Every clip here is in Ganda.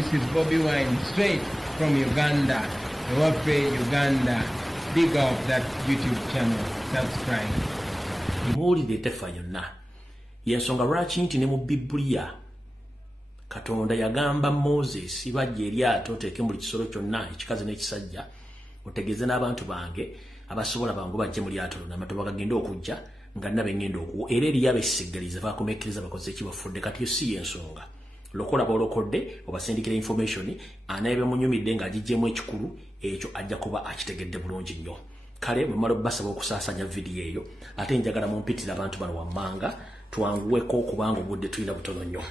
This is Bobby Wine, straight from Uganda. Waffe Uganda. Big up that YouTube channel. Subscribe. Muwulire tefa yonna. Yensonga lwaki nti ne mu Bibulia Katonda yagamba Moses bajja eryato oteeke buli kisolo kyonna ekikazi n'ekisajja otegeeze n'abantu bange abasobola bangu bajje mu lyato lonna amatoba gagenda okujja nga nabe ngenda okuwa era eriyo abeesigaliza baakomekkiriza bakoze ekibafudde kati si yensonga lokola bolokodde obasindikira information anaebe munyumidde ng'agijjemu ekikulu ekyo ajja kuba akitegedde bulungi nnyo kale bwe mmala basaba okusaasanya vidiyo eyo ate njagala mumpitira abantu bano wammanga twanguweko kubanga obudde tulina butono nnyo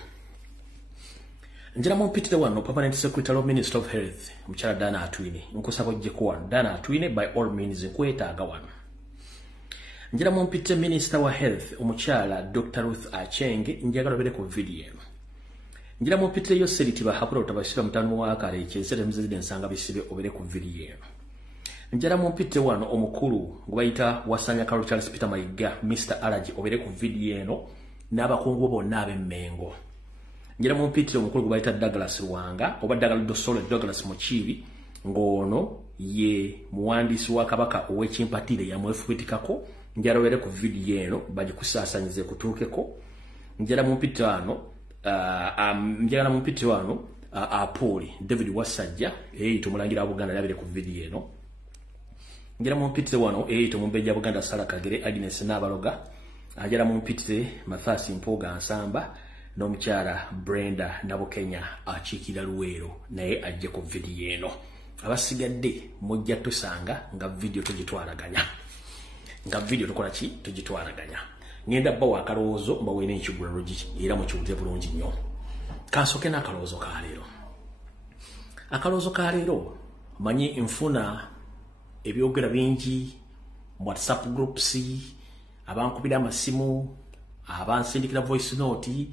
njira mumpitire wano Permanent Secretary of Minister of Health Mchala Dana Atwine nkusaba ojjeko wano Dana Atwine by all means nkwetaaga wano njira mumpitire Minister wa Health Omuchala Dr. Ruth Achenge njagala obere ku vidiyo eno njira mumpitire yo Seriti bahapula otabashira mutanu wa kale kyesere muzide nsanga bisibe obere ku vidiyo eno njira mumpitire wano omukulu gubayita Wasanya Carol Charles Peter Mayiga Mr. Alaji obere ku vidiyo eno n'abakungu bonna ab'Emmengo njira mumpitire omukulu gubayita Douglas Ruwanga oba Douglas Muchibi ngono ye muwandiisi wa Kabaka ow'ekimpatire ya mwefubitikako njala obere ku vidiyo eno bagikusaasanyize kutuukeko njala mumpitire wano Apoli David Wasajja tumulangira Buganda yabere ku vidiyo eno njala mumpitire wano tumumbejja Buganda Sara Kagere Agnes Nabaloga ajala mumpitire Mathasi Mpoga Nsamba n'omukyala Brenda Nabukenya akiikira Luweero naye ajje ku vidiyo eno abasigadde mujja tusanga nga vidiyo tugitwalaganya tugitwalaganya ngenda bawa akalowoozo mbawene ekigulalo era mukiwulire bulungi nnyo kansoke n'akalowoozo ka leero manyi nfuna ebyogera bingi WhatsApp groups abankubira amasimu abansindikira voice note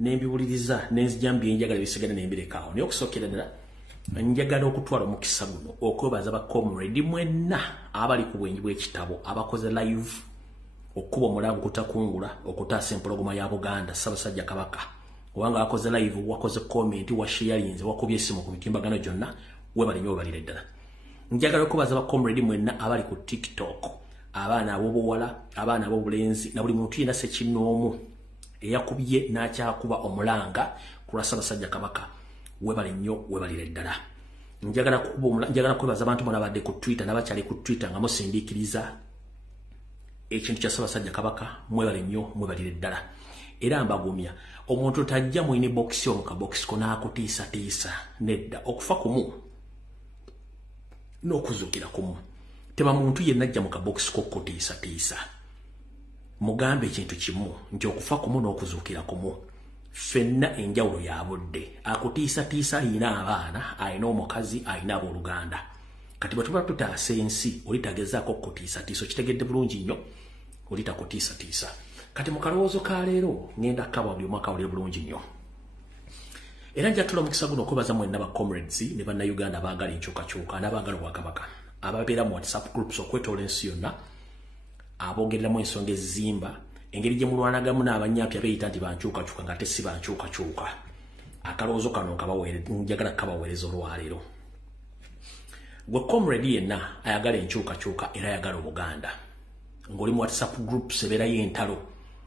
nembiwuliriza nenzijambi njagala bisigala nembirekawo naye okusookera ddala njagala okutwala omukisa guno okwebaza ba comrade mwenna abali ku bwenyi bw'ekitabo abakoze live okuba omulango kutakungula okutaasa empologoma ya Buganda Ssaabasajja Kabaka obanga wakoze live wakoze comment washarinze wakubye esimu ku mitimbagano gyonna webali nnyo webalire ddala njagala okwebaza ba comrade mwenna abali ku TikTok abaana ab'obuwala abaana ab'obulenzi na buli muntu yenna sekinnoomu eyakubye n'akyakuba omulanga ku lwa Ssaabasajja Kabaka webale nnyo webalire ddala njagala kwebaza abantu bonna abadde ku Twitter n'abakyali ku Twitter nga musindiikiriza ekintu kya Ssaabasajja Kabaka mwebale nnyo mwebalire ddala era mbagumya omuntu tajja mu inbox yo mukabox ko n'akutiisatiisa nedda okufa kumu n'okuzuukira kumu teba muntu yenna ajja mu kabox ko kutiisatiisa mugambe ekintu kimu nti okufa kumu n'okuzuukira kumu fenna enjawulo ya budde akutiisatiisa ayina abaana ayina omukazi ayina abooluganda kati bwe tuba tutaasa ensi olitagezaako okutiisatiisa okitegedde bulungi nnyo olitakutiisatiisa kati mu kalowoozo ka leero ngenda kaba buli omu akawulire bulungi nnyo era njatula omukisa guno okwebaza mwenna ba comrades ne bannayuganda abaagala enkyukakyuka n'abaagala Obwakabaka ababeera mu WhatsApp groups okwetoola ensi yonna aboogereramu ensonga ezizimba engeri gye mulwanagamu n'abanyapya beeyita nti bankyukakyuka nga ate si bankyukakyuka akalowoozo kano njagala kabaweereza olwaleero gwe comrade yenna ayagala enkyukakyuka era ayagala Obuganda ng'oli mu WhatsApp groups ebeerayo entalo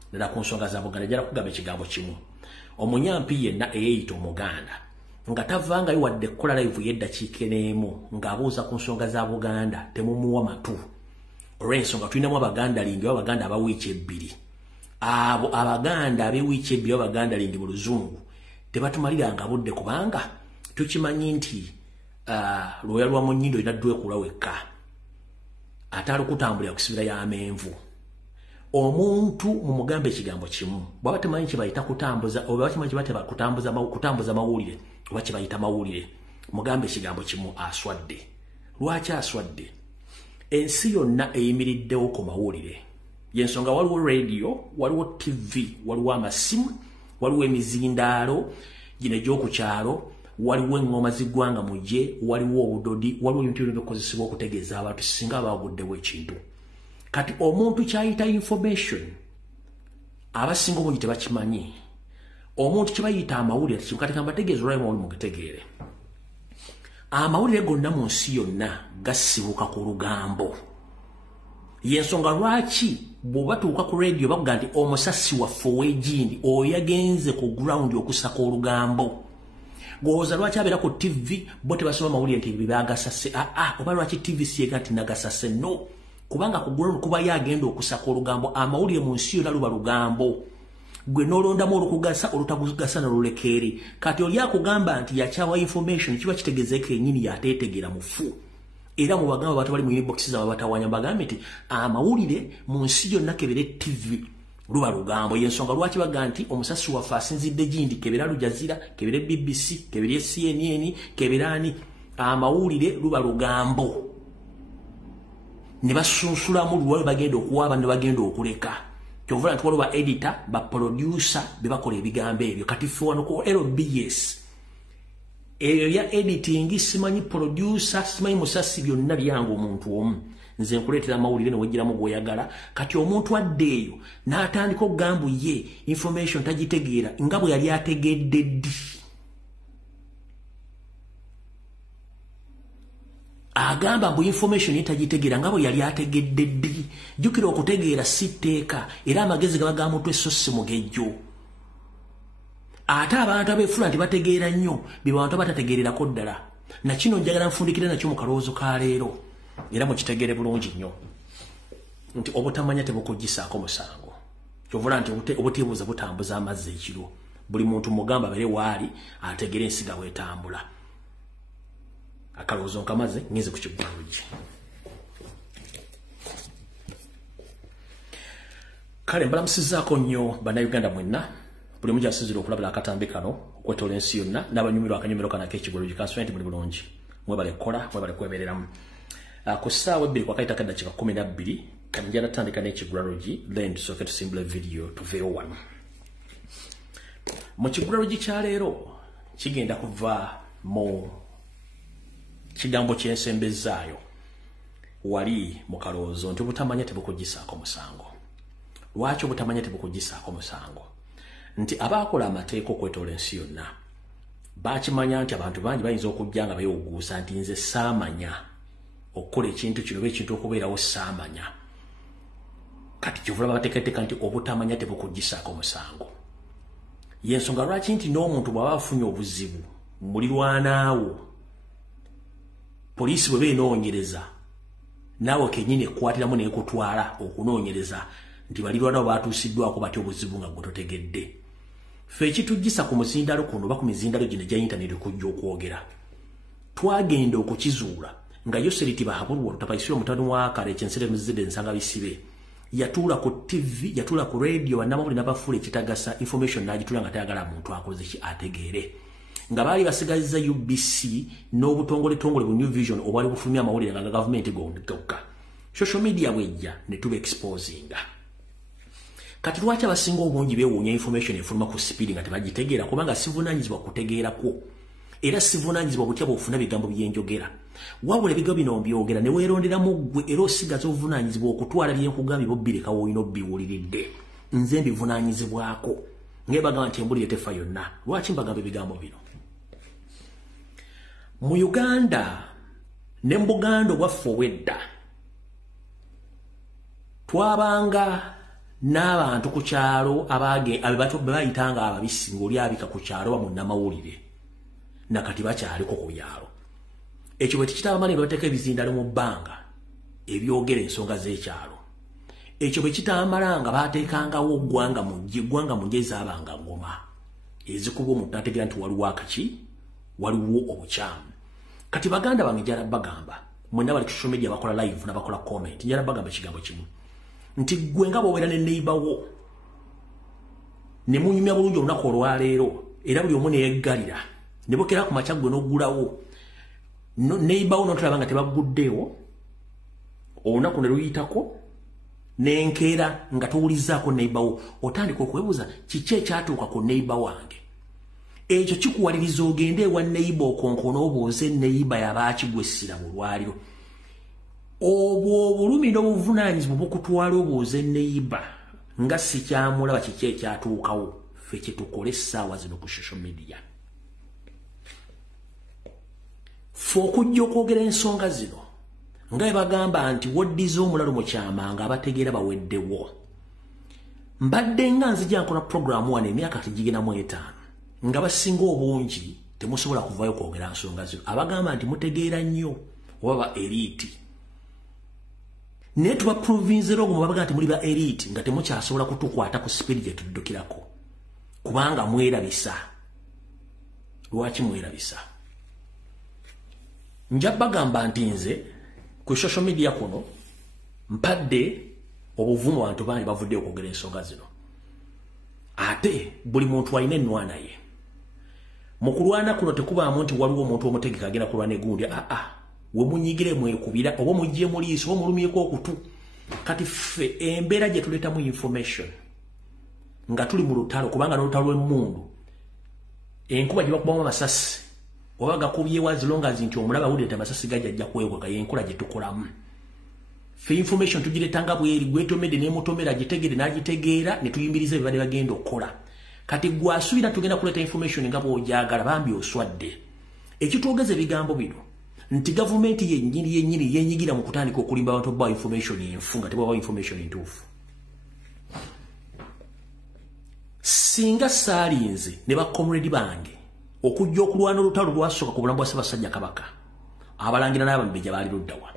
ddala ku nsonga za Buganda jala kugamba ekigambo kimu omunyampi yenna eyeeyita Omuganda nga tavangayo wadde kukola live y'eddakiika n'emu ng'abuuza ku nsonga za Buganda temumuwa matu olw'ensonga tulinamu Abaganda lingi Abaganda abawiiki ebbiri abo Abaganda ab'ewiiki ebbiri Abaganda lingi mu Luzungu tebatumaliranga budde kubanga tukimanyi nti lwoya lwa mu nnyindo olina ddwekula wekka ate alukutambulira kusibira y'amenvu omuntu mumugambe ekigambo kimu bwaba temanyi kibayita kutambuza oba bakimanyi kibateba kutambuza mawulire oba kibayita mawulire mugambe ekigambo kimu aswadde lwaki aswadde ensi yonna eyimiriddewo ku mawulire yensonga waliwo radio waliwo TV waliwo amasimu waliwo emizindaalo gino egy'okukyalo waliwo engoma ziggwanga mujje waliwo obudodi waliwo ebintu ebyokozesebwa okutegeeza abantu singa abaguddewo ekintu kati omuntu kyayita information abasinga obungi tebakimanyi omuntu kibayita amawulire kikati kambategeeza olwayo mawulire mugetegeere amawulire gonna mu nsi yonna gasibuka ku lugambo yensonga lwaki bw'oba tuuka ku radio bakuga nti omusasi waffe ow'egindi oyo yagenze ku ground okusaka olugambo gwoza lwaki abeera ku TV bo tebasoma amawulire nti bibagasase oba lwaki TV siyega nti nagasase no kubanga ku ground kuba yagenda okusaka olugambo amawulire mu nsi yonna luba lugambo gwe nolondamu olukugasa olutagugasa nolulekeeri kati oli akugamba nti yakyawa information kiba kitegezeeko ennyini yateetegera mufu era mu bagamba abantu bali mu inbox zaabwe batawanya bagambe nti amawulire mu nsi yonna kebere TV luba lugambo yensonga lwaki baga nti omusasi waffe asinzidde gindi kebera Lujazira kebere BBC kebere CNN keberani amawulire luba lugambo ne basunsulamu luwa bagenda okuwaba ne bagenda okuleka kyovula nti waliwo ba editor ba producer bebakola ebigambo ebyo kati ffe wano ku LBS eyo ya editing simanyi producer simanyi musasi byonna byange omuntu omu nze nkuleetera amawulire newegiramu gw'oyagala kati omuntu addeeyo n'atandika okugambu ye information tagitegeera nga bwe yali ategedde ddi agamba mbu information etagitegeera nga bwe yali ategedde ddi jjukira okutegeera si tteeka era amagezi gaba ga mutwe so si mugejjo ate abantu abeefula nti bategeera nnyo bye bantu abatategeererako ddala nakino njagala nfundikire nakyo mu kalowoozo ka leero era mukitegeere bulungi nnyo nti obutamanya tebukugisaako musango kyovula nti obutiibuuza butambuza amazzi ekiro buli muntu mugamba abeere waali ategeere ensiga weetambula akalowoozo nkamaze ngenze ku kiggwalugi kale mbalamusizaako nnyo bannayuganda mwenna buli muja asizira okulabira akatambi kano okwetoola ensi yonna n'abanyumirwa akanyumiro kana ak'ekiggwalugi kansonyi nti muli bulungi mwebale kukola mwebale kwebereramu ku ssaawa ebbiri kwakayita kaddakiika 12 kanjala tandika n'ekiggwalugi then tusooke tusimbula video tuveewo wano mu kiggwalugi kya leero kigenda kuva mu kigambo kyensembezaayo wali mu kalowoozo nti obutamanya tebukugisaako musango lwaki obutamanya tebukugisaako musango nti abaakola amateeka okwetoola ensi yonna bakimanya nti abantu bangi bayinza okujja nga beewuguusa nti nze saamanya okukola ekintu kino ekintu okubeerawo saamanya kati kyovula babateekateeka nti obutamanya tebukugisaako musango yensonga lwaki nti n'omuntu bw'aba afunye obuzibu mulirwanaawo poliisi bwe beenoonyereza naawe kennyini ekkwatiramu n'ekutwala okunoonyereza nti balirwanaawo baatuusiddwako batya obuzibu nga gwe totegedde ffe ekitujjisa ku muzindalo kuno oba ku mizindalo gino egya intaneti kujja okwogera twagenda okukizuula nga Yoseriti Bahabulwa Lutabaisiro mutani wa kale kyensere muzide nsanga bisibe yatuula ku TV yatuula ku radio bannamawulire n'abafuula ekitagasa information n'agitula nga tayagala muntu akoze ki ategeere nga baali basigazza UBC n'obutongole bu New Vision obwali bufulumya amawulire nga gavumenti gokka social media bwejja ne tuba exposinga kati lwaki abasinga obungi beewuunya information efuluma ku speed nga tebagitegeera kubanga sivunaanyizibwa kutegeerako era sivunaanyizibwa butya bw'ofuna bigambo by'enjogera wabula ebigambo bino byogera ne weeronderamu ggwe era osigaza obuvunaanyizibwa okutwala byenkugambye bobbireka woolina obbiwuliridde nze mbivunaanyizibwako ng'ebagamba nti embulire tefa yonna lwaki mbagamba ebigambo bino mu Uganda ne mu Buganda obwaffe obw'edda twabanga n'abantu ku kyalo bayitanga ababisi ng'oli abika ku kyalo bamu nnamawulire nakati bakyaliko ku byalo ekyo bwe tikitaba ne bateeka ebizindalo mu bbanga ebyogera ensonga z'ekyalo ekyo bwe kitamala nga baateekangawo ggwanga mujje ezaabanga ngoma ezikuba omuntu n'ategeera nti waliwo akaki waliwo obukyamu kati baganda bange njala bagamba mwenna bali ku social media bakola live n'abakola comment njala bagamba ekigambo kimu nti gwe nga bw'obeera ne neighbour ne munyumya bulungi olunaku olwaleero era buli omu neyegalira ne bokera ku makya gwe n'oggulawo neighbour n'otulaba nga tebaguddeewo olunaku ne luyitako n'enkeera nga towulizzaako neighbour otandika okwebuuza kiki ekyatuuka ku neighbour wange ekyo kikuwaliriza ogende ewa neighbour okonkona obuuze neighbour yabaakigwessira mu lwaliro obwo obulumi n'obuvunaanyizibwa bukutwala obuuze neighbour nga sikyamulaba kiki ekyatuukawo ffe kyetukole essaawa zino ku social media. Ffe okujja okwogera ensonga zino nga bwe bagamba nti woddiza omulalo mu kyama nga abategeera baweddewo. Mbadde nga nzija nkola programu wano emyaka tegigenda mu 5 nga basinga obungi temusobola kuvayo kwogera nsonga zino. Abagamba nti mutegeera nnyo oba elite. Ne tuba province rogo mubaga nti muli ba elite nga temukyasobola kutukwata ku speed gye tuddukirako. Kubanga mwerabisa. Lwaki mwerabisa? Njabba gamba nti nze ku social media kuno mpadde obuvumu abantu bangi bavudde okwogera ensonga zino. Ate buli muntu alina ennwana ye. Mu kulwana kuno tekubaamu nti waliwo omuntu omutegeka agenda kulwana egundi. We munyigire mwekubira oba mujje mu liiso oba mulumyeko okutu. Kati ffe embeera gye tuleetamu information nga tuli mu lutalo kubanga n'olutalo lw'emmundu enkuba gye bakubamu amasasi oba gakubyewo as long as nti omulaba awulira amasasi gajja kweweka yenkola gye tukolamu. Ffe information tugireetanga bweri gwetomedde n'emutomera agitegedde n'agitegeera ne tuyimbiriza ebibadde bagenda okukola. Kati gwasubira tugenda kuleeta information nga bw'ojagala bambi oswadde. Ekitwogeza ebigambo bino nti gavumenti yennyini yenyigira mu kutandika okulimba abantu ba information enfu nga tebaba information entuufu. Singa saalinze ne bakomredi bange okujja okulwana olutalo lwasooka ku bulamu bwa Ssaabasajja Kabaka, abalangira n'abambejja baali luddawa,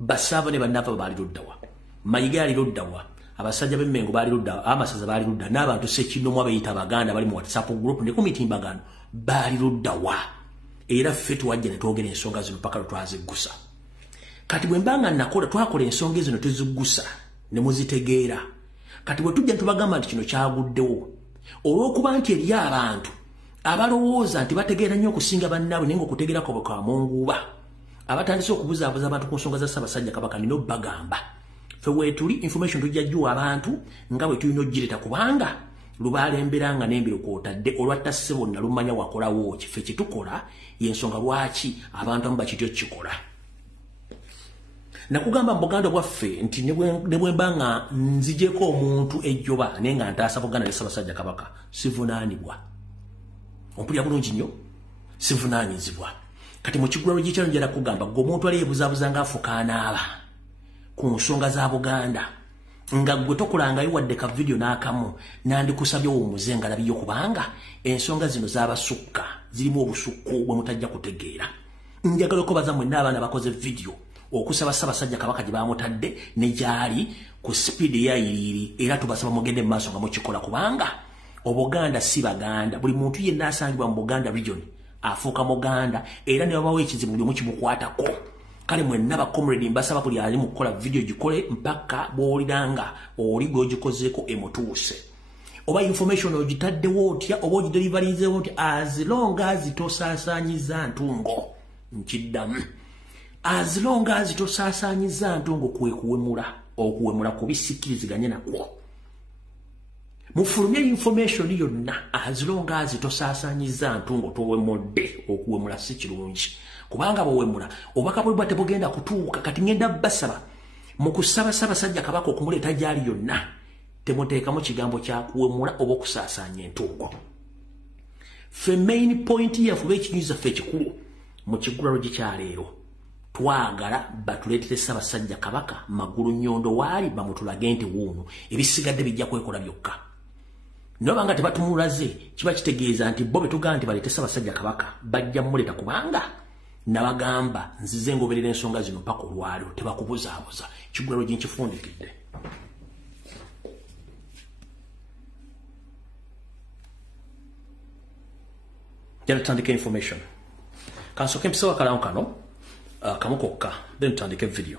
Basaava ne bannaafa baali luddawa, Mayiga ali luddawa, abasajja b'Emmengo baali luddawa, Amasaza baali luddawa, n'abantu Ssekinnomu abayita Abaganda bali mu WhatsApp group ne ku mitimbagano baali luddawa. Era ffe tuwajja ne twogera ensonga zino paka lwetwaziggusa. Kati bwe mbanga nakola twakola ensonga zino tuziggusa ne muzitegeera. Kati bwe tujja tubagamba nti kino kyaguddewo olw'okuba nti eri abantu abalowooza nti bategeera nnyo okusinga bannaabwe naye ng'okutegeera kwabwe kwa munguuba abatandise okubuzaabuza abantu ku nsonga za Ssaabasajja Kabaka nina obbagamba ffe weetuli information tujja jjuwa abantu nga bwe tulina ogireeta kubanga lubaala embeera nga n'embiro kw'otadde olwatta ssebo nalumanya wakolawo ki. Ffe kyetukola y'ensonga lwaki abantu amu bakityo kikola. Nakugamba mu Buganda bwaffe nti ne bwe mba nga nzijeko omuntu ejjoba naye nga ntaasa Buganda ne Ssaabasajja Kabaka sivunaanibwa. Ompulira bulungi nnyo sivunaanyizibwa. Kati mu kigulalo gy'ekyalo njala kugamba gwe omuntu ali yeebuzaabuza ng'afuka anaaba ku nsonga za Buganda nga gwe tokolangayo wadde ka video n'akamu nandikusabye omuze nga labiyo kubanga ensonga zino z'abasukka zirimu obusukku bwe mutajja kutegeera. Njagala okubaza mwenna abaana bakoze video okusaba Ssaabasajja Kabaka gye baamutadde ne gyali ku speed eyayiriri era tubasaba mugende mu maaso nga mukikola kubanga Obuganda si Baganda. Buli muntu yenna asangibwa mu Buganda region afuuka Muganda era ne babawo ekizibu buli omu kimukwatako. Kale mwenna bakomredi mbasaba buli ali mu kukola video gikole mpaka bw'oliranga oli gw'ogikozeeko emutuuse. Oba information ogitaddewo otya oba ogideliverizeewo otya as long as tosaasaanyiza ntungo. Nkiddamu. As long as tosaasaanyiza ntungo kwe okuwemula kubisikkiriziganye nakwo. Mufulumye information yonna as long as tosaasaanyiza ntungo towemudde okuwemula si kirungi. Kubanga bw'owemula obubaka bwe tebugenda kutuuka. Kati ngenda basaba mu kusaba Ssaabasajja Kabaka okumuleeta gyali yonna temuteekamu kigambo kya kuwemula oba okusaasaanya entungo. Ffe main point yaffe ekinyuza ffe ekikulu mu kigulalo gy'ekyaleero twagala batuleetere Ssaabasajja Kabaka magulu nnyondo waali bamutulage nti wuuno ebisigadde bijja kwekola byokka. Nobanga tebatumulaze kiba kitegeeza nti bo betugamba nti baleete Ssaabasajja Kabaka bajja mmuleeta kubanga nabagamba nzize ngoberera ensonga zino mpaka olwaliro tebakubuzaabuza kigulalo gye nkifundikidde. Jana tutandike information. Kansooke mpisewo akalamu kano kamu kokka then tutandike video.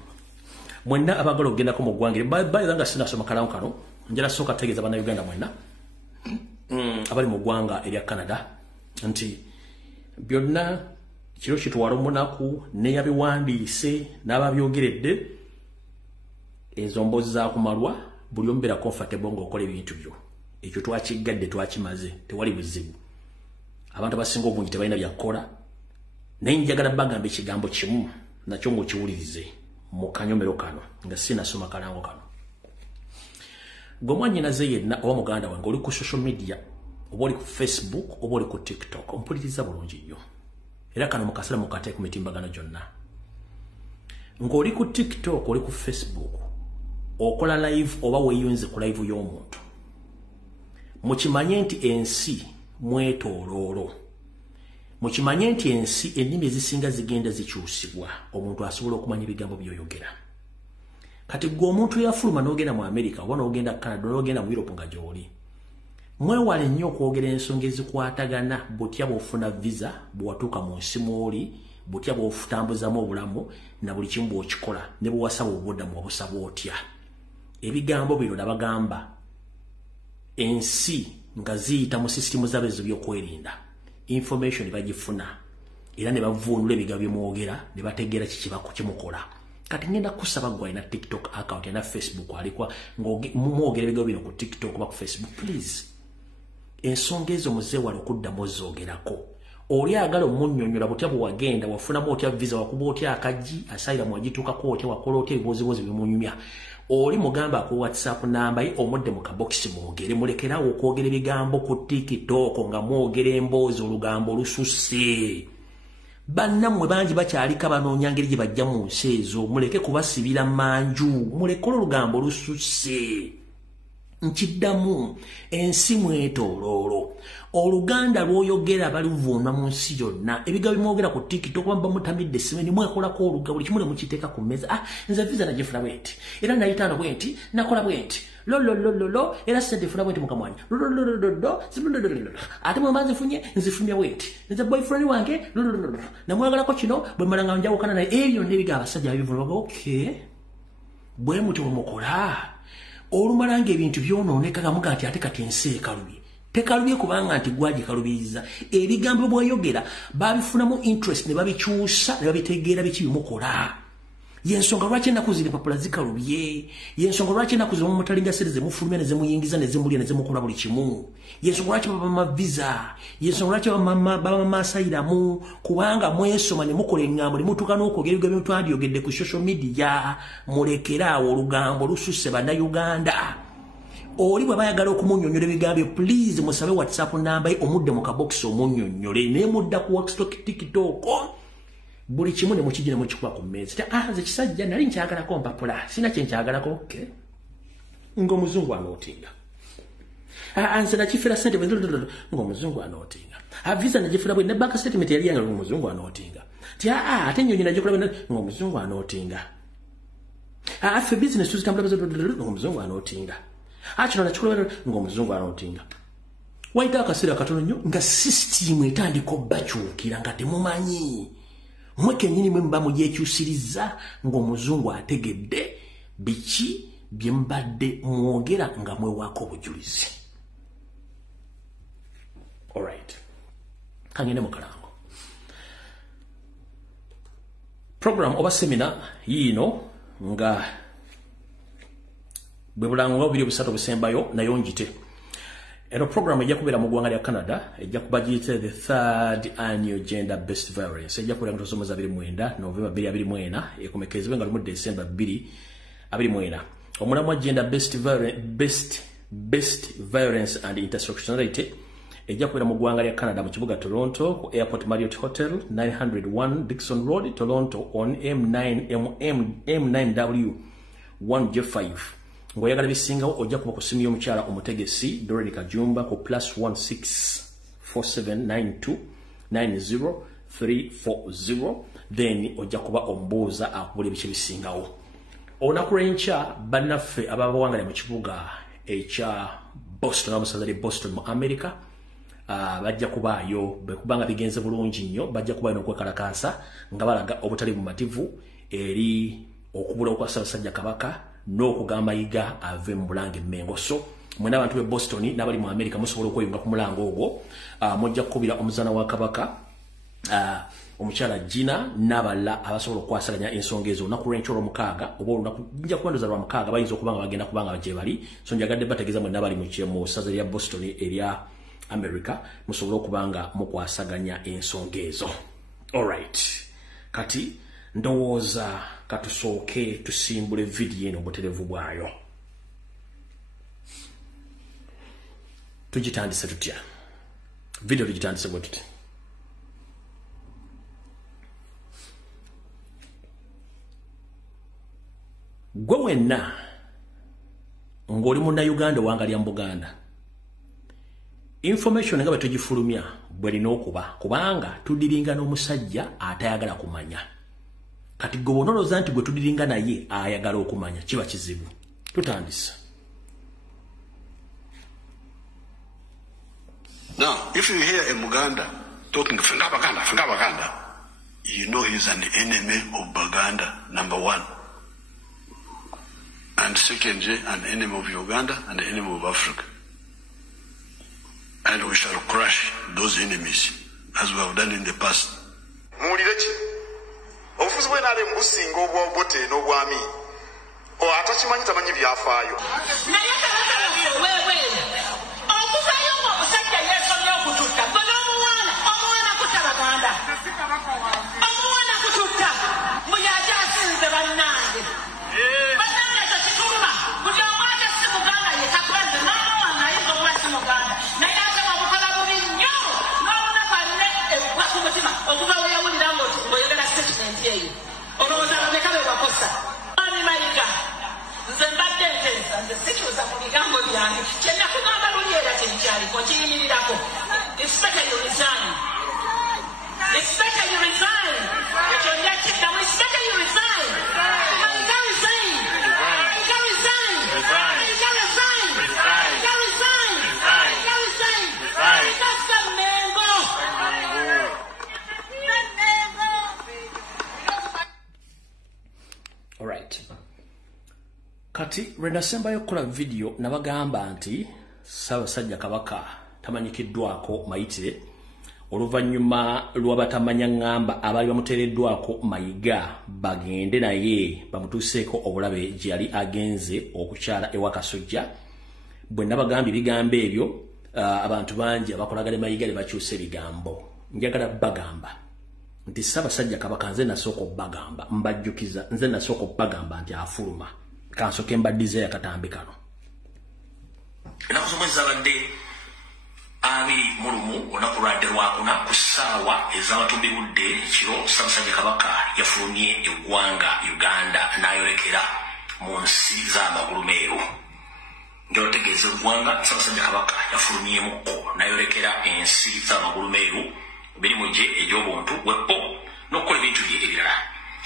Mwenna abagala okugendako mu ggwanga bayira nga sinasoma kalamu kano njala sooka tegeeza bannayuganda mwenna abali mu ggwanga erya Canada nti byonna kiro kitwala omunaku neyabiwandiise n'ababyogeredde ezo mboozi zaakumalwa buli omu beera comfortable ng'okola ebintu byo. Ekyo twakiggadde twakimaze tewali buzibu. Abantu abasinga obungi tebalina byakukola naye njagala bagamba ekigambo kimu nakyo ng'okiwulirize mu kanyomero kano nga sinasoma kalango kano. Gwe mwannyinaze yenna oba muganda wange oli ku social media oba oli ku Facebook oba oli ku TikTok ompuliriza bulungi nnyo era kano mukasala mukate ku mitimbagano gyonna ng'oli ku TikTok oli ku Facebook okola live oba weeyunze ku live y'omuntu mukimanye nti ensi mwetooloolo mukimanye nti ensi ennimi ezisinga zigenda zikyusibwa omuntu asobola okumanya ebigambo by'oyogera kati gwe omuntu yafuluma n'ogenda mu America oba n'ogenda Canada n'ogenda mu Europe nga gy'oli mwewale nnyo okwogera ensonga ezikwatagana butya bw'ofuna visa bw'watuuka mu nsi mw'oli butya bw'ofutambuzamu obulamu na buli kimu bw'okikola ne bwe wasaba obuddamu obusaba otya ebigambo bino nabagamba ensi nga ziyita mu sisitimu z'abezo by'okwerinda information bagifuna era ne bavuunula ebigambo by'omwogera ne bategeera kimukola kati ngenda kusaba gwe alina TikTok account na Facebook alikwa mwogera ebigambo bino ku TikTok oba ku Facebook please ensonga ezo muzeewala okuddamu ozoogerako oli agala omunnyonnyola butya bwe wagenda wafunamu otya visa wakuba otya akaggi asayira mwagituukako otya wakola otya ebibozibozi bimunyumya oli mugamba ku WhatsApp namba ye omudde mu kabokisi mwogere mulekerawo okwogera ebigambo ku TikTok nga mwogera emboozi olugambo olususse bannammwe bangi bakyalika banoonya ngeri gye bajja mu nsi ezo muleke kubasibira manju mulekole olugambo olususse nkiddamu ensi mwetooloolo oluganda lw'oyogera baluvuunwa mu nsi yonna ebigambo bimwogera ku TikTok bamba mutamidde simeni mwekolako olugabo buli kimu ne mukiteeka ku mmeeza nze visa nagifuna bwenti era nayitaano bwenti nakola bwenti lololololo era sente funa bwenti mukamwanya lololololo ate mwe mbanzifunye nzifumya bwenti nze boyfriend wange lolololo namwagalako kino bwe mmala nga njawukana naye ebyo nebiga abasajja babivuna baga okay bwe muti bwemukola olumalanga ebintu byonooneka gamuga nti ate kati ensi ekalubye tekalubye kubanga nti gwagikalubiriza ebigambo bw'oyogera babifunamu interest ne babikyusa ne babitegeera biki bimukola yensonga lwaki ennaku ziri empapula zikalubye yensonga lwaki ennaku ziri mumutalinga sente zemufulumya ne zemuyingiza ne zimulya ne zimukola buli kimu yensonga lwaki baba mavisa yensonga lwaki baba masayiramu kubanga mwesoma ne mukola eŋŋambo ne mutuuka n'okwogera ebigambo twandiyogedde ku social media mulekeraawo olugambo lususse bannayuganda oli bwe bayagala okumunnyonnyola ebigambo please musabe WhatsApp namba ye omudde mu kabokisi omunnyonnyole naye mudda ku TikTok buli kimu ne mukijja ne mukikuba ku mmeeza nze kisajja nali nkyagalako mpapula sina kye nkyagalako okay ng'omuzungu anootinga nze nakifera sente ng'omuzungu anootinga visa nagifuna bwe ne bank statement yali yange ng'omuzungu anootinga ti ate ennyonyi nagikola bwe ng'omuzungu anootinga ffe business tuzitambula ng'omuzungu anootinga kino nakikola ng'omuzungu anootinga wayita akaseera katono nnyo nga sisitimu etandika obbakyukira nga temumanyi mwe kennyini mwe muba mugyekyusiriza ng'omuzungu ategedde biki bye mbadde mwogera nga mwewaako obujulizi alright kangende mu kalango program oba semina yiino nga bwe bulango bubiri obusatu obusembayo nayo njite eno program ejja kubeera mu ggwanga lya Canada ejja kuba giyite the 3rd annual gender based violence ejja kubeera nga tusomeza 29 November 2024 ekomekezebwe nga lumu December 2024 omulamwa gender based violence and intersectionality ejja kubeera mu ggwanga lya Canada mu kibuga Toronto ku Airport Marriott Hotel 901 Dixon Road Toronto on M9W 1J5 ngoyagala bisingawo ojja kuba kusimu y'omukyala omutegesi Doreen Kajumba ku +16479290340 then ojja kuba ombuuza akubula ebice bisingawo olunaku lw'enkya bannaffe abawangala mu kibuga ekya Boston abasaza lye Boston mu America bajja kubaayo bwekubanga bigenze bulungi nnyo bajja kubayo n'okwekalakaasa nga balaga obutali bumativu eri okubula kwa Ssaabasajja Kabaka n'okugamba yiga ave mu Bulange Mmengo so mwena abantu be Boston n'abali mu America musobola okweyunga ku mulango ogwo mujja kukubira omuzaana wa Kabaka omukyala Gina n'abalala abasobola okwasaganya ensonga ezo olunaku lw'enkya olw'omukaaga oba olunaku nja kubanduza lwa mukaaga bayinza okuba nga bagenda kubanga gye bali so njagadde bategeeza mwenna bali mu ssaza lya Boston erya America musobole okuba nga mukwasaganya ensonga ezo alright kati ndowooza katusooke tusimbule vidiyo eno obuterevu bwayo tugitandise tutya Video ligitandise bwetute. Gwe wenna ng'oli Munnayuganda owangalya mu Buganda. Information nga betugifulumya bwelina okuba kubanga tudiringa n'omusajja atayagala kumanya. Kati gwe bonoloza nti gwe tudiringa naye ayagala okumanya kiba kizibu. Tutandise. Now, if you hear a Muganda talking Baganda, you know he's an enemy of Baganda, number one. And secondly, an enemy of Uganda and an enemy of Africa. And we shall crush those enemies as we have done in the past. Mulirechi. Ofuzi bwe nale mbusinga obwobote n'obwami. O atachimanyi tamanyi byafayo. Naye wewe. Okufayo ngo osajja yesomye okututa. Bano omwana kutabaganda. Omwana kututa. Muyaja asinze bannange. Bannange takituluma. Buli omwana si Muganda yekakwanze mama wange ayinza okuba si Muganda. Naye asaba bukola bubi nnyo. N'obona banne eggwa ku mutima okuva we yawulira ng'oyogera statement eyo. Olowooza babeka be bakosa. Ani mayiga. Nze mbadde nteesa nze sikyusa mu bigambo byange. Kye nakugamba luli era tekyaliko kiyimirirako. It's better you resign. It's better you resign. Ekyo njakiddamu. It's better you resign. Mayiga resign. Mayiga resign. Mayiga resign. Mayiga resign. Mayiga resign. Mayiga Samengo. All right. Kati renasembayo kukola video nabagamba nti Ssaabasajja Kabaka tamanyikiddwako mayitire oluvannyuma lw'abatamanya ngamba abali bamuteereddwako mayiga bagende naye bamutuuseeko obulabe gye yali agenze okukyala ewa Kasujja. Bwe nabagambye ebigambo ebyo abantu bangi abakolagala mayiga ne bakyusa ebigambo. Njagala bagamba nti Ssaabasajja Kabaka nze nasooka obbagamba mbajjukiza nze nasooka obbagamba nti afuluma. Kansoke mbaddize akatambi kano. Ennaku zomwe zabadde 21 olunaku lwadde lwakuna ku ssaawa ez'abatumbi budde kiro Ssaabasajja Kabaka yafulumye eggwanga Uganda n'ayolekera mu nsi z'amagulu meeru. Ng'otegeeza eggwanga Ssaabasajja Kabaka yafulumyemukko n'ayolekera ensi z'amagulu meeru mirimu gye egy'obuntu bweppo n'okukola ebintu bye ebirala.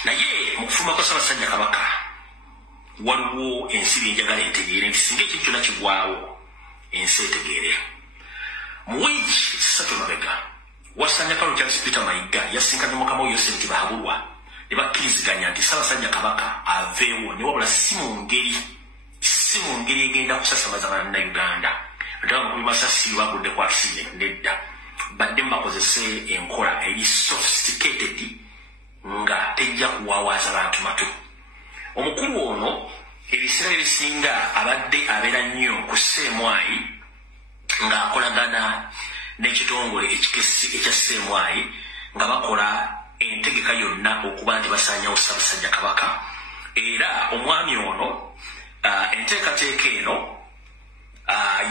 Naye mu kufuluma kwa Ssaabasajja Kabaka waliwo ensi byenjagala entegeere nti singa ekintu kyonna kigwawo ensi etegeere. Mu wiiki 3 mabega Wasanya Kalo Charles Peter Mayiga yasinkanye Mukama Yosef Bahabulwa ne bakkiriziganya nti Ssaabasajja Kabaka aveewo ne wabula si mu ngeri egenda kusasamaza Bannayuganda. Ddala mu masasi bagudde ku accident nedda badde bakozese enkola eri sophisticated nga tejja kuwaawaza bantu matu. Omukulu ono ebiseera ebisinga abadde abeera nnyo ku Ssemwai ng'akolagana n'ekitongole ekikessi ekya Ssemwai nga bakola entegeka yonna okuba nti basaanyawo Ssaabasajja Kabaka. Era omwami ono enteekateeka eno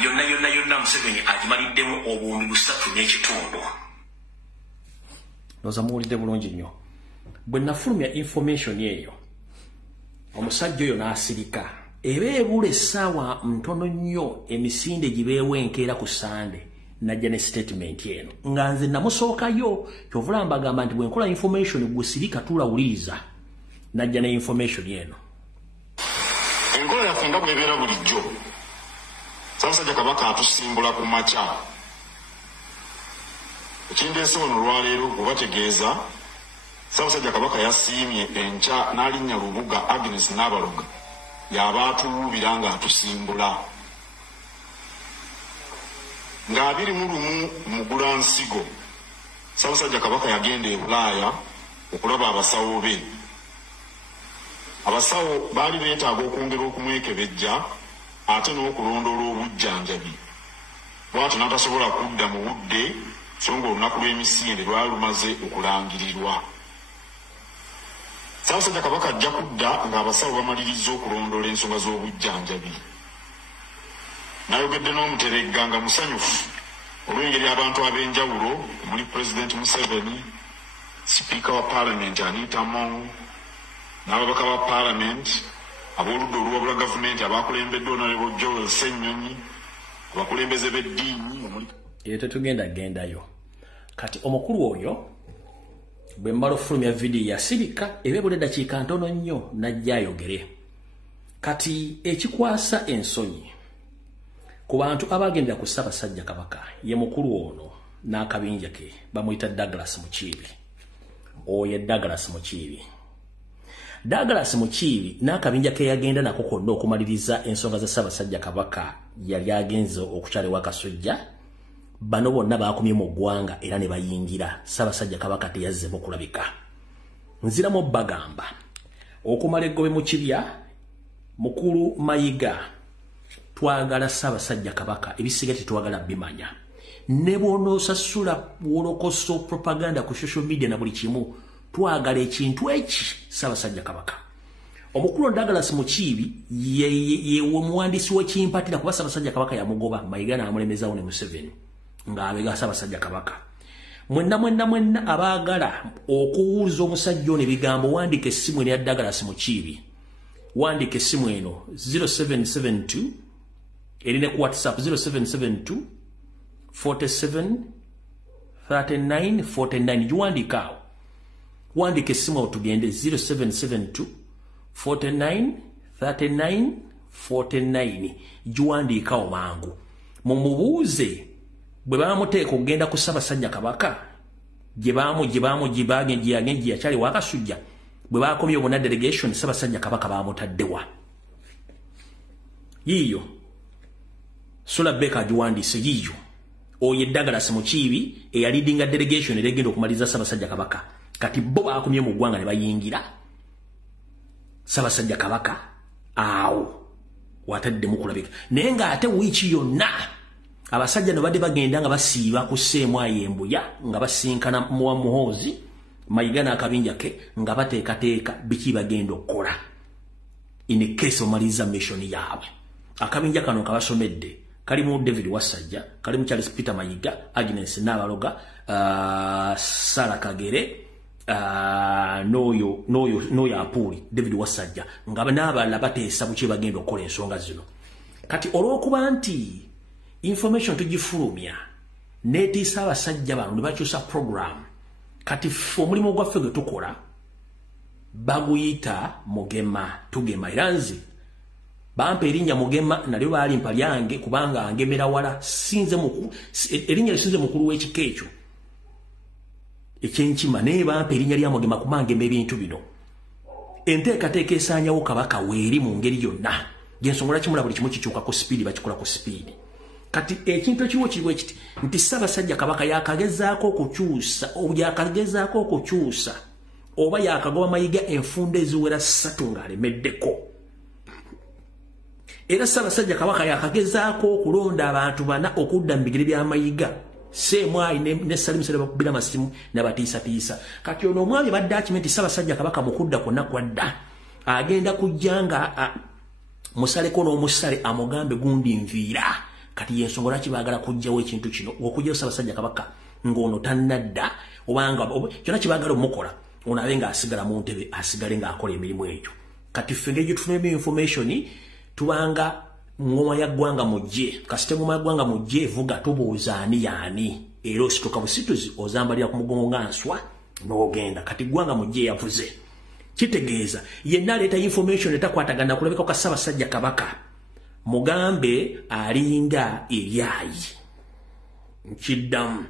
yonna Museveni agimaliddemu obuwumbi 3.5. Noza muwulidde bulungi nnyo. Bwe nafulumya information eyo omusajja oyo n'asirika eba ebula essaawa ntono nnyo emisinde gibeewenkeera ku Sande najja ne statement eno nga nze namusookayo kyovula mbagamba nti bwe nkola information gwe sirika tulawuliriza najja ne information eno. Enkola yaffe nga bw'ebeera bulijjo Ssaabasajja Kabaka atusimbula ku makya. Ekindeese wano olwaleero kubategeeza Ssaabasajja Kabaka yasiimye enkya n'alinnya Lubuga Agnes Nabaloga y'aba atuwuubira ng'atusimbula. Nga 21 mu Gulansigo Ssaabasajja Kabaka yagenda e Bulaaya okulaba abasawo be. Abasawo baali beetaaga okwongera okumwekebejja ate n'okulondoola obujjanjabi. Bw'atyo n'atasobola kudda mu budde so ng'olunaku lw'emisinde lwali lumaze okulangirirwa. Ssaabasajja Kabaka ajja kudda ng'abasawo bamaliriza okulondoola ensonga z'obujjanjabi. N'ayogedde n'Omuteregga nga musanyufu olw'engeri abantu ab'enjawulo muli President Museveni, Speaker wa Parliament Anita Among, n'ababaka ba Parliament ab'oludda oluwabula gavumenti abakulembeddwa Honorable Joel Ssennyonyi, abakulembeze b'eddiini eyo tetugenda kati omukulu oyo bwe mmala ofulumya vidiyo yasirika ebebula eddakiika ntono nnyo najja ayogere kati ekikwasa ensonyi ku bantu abagendera ku Ssaabasajja Kabaka ye mukulu ono n'akabinja ke bamuyita Douglas Mukiibi. Oyo Douglas Mukiibi n'akabinja ke yagenda nako konna okumaliriza ensonga za Ssaabasajja Kabaka yali agenze okukyalewa Kasujja. Bano bonna bakumye mu ggwanga era ne bayingira. Ssaabasajja Kabaka teyazzemu kulabika. Nziramu bagamba okumala eggobe mu kibya mukulu Mayiga twagala Ssaabasajja Kabaka ebisiga tetwagala bimanya. Ne bw'onoosasula wolokoso propaganda ku social media na buli kimu twagala ekintu eki Ssaabasajja Kabaka. Omukulu Douglas Mukiibi ye omuwandiisi w'ekimpatira kuba Ssaabasajja Kabaka yamugoba Mayiga n'amulemezawo ne Museveni ng'abega Ssaabasajja Kabaka. Mwenna abaagala okuwuliza omusajja ono ebigambo wandika essimu eno ya Douglas Mukiibi. Wandika essimu eno 0772 erine ku WhatsApp 0772 47 39 49 juwandikaawo. Wandika essimu awo tugende 0772 49 39 49 juwandikaawo mangu. Mumubuuze bwe bamuteeka okugenda ku Ssaabasajja Kabaka gye yakyali wa Kasujja bwe bakomye obuna delegation Ssaabasajja Kabaka bamutaddewa. Yiyo Sula Beka agiwandiise yiyo. Oyo Douglas Mukiibi eyalidinga delegation eregenda okumaliza Ssaabasajja Kabaka. Kati bo bakomye mu ggwanga ne bayingira Ssaabasajja Kabaka awo wataddemu kulabika. Naye ng'ate wiiki yonna abasajja no badde bagenda nga basiiba ku Ssemwayi Embuya nga basinkana Muwa Muhoozi Mayiga n'akabinja ke nga bateekateeka biki bagenda okukola in case omaliza mission yaabwe. Akabinja kano kabasomedde kalimu David Wasajja, kalimu Charles Peter Mayiga, Agnes Nabaloga, Sara Kagere, noyo Apuli, David Wasajja nga n'abalala bateesa buki bagenda okukola ensonga zino. Kati olw'okuba nti information tugifulumya netiisa abasajja bano ne bakyusa program kati omulimu gwaffe gwe tukola baguyita Mugema tugema era nze bampa erinnya Mugema nalyo balimpa lyange kubanga angemera wala erinnya lisinze mukulu w'ekika ekyo ekyenkima naye bampa erinnya lya Mugema kumangema ebintu bino. Enteekateeka esaanyawo Kabaka weeri mu ngeri yonna gyensonga lwaki buli kimu kikyuka ku sipiidi bakikola ku sipiidi. Kati ekintu ekiwo kiriwo ekiti nti Ssaabasajja Kabaka yakagezaako okukyusa oba yakagoba Mayiga enfunda eziwera 3 ng'alemeddeko. Era Ssaabasajja Kabaka yakagezaako okulonda abantu 4 okudda mu bigere bya Mayiga, Ssemwayi ne Salim Sele bakubira masimu n'abatiisatiisa. Kati ono omwami badde akimenti Ssaabasajja Kabaka mukudda kwonna kwadda agenda kujja nga musaleko n'omusale amugambe gundi nviira. Kati yensonga lwaki baagala kujjawo ekintu kino okujjawo Ssaabasajja Kabaka ng'ono tannadda obanga kyonna kibaagala omukola ono abe ng'asigala mu ntebe asigale ng'akola emirimu egyo. Kati ffe engeri gye tufunemu information tubanga ngoma ya ggwanga mujje kasite ngoma ya ggwanga mujje evuga tubuuza ani yaani era osituka busituzi ozambalira ku mugongo nga nswa n'ogenda. Kati ggwanga mujje yavuze kitegeeza yenna aleeta information etakwatagana kulabika kwa Ssaabasajja Kabaka mugambe alinga ebyayi nkiddamu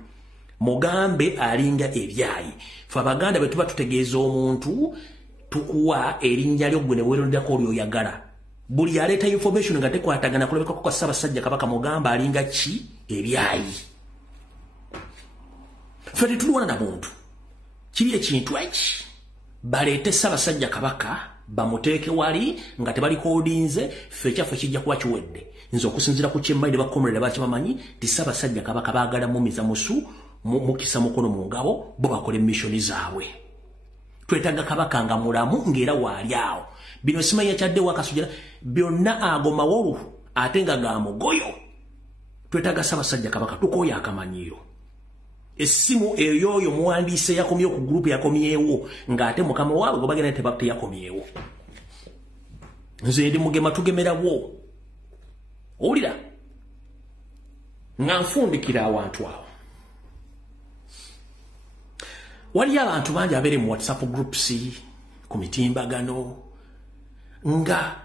mugambe alinga ebyayi. Fe Abaganda bwe tuba tutegeeza omuntu tukuwa erinnya lyo gwe ne weerondako olyoyagala. Buli aleeta information nga tekwatagana kulabika kwa Ssaabasajja Kabaka mugambe alinga ki ebyayi. Fe tetulwana na muntu kiri ekintu eki baleete Ssaabasajja Kabaka bamuteeke wali nga tebalikoodinze ffe kyaffe kijja kuba kiwedde. Nze okusinziira ku kyemmalire bakomulere bakibamanyi ti Ssaabasajja Kabaka baagala mumiza musu mukisa mukono mu ngabo bo bakola emishoni zaabwe. Twetaaga Kabaka nga mulamu ng'era waali awo. Bino simanyi yakyadde wa Kasujja byonna agomawolu ate nga ga mugoyo twetaaga Ssaabasajja Kabaka tukooya akamanyiro essimu eyoyo muwandiise yakomyewo ku group yakomyewo ng'ate mukama waabwe gwe bagenda teyakomyewo nze ndi mugema tugemerawo owulira nga nfundikira awantu awo waliyo abantu bangi abeere mu WhatsApp groups ku mitimbagano nga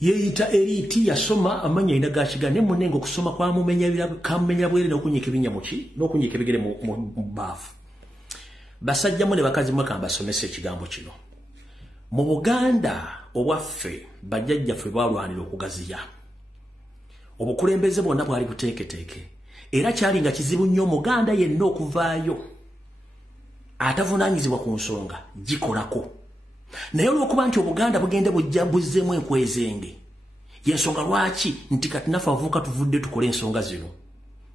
yeeyita eriti yasoma amanya ina gakiga ne munenga okusoma kamumenya bwere n'okunyiika ebinnya muki n'okunyiika ebigere mu baafu basajjamu ne bakazi mwe kambasomesa ekigambo kino mu Buganda obwaffe bajjajjaffe balwanira okugaziya obukulembeze bwonna bwali buteeketeeke era kyali nga kizibu nnyo Omuganda yenna okuvaayo atavunaanyizibwa ku nsonga gikolako naye olw'okuba nti Obuganda bugende bujjabuzzemu enkwezenge y'ensonga lwaki nti kati naffe abavubuka tuvudde tukole ensonga zino.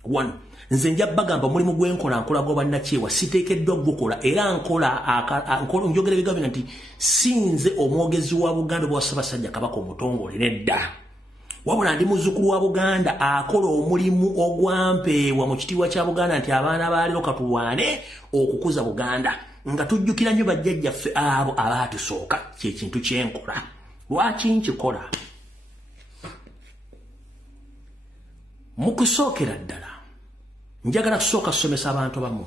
One, nze nja bagamba mulimu gwenkola nkola gw'obannakyewa siteekeddwa gukola era nkola njogera bigambye nti sinze omwogezi wa Buganda bwa Ssaabasajja Kabaka omutongole nedda wabula ndi muzzukulu wa Buganda akola omulimu ogwampeebwa mu kitiibwa kya Buganda nti abaana baleero katulwane okukuza Buganda nga tujjukira nnyo bajjajjaffe abo abaatusooka kyekintu kyenkola. Lwaki nkikola? Mu kusookera ddala njagala kusooka kusomesa abantu bamu.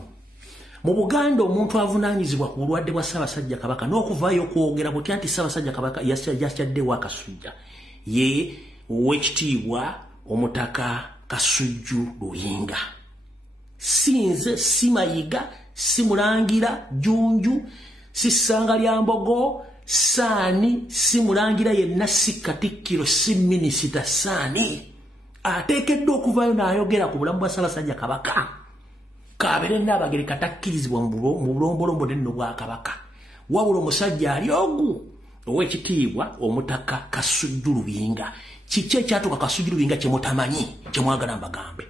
Mu Buganda omuntu avunaanyizibwa ku bulwadde bwa Ssaabasajja Kabaka n'okuvaayo okwogera butya nti Ssaabasajja Kabaka yakyaddewo akasujja ye Oweekitiibwa Omutaka Kasujju Luyinga. Sinze si Mayiga si Mulangira Jjunju si Ssanga lya Mbogo Saani si Mulangira yenna si Katikkiro si Minisita Saani ateekeddwa okuvaayo n'ayogera ku bulamu bwa Ssaabasajja Kabaka kabeere Nnaabagereka takkirizibwa mu bulombolombo n'enno bwa Kabaka wabula omusajja ali ogu Oweekitiibwa Omutaka Kasujju Luyinga. Kiki ekyatuuka Kasujju Luyinga kye mutamanyi kye mwagala mbagambe?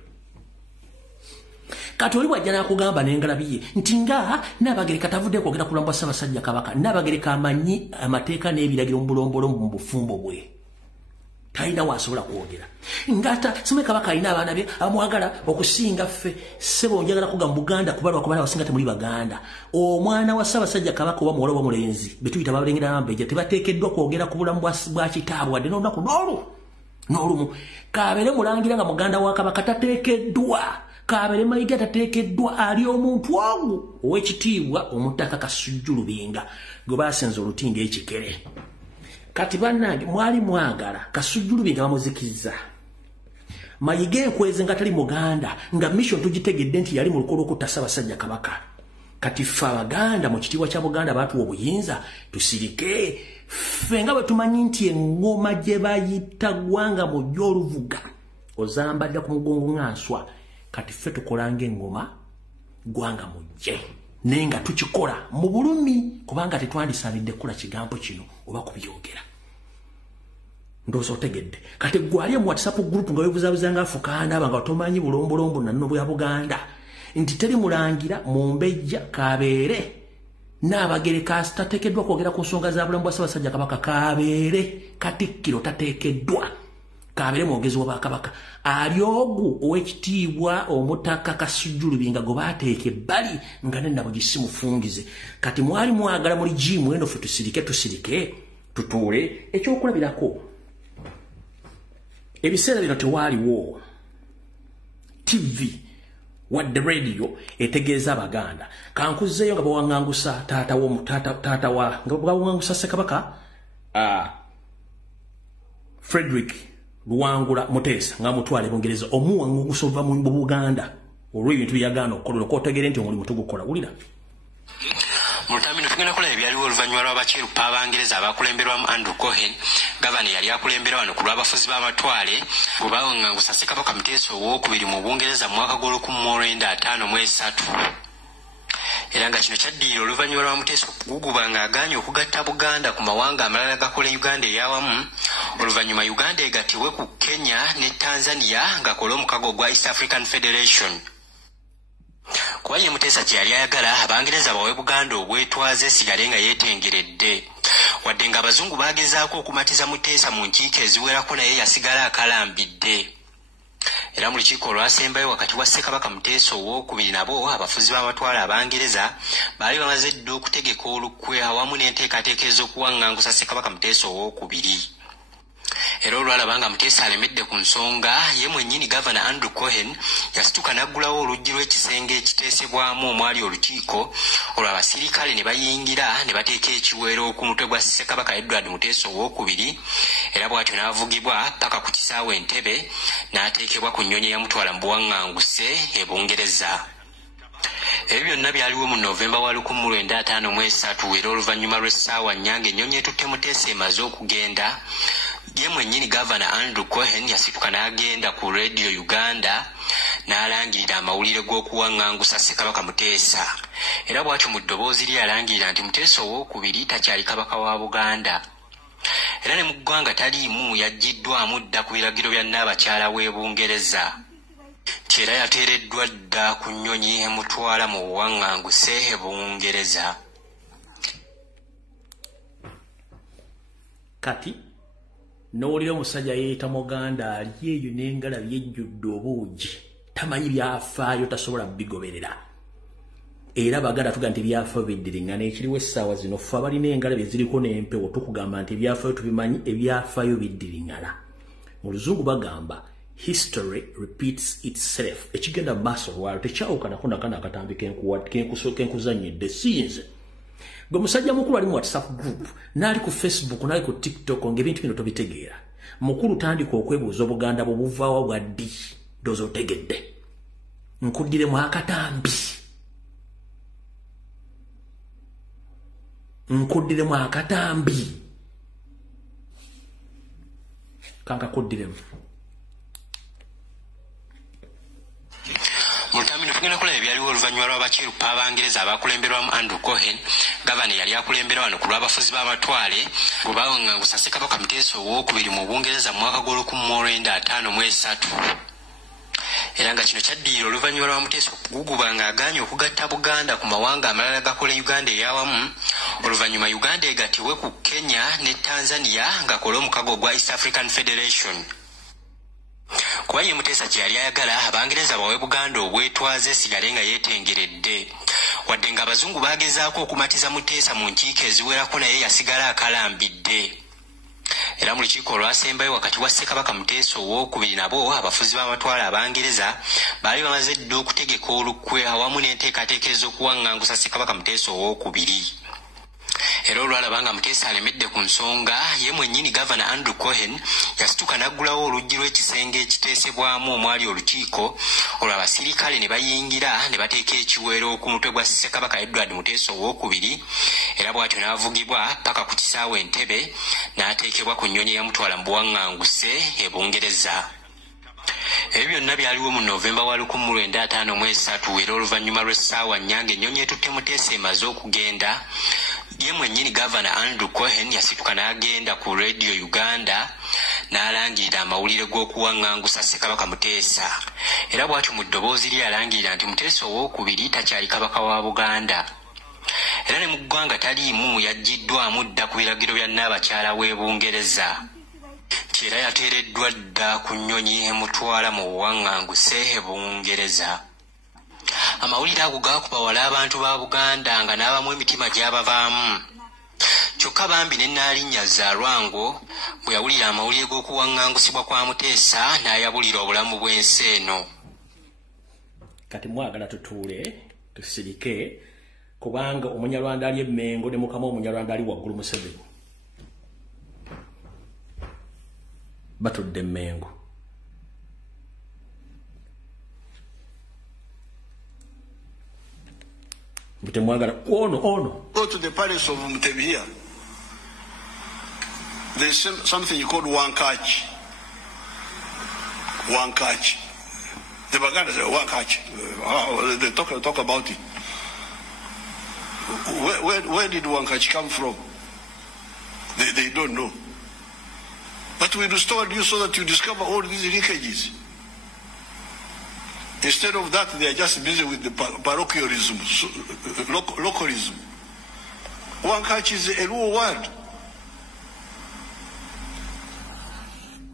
Kati oli bw'ajja n'akugamba n'engalabi ye nti nga Nnaabagereka tavudde kwogera ku bulamu bwa Ssaabasajja Kabaka, Nnaabagereka amanyi amateeka n'ebiragiro mu bulombolombo mu bufumbo bwe. Talina waasobola kwogera. Ngata Ssemwe Kabaka alina abaana be amwagala okusinga ffe ssebo njagala kugamba Buganda kubalwa ku baana basinga temuli Baganda. Omwana wa Ssaabasajja Kabaka oba muwala oba mulenzi be tuyita Babalengera Bambejja tebateekeddwa kwogera ku bulamu bwa kitaabwe wadde n'olunaku n'olumu. Kabeere Mulangira nga muganda wa Kabaka tateekeddwa. Kabeere Mayiga tateekeddwa. Ali omuntu ogu Oweekitiibwa Omutaka Kasujju Luyinga gwe baasenza olutinga ekikere. Kati bannange mwali mwagala Kasujju Luyinga bamuzikizza. Mayiga enkweze nga tali Muganda nga mission tugitegedde nti yali mu lukolo okutta Ssaabasajja Kabaka. Kati ffe Abaganda mu kitiibwa kya Buganda baatuwa obuyinza tusirike ffe nga bwe tumanyi nti engoma gye bayita gwanga mu gy'oluvuga ozambadde ku mugongo ng'answa. Kati ffe tukola ng'engoma gwanga mujje naye nga tukikola mu bulumi kubanga tetwandisaanidde kukola kigambo kino oba kubyogera. Ndowooza otegedde. Kati gwe ali mu WhatsApp group nga weebuzaabuza nga Afukanda nga tomanyi bulombolombo na nno bwa Buganda nti teri Mulangira Mumbejja Kabeere Nnaabagereka tateekeddwa kwogera ku nsonga za bulamu bwa Ssaabasajja Kabaka. Kabeere Katikkiro tateekeddwa. Kabeere mwogezi wa Kabaka. Ali ogu Oweekitiibwa Omutaka Kasujju Luyinga gwe baateeka ebbali nga nennabo gisimufungize. Kati mwali mwagala muli jimu eno ffe tusirike tutuule ekyokulabirako. Ebiseera bino tewaaliwo TV wadde radio etegeeza Abaganda. Kankuzeeyo nga bawaŋŋangusa taata wa nga bawaŋŋangusa Ssekabaka Frederick Luwangula Muteesa nga mutwala Bungereza omuwaŋŋangusa ova mu Buganda olw'ebintu byeyagaana okukola okwotegere nti omulimu tugukola. Wulira Mutamino tugenda kulaba ebyaliwo oluvannyuma lw'abakirupa Abangereza abakulemberwamu Andrew Cohen, gavana yali akulembera wano ku lw'abafuzi b'amatwale bwe bawaŋŋangusa Ssekabaka Muteesa owookubiri mu Bungereza mu mwaka gw'olukumi-1953. Era nga kino kyaddirira oluvannyuma lwa Muteesa okuguguba ng'agaanye okugatta Buganda ku mawanga amalala gakola Uganda ey'awamu, oluvannyuma Uganda egattibwe ku Kenya ne Tanzania ng'akola omukago gwa East African Federation. Kuba ye Muteesa kye yali ayagala Abangereza bawe Buganda obwetwaze esigale nga yeetengeredde. Wadde nga Abazungu baagezaako okumatiza Muteesa mu nkiiko eziwerako naye yasigala akalambidde. Era mu lukiiko olwasembayo wakati wa Ssekabaka Muteesa owookubiri nabo abafuzi b'amatwale Abangereza baali bamaze dda okutegeka olukwe awamu n'enteekateeka ez'okuwaŋŋangusa Ssekabaka Muteesa owookubiri. Era olwalabanga Muteesa alemedde ku nsonga, ye mwennyini Gavana Andrew Cohen yasituka n'aggulawo oluggi lw'ekisenge ekiteesebwamu omwali olukiiko, olwo abasirikale ne bayingira ne bateeka ekiweero ku mutwe gwa Ssekabaka Edward Muteesa owookubiri, era bw'atyo n'avugibwa paka ku kisaawe Entebbe n'ateekebwa ku nnyonyi eyamutwala mu buwaŋŋanguse e Bungereza. Ebyo byonna byaliwo mu Novemba wa 1953 era oluvannyuma lw'essaawa nnyange ennyonyi etutte Muteesa emaze okugenda, ye mwennyini Gavana Andrew Cohen yasituka n'agenda ku Radio Uganda n'alangirira amawulire g'okuwaŋŋangusa Ssekabaka Muteesa, era bw'atyo mu ddoboozi lye yalangirira nti Muteesa owookubiri takyali kabaka wa Buganda. Era ne mu ggwanga taliimu yaggiddwamu dda ku biragiro bya Nnaabakyala w'e Bungereza. Era yateereddwa dda ku nnyonyi emutwala mu buwaŋŋanguse e Bungereza. Kati n'olira omusajja yeeyita Muganda ali eyo n'engala byejjudde obuugi, tamanyi byafaayo, tasobola bigoberera. Era Abaganda tuga nti ebyafaayo biddiringana. Ekiriwo essaawa zino ffe abalina engala bye ziriko n'empewo tukugamba nti ebyafaayo tubimanyi, ebyafaayo biddiringana. Mu Luzungu bagamba history repeats itself. Ekigenda mu maaso lwalo tekyawukanako nakana akatambi kenkuzannyidde sinze. Gwe musajja mukulu ali mu WhatsApp group, n'ali ku Facebook, n'ali ku TikTok, ng'ebintu bino tobitegeera. Mukulu tandika okwebuuza Obuganda bwe buvaawo bwa ddi, ndowooza otegedde. Nkuddiremu akatambi. Nkuddiremu akatambi. Kankakuddiremu. Mulutami tugenda kulaba ebyaliwo oluvannyuma lw'abakirupa Abangereza abakulemberwamu Andrew Cohen, gavana yali akulembera wano ku lw'abafuzi b'amatwale bwe bawaŋŋangusa Ssekabaka Muteesa owookubiri mu Bungereza mu mwaka gw'1953. Era nga kino kyaddirira oluvannyuma lwa Muteesa okuguguba ng'agaanye okugatta Buganda ku mawanga amalala gakola Uganda ey'awamu, oluvannyuma Uganda egattibwe ku Kenya ne Tanzania ng'akola omukago gwa East African Federation. Kuba ye Muteesa kye yali ayagala Abangereza bawe Buganda obwetwaze esigale nga yeetengeredde. Wadde ng'Abazungu baagezaako okumatiza Muteesa mu nkiiko eziwerako, naye yasigala akalambidde. Era mu lukiiko olwasembayo wakati wa Ssekabaka Muteesa owookubiri nabo abafuzi b'amatwale Abangereza baali bamaze dda okutegeka olukwe awamu n'enteekateeka ez'okuwaŋŋangusa Ssekabaka Muteesa owookubiri. Era olwalabanga Muteesa alemedde ku nsonga, ye mwennyini Gavana Andrew Cohen yasituka n'aggulawo oluggi lw'ekisenge ekiteesebwamu omwali olukiiko, olwo abasirikale ne bayingira ne bateeka ekiweero ku mutwe gwa Ssekabaka Edward Muteesa owookubiri, era bw'atyo n'avugibwa paka ku kisaawe Entebbe n'ateekebwa ku nnyonyi eyamutwala mu buwaŋŋanguse e Bungereza. Ebyo byonna byaliwo mu Novemba wa 1953 era oluvannyuma lw'essaawa nnyange ennyonyi etutte Muteesa emaze okugenda, ye mwennyini Gavana Andrew Cohen yasituka n'agenda ku Radio Uganda n'alangirira amawulire g'okuwaŋŋangusa Ssekabaka Muteesa, era bw'atyo mu ddoboozi lye yalangirira nti Muteesa owookubiri takyali kabaka wa Buganda. Era ne mu ggwanga taliimu yaggiddwamu dda ku biragiro bya Nnaabakyala w'e Bungereza. Era yateereddwa dda ku nnyonyi emutwala mu buwaŋŋanguse e Bungereza. Amawulire ago gaakuba wala abantu ba Buganda nga n'abamu emitima gy'abavaamu. Kyokka bambi ne Nnaalinnya Zaalwango bwe yawulira amawulire g'okuwaŋŋangusibwa kwa Muteesa n'ayabulira obulamu bw'ensi eno. Kati mwagala tutuule tusirike, kubanga Omunyarwanda ali e Mengo ne mukama Omunyarwanda ali waggulu Museveni batudde Mengo. Go to the palace of Mutebia. There's something called Wankachi. Wankachi. The Baganda say Wankachi. They talk about it. Where did Wankachi come from? They don't know. But we restored you so that you discover all these linkages. Instead of that, they are just busy with the parochialism, localism. Wankachi is a Luo word.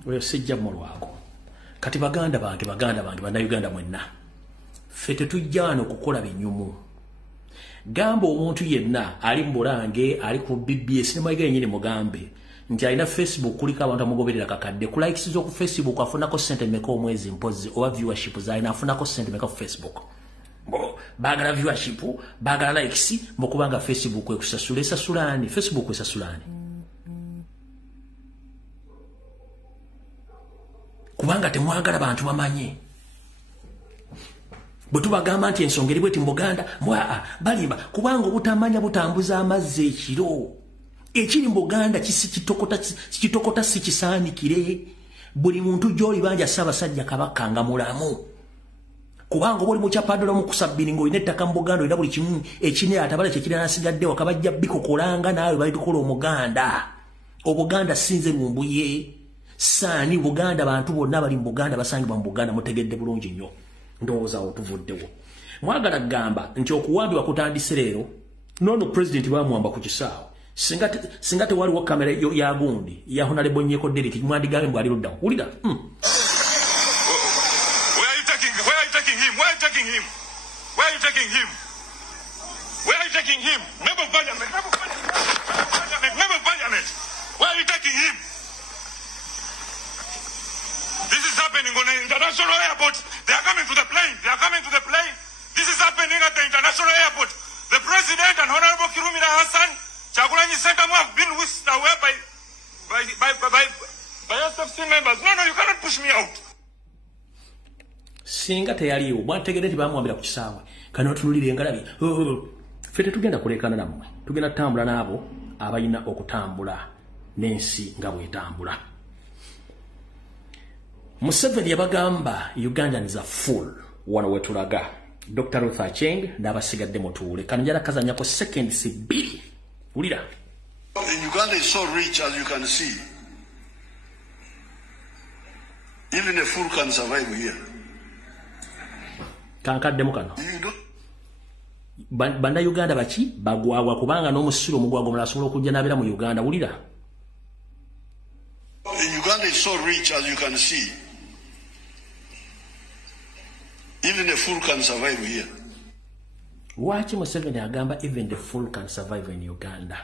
Wewe sijja mulwako. kati baganda bange bannayuganda mwenna ffe tetujja wano okukola binyumu gamba omuntu yenna ali mu Bulange ali ku BBS ne mwayiga yennyini mugambe nti alina Facebook kuliko abantu amugoberera kakadde ku likes z'oku Facebook afunako sente mmeka omwezi mpozi oba viewership zaalina afunako sente mmeka ku Facebook baagala viewership baagala likes mukubanga Facebook esasulani Facebook esasulani kubanga temwagala bantu bamanye bwe tubagamba nti ensonga eri bweti mu Buganda balimba kubanga obutamanya butambuza amazzi ekiro ekiri mu Buganda kitokota si kisaanikire buli muntu gy'oli banja Ssaabasajja Kabaka nga mulamu kubanga buli mu kyapaddolo mu kusabbiri ng'olina ettaka mu Buganda olina buli kimu ekine atabala kyekirina nasigadde wakabajja bikokolanga naawe balitukola Omuganda Obuganda sinze mumbuye saani Buganda bantu bonna bali mu Buganda basangibwa mu Buganda mutegedde bulungi nnyo ndowooza otuvuddewo mwagala kugamba nti okuwambibwa kutandise leero noono pulezidenti baamuwamba ku kisaawe singa tewaliwo kamera ya gundi ya Honorable Nyeko Derek mwandigambe mbwali luddawo wulira On an international airport. They are coming to the plane. They are coming to the plane. This is happening at the international airport. The president and Honorable Kirumira Hassan, Chagulanyi Center have been whisked away by SFC members. No, you cannot push me out. Singa teyaliwo mwategedde nti bamwambira ku kisaawe kano tunulire engalabi ffe tetugenda kuleekana nammwe tugenda tutambula n'abo abalina okutambula n'ensi nga bw'etambula. Museveni yabagamba Ugandans are full wano wetulaga Dr. Ruth Acheng n'abasigadde mutuule kano njala kazanyako seconds 2 wulira. Uganda is so rich as you can see. Even a fool can survive here. Kankaddemu kano banda Uganda baki bagwagwa kubanga n'omusiro omugwago mulala asobola okujja n'abeera mu Uganda wulira. Uganda is so rich as you can see. Even a fool can survive here. Waki Museveni agamba even the fool can survive in Uganda?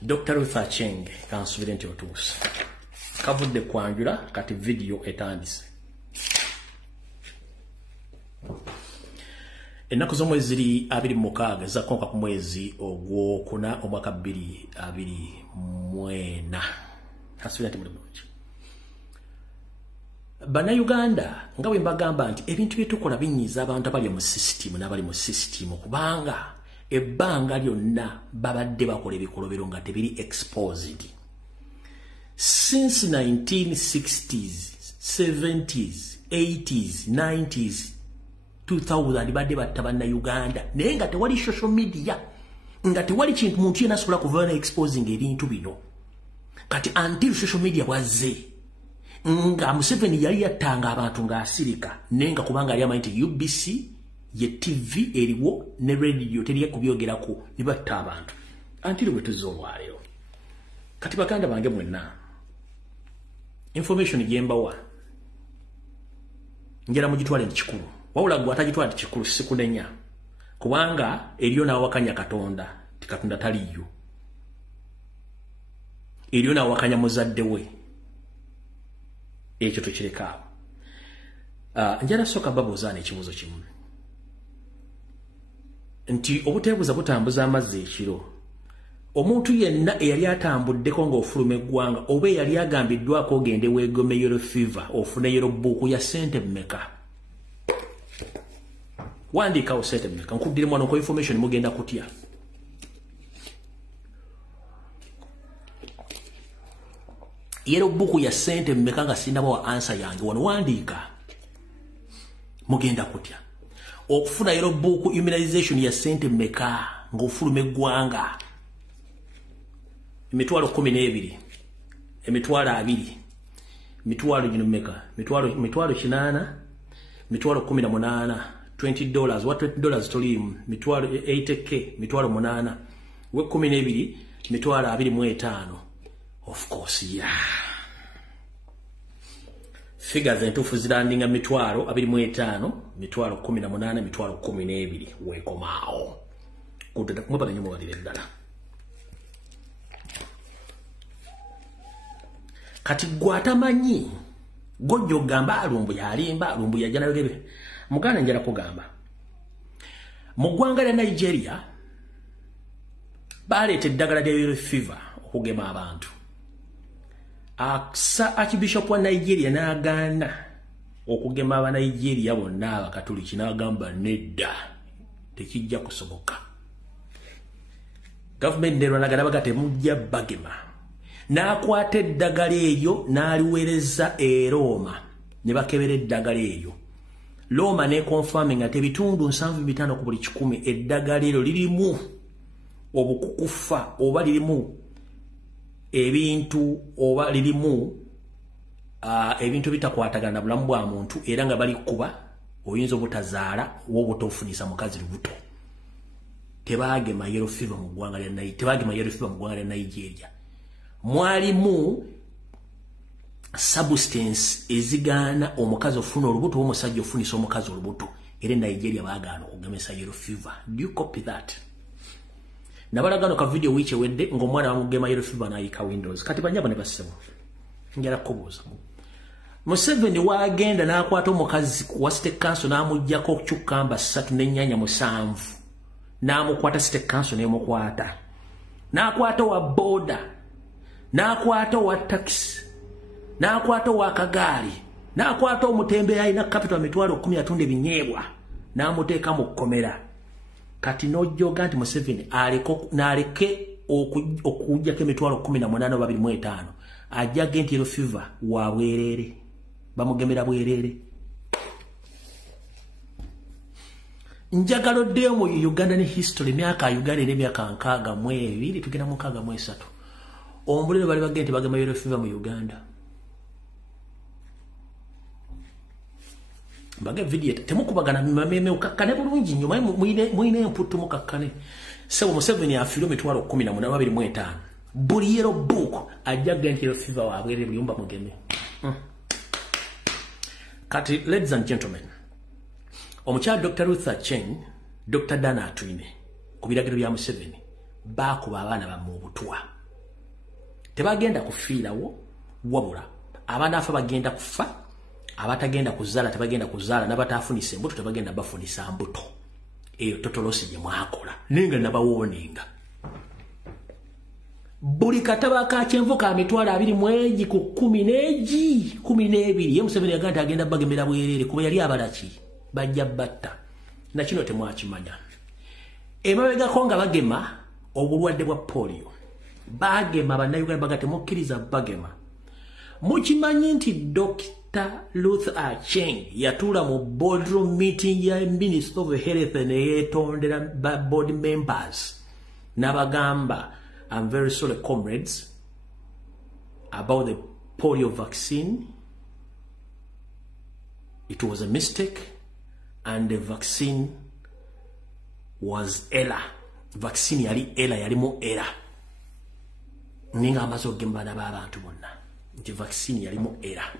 Dr. Ruth Acheng kansubire nti otuuse kavudde kwanjula kati video etandise. Ennaku z'omwezi ziri 26 zakonka ku mwezi ogwokuna omwaka 2024 kasubira nti mulungi. Bannayuganda nga bwe mbagamba nti ebintu byetukola binyiiza abantu abali mu system n'abali mu system kubanga ebbanga lyonna babadde bakola ebikolobero nga tebiri exposed. Since 1960s, 70s, 80s, 90s, 2000 badde batta bannayuganda naye nga tewali social media nga tewali kintu muntu yenna asobola kuvaana exposing ebintu bino kati until social media bwazze nga Museveni yali yattanga abantu ng'asirika naye nga kubanga yali amanyi nti UBC ye TV eriwo ne radio teriya kubyogerako ne batta abantu until bwe tuzza olwaleero. Kati baganda bange mwenna information gyembawa njala mugitwale nti kikulu wawula gwe atagitwala nti kikulu sikunenya kubanga eriyo n'awakanya Katonda ti Katonda taliyo eriyo n'awakanya muzadde we ekyo tukireka njala soka babuuzaana ekibuuzo kimu nti obuteebuuza butambuza amazzi ekiro omuntu yenna eyali atambuddeko ng'ofuluma eggwanga oba eyali agambiddwako ogende weegome yellow fever ofune yellow book ya sente mmeka wandiikawo sente mmeka nkuddire mwana ko information mugenda kutya yellow book ya sente mmeka nga sindabawa answer yange wano wandiika mugenda kutya okufuna yellow book immunization ya sente mmeka ng'ofuluma eggwanga emitwalo 12 emitwalo 2 mitwalo gino mmeka mitwalo 8 mitwalo 18 $20 what $20 tolimu mitwalo 80k mitwalo 8 we 12 mitwalo 25 of course yeah figures entufu zirandinga mitwalo 25 mitwalo 18 mitwalo 12 wekomao kutenda kumpa nyuma walile ndala kati gwatamanyi gojo gamba alumbu yalimba alumbu yajana yogebe mugana njala kugamba mugwanga lya Nigeria balete eddagala lya yellow fever okugema abantu Archbishop wa Nigeria n'agaana okugema aba Nigeria bonna abakatoliki n'agamba nedda tekijja kusoboka government ne lwalagala bagate mujja bagema n'akwata eddagala eryo n'aliweereza e Roma ne bakebera eddagala eryo Roma ne confirming ate bitundu 75 ku buli 100 eddagala eryo lirimu obukukufa oba lirimu ebintu oba lirimu ebintu bitakwatagana bulamu bwa muntu era nga bali kuba oyinza obutazaala wobutofunisa mukazi lubuto tebagema yellow fever mu ggwanga lya Nigeria mwalimu substance ezigana omukazi ofuna olubuto omusajja ofunisa omukazi olubuto era Nigeria bagana okugemesa yellow fever. Do you copy that? Nabalagano ka video wiche wedde ngomwana bamugema yellow fever na yika Windows kati banyaba ne basebo njala kubuza Museveni wagenda n'akwata omukazi wa State Council n'amujjako okukyukamba 3 n'ennyanya 7 n'amukwata State Council n'emukwata n'akwata wa boda n'akwata wa taxi n'akwata wa kagaali n'akwata omutembe alina capital mitwalo 10 atunde ebinyeebwa n'amuteeka mu kkomera kati nojoga nti Museveni naleke okujjako emitwalo 18 ajjage nti yellow fever wa bwerere bamugemera bwerere njagalo deo mu Uganda ne history myaka Uganda ne myaka 62 tugenda mu 63 ombuliro bali bagenti bagema yellow fever mu Uganda baga video temukubagana mimameme ukakane bulungi nyuma muine emputu mukakane sebo Museveni afiro mitwalo 18 buli yellow book ajaga nti yellow fever wa bwerere byumba mugeme kati ladies and gentlemen omukyala Dr. Ruth Acheng Dr. Dana Atwine kubiragiro bya Museveni bakuba abaana ba mu butwa tebagenda kufiirawo wabula abaana afa bagenda kufa abatagenda kuzala tebagenda kuzala nabatafunisa embuto tebagenda bafunisa mbuto eyo totolosi je mwakola ninga nabawoninga buli kataba ka kyenvu ka mitwalo 20 mweji ku 12 ye Museveni yaganda agenda bagemera bwerere kuba yali abalaki bajja batta na kino temwakimanya emabega konga bagema obulwadde bwa polio bagema bannayuganda bagate mukkiriza bagema mukimanyi nti Dr. Ruth Acheng yatula mu boardroom meeting ya Minister of Health neyetondera board members nabagamba I'm very sorry comrades about the polio vaccine. It was a mistake and the vaccine was error. Vaccine yali error yalimu error. Ninga amazo gembana babantu bonna. Nti vaccine yalimu error.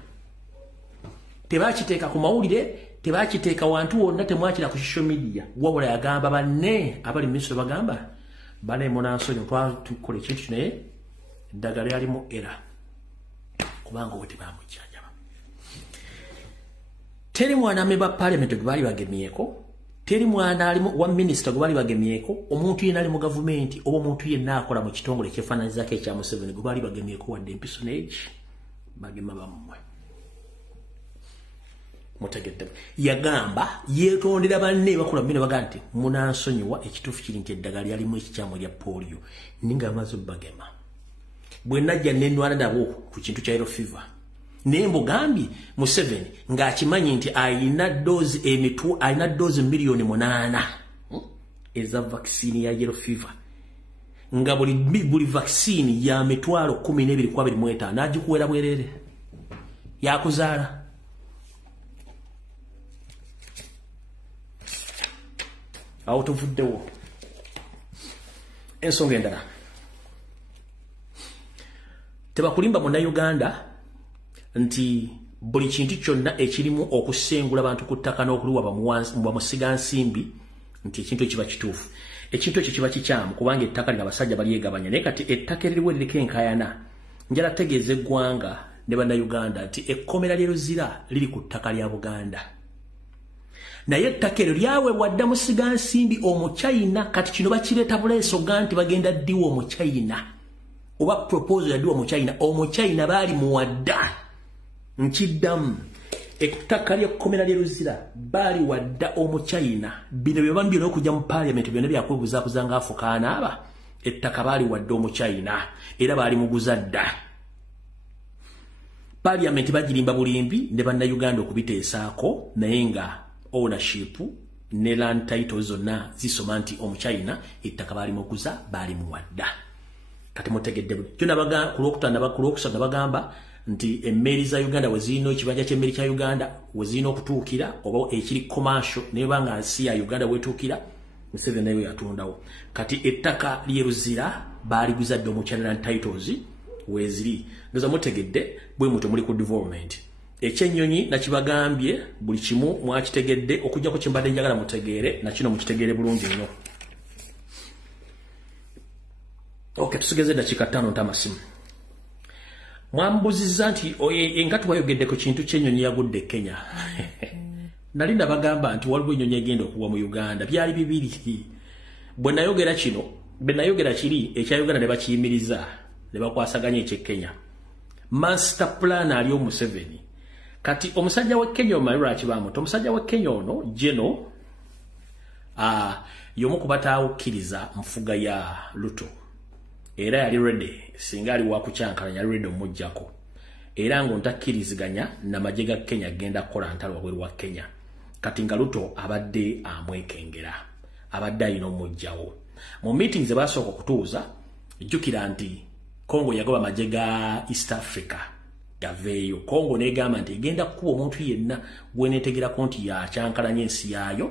Tebakiteeka ku mawulire, tebakiteeka wantu wonna temwakira ku social media. Wabula yagamba banne abali minister bagamba bane Munansonyi tukole kintu naye eddagala yalimu error. Kubanga wote bamujjanjaba. Teri mwana ameba parliament gwali bagemyeko, teri mwana alimu wa minister gwali bagemyeko, omuntu yena ali mu government obo omuntu yenna akola mu kitongole kyefaananyizako ekya Museveni gwali bagemyeko wadde impersonage bagema bamwe. Mutegedde yagamba yetondera banne bakola bino bagamba nti Munansonyiwa ekituufu kiri nti eddagala yalimu ekikyamu lya polio ninga amaze bagema. Bwe najja nendwala nabo ku kintu kya yellow fever nembo gambi Museveni ng'akimanyi nti ayina dozi milioni 8 eza vaccine ya yellow fever nga buli vaccine ya mitwalo 12 kwa 25 najikuwera bwerere yakuzaala out of the war ensonga endala tebakulimba mu Uganda nti buli kintu kyonna ekirimu okusengula abantu ku ttaka n'okuliwa bamusiga nsimbi nti ekintu ekiba kituufu. Ekintu ekyo kiba kikyamu kubanga ettaka lino abasajja balyegabanya. Naye kati ettaka eririwo liriko enkayana, njala tegeeza eggwanga ne bannayuganda nti ekkomera lye Luzira liri ku ttaka lya Buganda. Naye ettaka eryo lyaweebwa dda musiga nsimbi Omuchina. Kati kino bakireeta buleesoga nti bagenda ddiwa Omuchina oba proposal yaddiwa Omuchina. Omuchina baali muwadda. Nkiddamu ettaka ly'ekkomera lye Luzira baali wadda Omuchina. Bino bye bambi n'okujja mu parliament byonna byakwebuuzaabuza ng'afukaana aba. Ettaka baali wadda Omuchina era baali muguza dda. Parliament bagirimba bulimbi ne bannayuganda okubiteesaako, naye nga ownership ne land title zonna zisoma nti Omuchina ettaka baali muguza baali muwadda. Kati mutegedde kyo nabaga ku lwokusatu bagamba nti emmeri za Uganda wezino ekibanja ky'emmeri kya Uganda wezino okutuukira oba ekiri commercial naye banga nsi ya Uganda wetuukira Museveni nayo yatundawo. Kati ettaka lye Luzira baali guzadde Omuchina land titles weziri. Ndoza mutegedde bwe muto muli ku development. Ekyennyonyi nakibagambye buli kimu mwakitegedde okujja ku kimbadde njagala mutegeere na kino mukitegeere bulungi nnyo. Okay, tusigeze dakika 5 ntamasimu. Mwambuzizza nti nga twayogedde ku kintu ky'ennyonyi yagudde Kenya. Nali nabagamba nti waliwo ennyonyi egenda okugwa mu Uganda. Byali bibiri. Bwe nayogera kino, bwe nayogera kiri ekya Uganda ne bakiyimiriza ne bakwasaganya eky'e Kenya. Master plan ali Museveni. Kati omusajja wa Kenya omalira akibamuto. Omusajja wa Kenya ono Jeno yomu kubataawukiriza nfuga ya Ruto. Era yali ready singa ali wakucyankalanya yali ready omujjako. Era ngo ntakkiriziganya na majega Kenya genda kola ntalo wabweru wa Kenya. Kati nga Ruto abadde amwekengera. Abadde ayina omujjawo. Mu meetings basooka kutuuza jjukira nti Congo yagoba majega East Africa gaveeyo. Congo negamba nti egenda kuba omuntu yenna gweneetegera konti ya kyankalanya ensi yaayo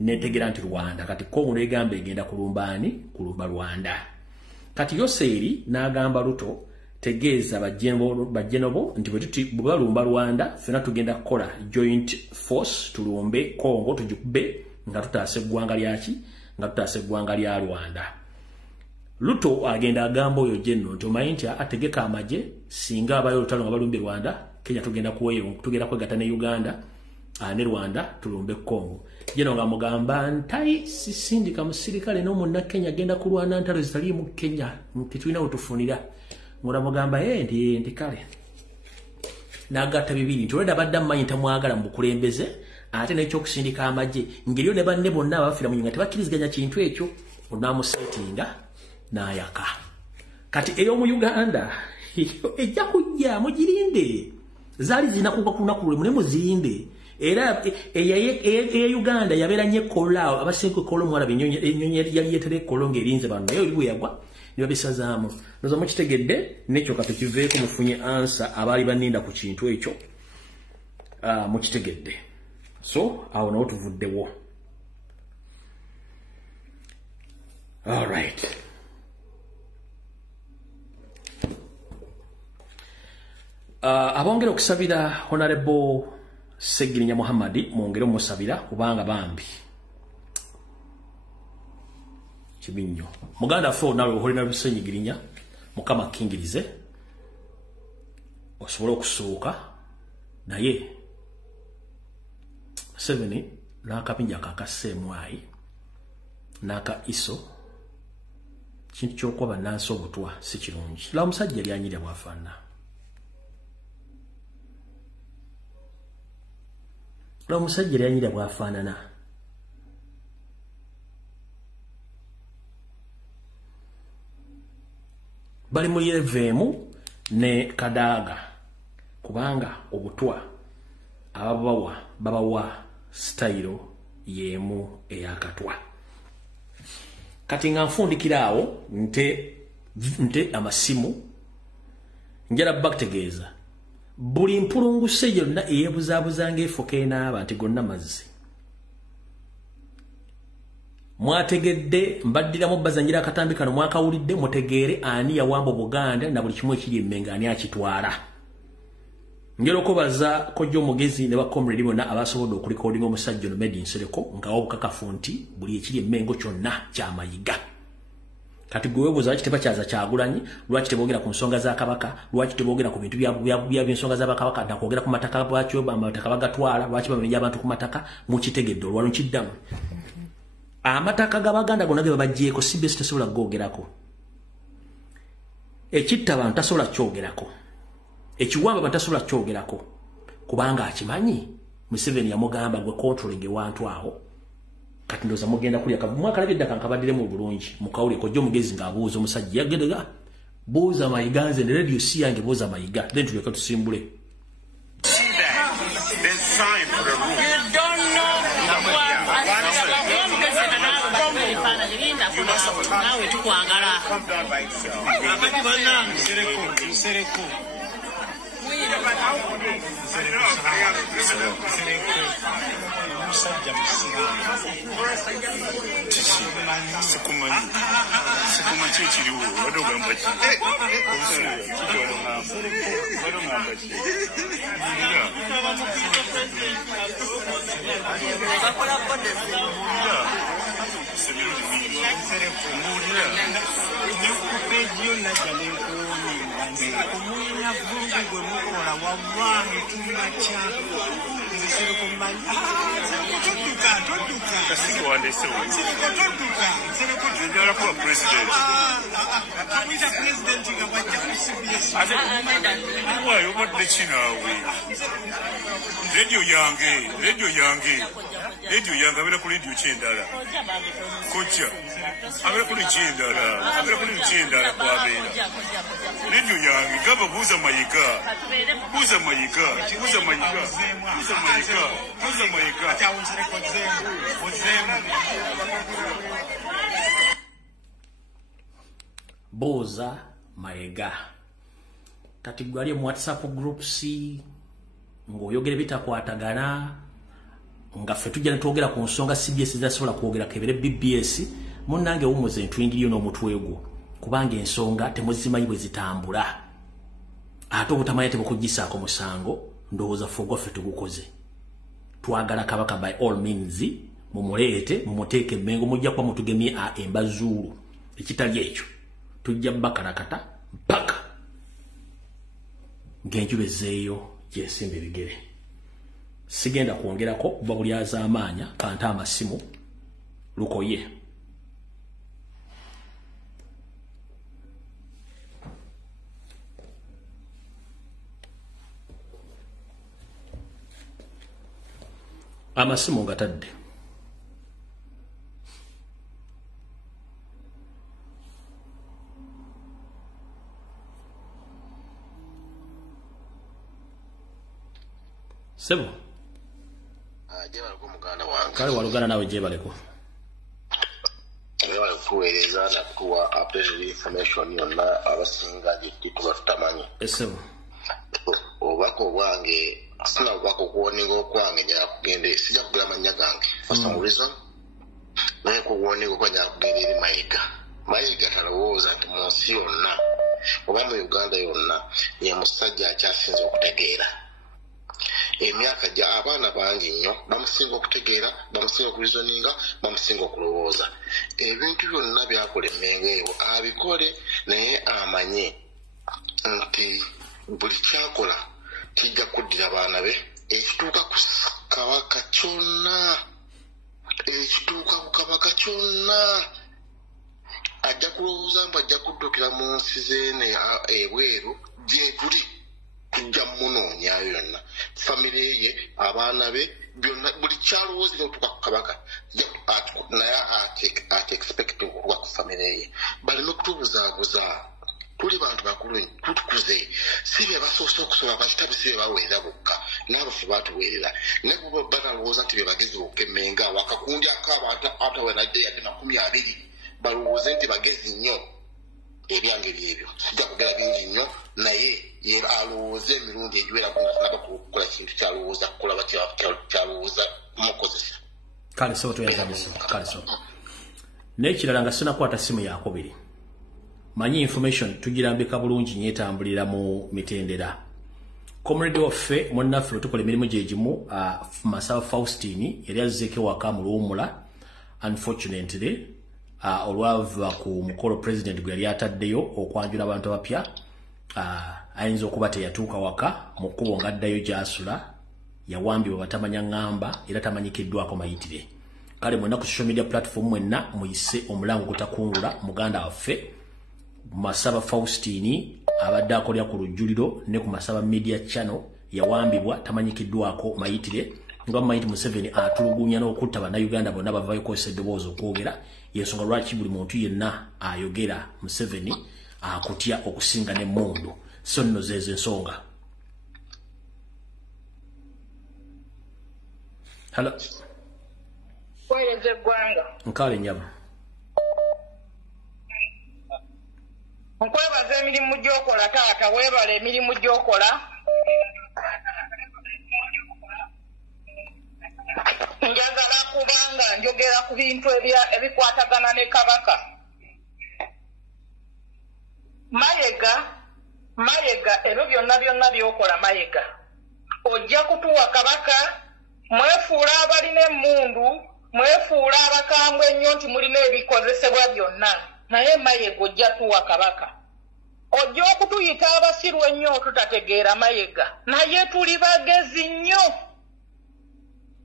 neetegera nti Rwanda. Kati Congo negamba egenda kulumbaani kulumba Rwanda. Kati Yoseri n'agamba Ruto tegeeza bajjenobo nti bwe balumba Rwanda fena tugenda kukola joint force tulumbe Congo tujukube nga tutaase eggwanga lyaki nga tutaase eggwanga lya Rwanda. Ruto agenda agamba oyo Jeno nti omanyi nti ategeka amaje singa abayo olutalo nga balumbe Rwanda Kenya tugenda kwegatta ne Uganda ne Rwanda tulumbe Congo. Jeno nga mugamba ntai sisindika musirikale n'omunna Kenya agenda kulwana ntalo zitali mu Kenya nti tulina otufunira. Ngora mugamba nti kale n'agatta bibiri nti olwedda badda mmanyi ntamwagala mu bukulembeze ate n'ekyokusindika amaje ngeriyo ne banne bonna abafiira mu Uganda tebakkiriziganya kintu ekyo onaamusetinga n'ayaka. Kati ey'omu Uganda ejja kujja mugirinde zaali zirina kuba ku lunaku lwe mune muzirinde. Era eya Uganda yabeera nnyo ekkolaawo abasenke ekkola omwalaba ennyonyi yali yeetera ekkola ng'erinze bano naye oli bwe yagwa ne babisazaamu. Noza mukitegedde n'ekyo kati kiveeko mufunye ansa abaali baninda ku kintu ekyo mukitegedde. So awo nawo tuvuddewo. All right. Abongera okusabira Honorable Segirinya Muhammadi mwongere omusabira kubanga bambi kibinyo muganda fo nawe oholina bisenyigirinya mukama kingirize osobola okusuuka naye 7 n'akapinja kakaseemwayi n'aka iso kintu ky'okuba nansi obutwa si kirungi. La omusajja yali anyirya bwafaanana. La omusajja yali anyirya bwafaanana. Bali mu yeveemu ne Kadaaga kubanga obutwa babawa style yemu eyakatwa. Kati nga nfundikira awo nte amasimu njala bakutegeeza buli mpulunguse yonna eyebuzaabuzanga efoka enaaba nti gonna mazzi. Mwategedde mbaddiramu bazanjira akatambi kano mwakawulidde mutegeere ani yawamba Buganda na buli kimu ekiri emmenga ani akitwala. Ngero kobaza Kojjo Mugezi ne bakomredi bonna abasobodde okulikodinga omusajja no Made in Sereko nga obukakafu nti buli ekiri emmengo kyonna kya Mayiga. Kati gwe webuuza lwaki tebakyaza Kyagulanyi, lwaki teboogera ku nsonga za Kabaka, lwaki teboogera ku bintu by'ensonga za Bakabaka na kwogera ku mataka bwakyo amataka bagatwala, lwaki bamenya abantu ku mataka mukitegedde olwalo nkiddamu. Amataka g'Abaganda gonna ge babaggyeko CBS tasobola kugoogerako. Ekitta abantu tasobola kyogerako. Ekiwamba abantu tasobola kyogerako. Kubanga akimanyi Museveni yamugamba gwe controlling ewantu awo. Kati ndoza mugenda kulya mwaka labidda kankabadire mu bulungi mukawule Kojjo Mugezi ng'abuuza omusajja yagedega buuza Mayiga nze ne radio si yange buuza Mayiga then tuleka tusimbule. Nawe tukwagala. Radio yange abera ku radio Kyendala. Kocha. Abera ku Kyendala. Abera ku Kyendala kwabera. Radio yange gaba buuza Mayiga. Buuza Mayiga. Buuza Mayiga. Buuza Mayiga. Buuza Mayiga. Buuza Mayiga. Kati gwali mu WhatsApp groups ng'oyogera bitakwatagana nga ffe tujja ne twogera ku nsonga CBS zasobola kwogera kebere BBS munnange wumuze ntwingiriyo n'omutwe gwo kubanga ensonga temuzimanyi bwe zitambula ate obutamanya tebukugisaako musango ndowooza ffe ogwaffe tugukoze twagala Kabaka by all means mumuleete mumuteeke emmengo mujja kuba mutugemye embazuulu ekitali ekyo tujja bakarakata mpaka ng'enjuba ezzeeyo gyesimba ebigere. Sigenda kwongerako kuba buli azaamaanya kanta amasimu lukoye. Amasimu ngatadde. Sebo. Kale walugana nawe jebaleko. Ewa kueleza na kuwa update information yonna abasinga gititwa tutamanyi. Sebo. Obako bwange sina obako kuwoninga okwange nya kugende sija kugula manya gange. For some reason naye kuwoninga okwanya kugende eri Mayiga. Mayiga talowooza nti munsi yonna oba mu Uganda yonna ye musajja akyasinze okutegeera. Emyaka gya abaana bangi nnyo bamusinga okutegeera bamusinga okulizoninga bamusinga okulowooza ebintu byonna byakola emmengo eyo abikole naye amanye nti buli kyakola kijja kuddira abaana be ekituuka ku Kabaka kyonna ekituuka ku Kabaka kyonna ajja kulowooza mbu ajja kuddukira mu nsi zeene ebweru gye tuli kujja munoonya yonna family ye abaana be byonna buli kyalowooza okutuuka ku Kabaka naye ate expect okutuuka ku family ye baleme kutubuzaabuza tuli bantu bakulu tutukuze si be basoose okusoma bakitabu si be baweerera bokka n'abafu batuweerera naye kuba balowooza nti be bagezi bokka emmenga wakakundi akabantu ataweeradde yadde 20 balowooze nti bagezi nnyo ebyange byebyo sijja kugera bingi nnyo naye alowooza emirundi egiwera kunaba kukola kintu kyalowooza kukola kyalowooza mukozesa kale so tuyagamiso kale so n'ekirala nga sinakwata simu yakubiri manyi information tugirambika bulungi nyetambulira mu mitendera comrade waffe munnaffe tukola emirimu gye gimu Masaba Faustini yali azzeeko waka mu Luwummula unfortunately olwava ku mukolo president gwe yali ataddeyo okwanjula abantu abapya ayinza okuba teyatuuka waka mu kkubo ng'addayo gy'asula yawambibwa batamanya ngamba era tamanyikiddwako mayitire kale mwenna ku social media platform mwenna muyise omulango gutakungula muganda waffe Masaba Faustini abadde akolera ku lujjuliro ne ku Masaba Media Channel yawambibwa tamanyikiddwako mayitire nga Mayiti Museveni atulugunya n'okutta bannayuganda bonna bavaayo kozesa eddoboozi okwogera yensonga lwaki buli muntu yenna ayogera Museveni akutya okusinga n'emmundu so nno zezo ensonga. Hello. Kweleze gwanga. Nkale nyama. Nkwebaza emirimu gy'okola taata weebala emirimu gy'okola. Njagala kubanga njogera ku bintu ebikwatagana ne Kabaka. Mayiga ebyo byonna by'okola Mayiga. Ojja kutuwa Kabaka mwefuula abalina emmundu mwefuula abakambwe ennyo nti mulina ebikozesebwa byonna naye Mayiga ojja tuwa Kabaka. Ojja okutuyita abasiru ennyo tutategeera Mayiga naye tuli bagezi nnyo.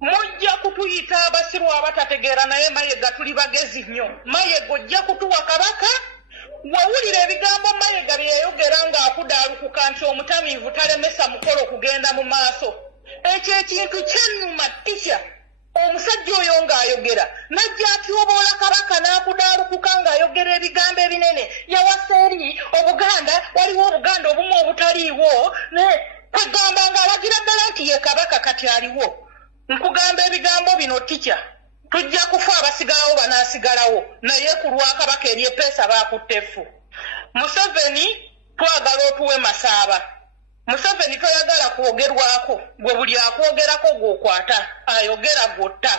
Mujja kutuyita abasiru abatategeera naye Mayiga tuli bagezi nnyo. Mayiga ojja kutuwa Kabaka. Wawulira ebigambo Mayiga bye yayogera ng'akudaalukuka nti omutamiivu talemesa mukolo kugenda mu maaso. Ekyo ekintu kyannuma tisha. Omusajja oyo ng'ayogera najja atyoboola Kabaka n'akudaalukuka ng'ayogera ebigambo ebinene yawasa eri Obuganda waliwo Obuganda obumu obutaliiwo ne kugamba ng'alagira ddala nti ye Kabaka kati aliwo. Nkugamba ebigambo bino tisha. Tujja kufa abasigalawo banaasigalawo naye ku lwa Kabaka eryeppeesa baakuttefu. Museveni twagala otuwe Masaba. Museveni toyagala kwogerwako gwe buli akwogerako gw'okwata ayogera gw'otta.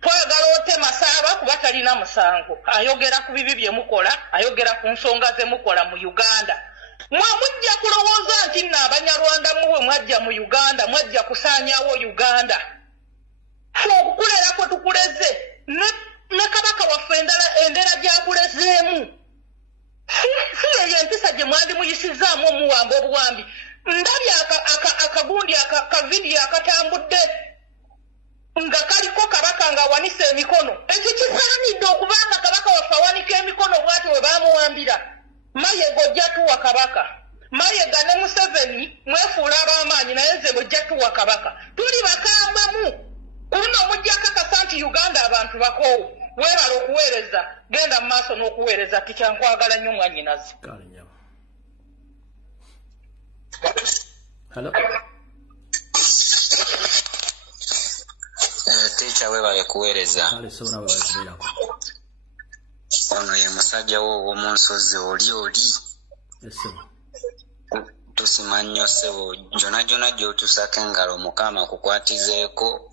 Twagala ote Masaba kuba talina musango ayogera ku bibi bye mukola ayogera ku nsonga ze mukola mu Uganda. Mujja kulowooza nti nno Abanyarwanda muwe mwajja mu Uganda mwajja kusaanyaawo Uganda. Okukulera kwe tukuleze ne Kabaka waffe endera gy'akulezeemu si eyo empisa gye mwandi muyisizaamu omuwambi obuwambi. Ndabye akagundi akavidiyo akatambudde nga kaliko Kabaka ng'awanise emikono. Ekyo kisaanidde okubanga Kabaka waffe awanika emikono bw'ati we baamuwambira. Mayiga ojja tuwa Kabaka. Mayiga ne Museveni mwefuula ab'amaanyi naye nze bojja tuwa Kabaka. Tuli bakambamu. Kuno mujja kakasa nti Uganda abantu bakoowu. Weebala okuweereza genda mu maaso n'okuweereza tikyankwagala nnyo mwannyinazi. Hello. Teacher weebale kuweereza. Kale sona weebale kubeerako. Ono ye musajja wo ow'omu nsozi oli. Yes. Tusima nnyo ssebo jona gy'otusako engalo Mukama kukwatizeeko.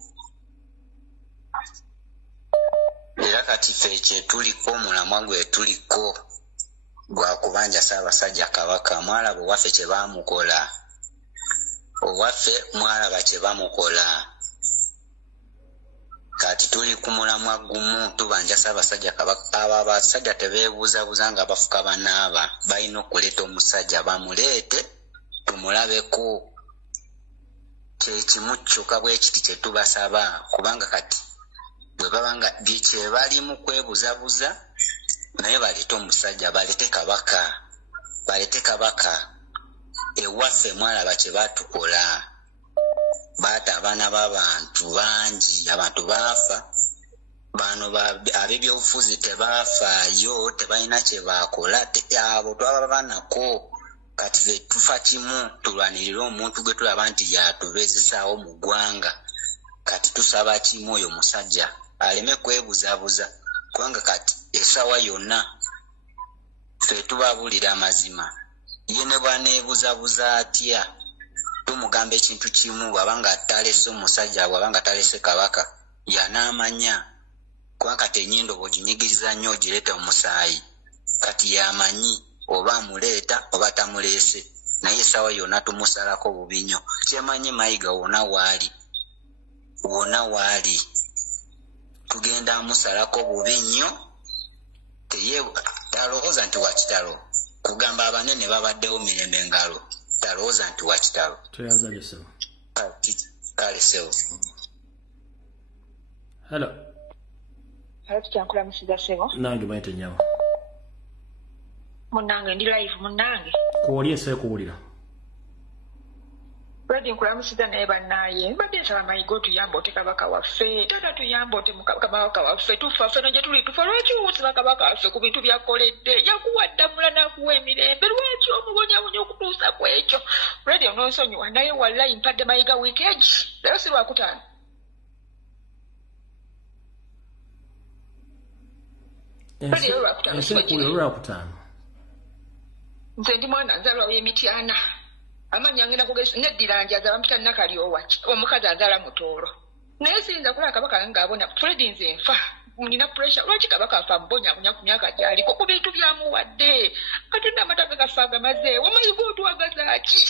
Era kati ffe kyetuliko omulamwa gwe tuliko gwa kubanja Ssaabasajja Kabaka mwalaba owaffe kye baamukola. Owaffe mwalaba kye bamukola. Kati tuli ku mulamwa gumu tubanja Ssaabasajja Kabaka. Abo abasajja tebeebuuzabuuza nga bafuka banaaba balina okuleeta omusajja bamuleete tumulabeko. Kye kimu kyokka bwe kiti kye tubasaba kubanga kati bwe babanga kye balimu kwebuzabuza naye baleete omusajja baleete Kabaka. Ewaffe mwalaba kye batukola. Baata abaana b'abantu bangi abantu baafa. Bano ab'ebyobufuzi tebaafaayo tebalina kye baakola abo twaba banako. Kati ffe tufa kimu tulwanirire omuntu gwe tulaba nti yatubezesaawo mu ggwanga. Kati tusaba kimu oyo musajja aleme kwebuzabuza kubanga kati essaawa yonna ffe tubabuulira amazima. Ye ne bwaneebuzabuza atya tumugamba ekintu kimu bw'abanga talese omusajja bw'abanga talese Kabaka yanaamanya kubanga kati ennyindo bw'oginyigiriza nnyo ogireeta omusaayi kati yamanyi oba amuleeta oba tamuleese naye sawa yonna tumusalako bubi nnyo. Kyemanyi Mayiga wonna waali tugenda amusalako bubi nnyo, talowooza nti wakitalo. Kugamba abanene babaddewo mirembe ngalo, talowooza nti wakitalo. Kale sewo. Hello. Tukyankula musiga sebo. Nange bayite nyawo. Munange ndi live munange. Kuwulira ensi kuwulira. Badi nkula musiga naye bannaye. Badi nsaba Mayiga otuyamba ote kabaka waffe. Tata tuyamba ote kabaka waffe. Tufa ffe nonje tuli tufa lwaki wuusiba kabaka waffe ku bintu byakoledde. Yakuwaddamula n'akuwa emirembe. Lwaki omubonyabonya okutuusa ku ekyo. Badi ononsonyiwa naye wallahi mpadde Mayiga weekend. Leero si Lwakutaano. Nze ndi mwana nzalwa w'Emityana. Amanya ngenda kugesa neddira njaza bampita nakali owaki. Omukazi azala mutoolo. Naye siyinza kulaba kabaka ng'abona Fredi nze nfa. Nina pressure. Lwaki kabaka afa mbonya ku myaka gy'aliko ku bintu byamuwadde. Katonda amataga gafe agamazeewo. Mayiga otuwagaza ki?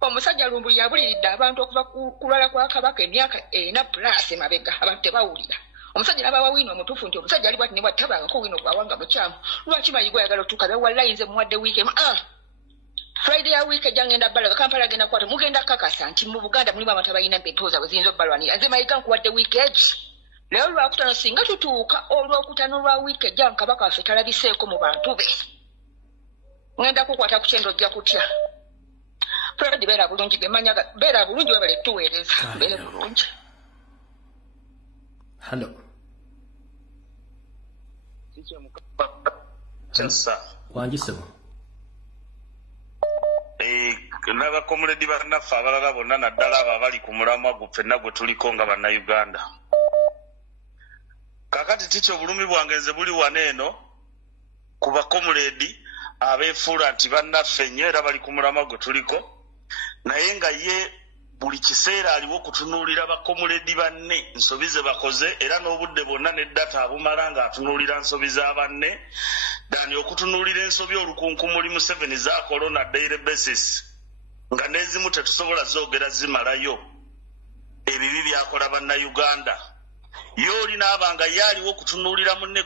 Omusajja lumbu yabuliridde abantu okuva kulwala kwa kabaka emyaka 4 plus emabega abantu tebawulira. Omusajja n'abawa wino omutuufu nti omusajja ali bwati ne bw'atabangako wino bw'awanga mukyamu. Lwaki Mayiga oyagala otuuka wallahi nze muwadde weekend. Friday ya week ejangenda balaga Kampala agenda kwata mugenda kakasa nti mu Buganda mulimu abantu abalina empetoza bwezinzo balwanira. Nze Mayiga nkuwadde weekend. Leo Lwakutaano singa tutuuka Olwokutaano lwa week ejja kabaka waffe talabiseeko mu bantu be. Ngenda kukwata ku kyendo ojja kutya. Friday beera bulungi bemanya beera bulungi webale tuweereza. Beera bulungi. Hello. Wangisebo. N'abakomuledi bannaffe abalala bonna naddala abo abali ku mulamwa ffenna gwe tuliko nga bannayuganda. Kakati tikyo obulumi bwange nze buli wano eno ku bakomuledi abeefuula nti bannaffe nnyo era bali ku mulamwa gwe tuliko, naye nga ye buli kiseera aliwo okutunuulira bakomuledi banne nsobi ze bakoze era n'obudde bwonna n'eddata abumala ng'atunuulira nsobi za banne dani okutunuulira ensobi olukunkumuli mu 7 za corona daily basis nga n'ezimu tetusobola zoogera zimalayo ebibi byakola bannayuganda. Ye olinaabanga ye aliwo okutunuulira munne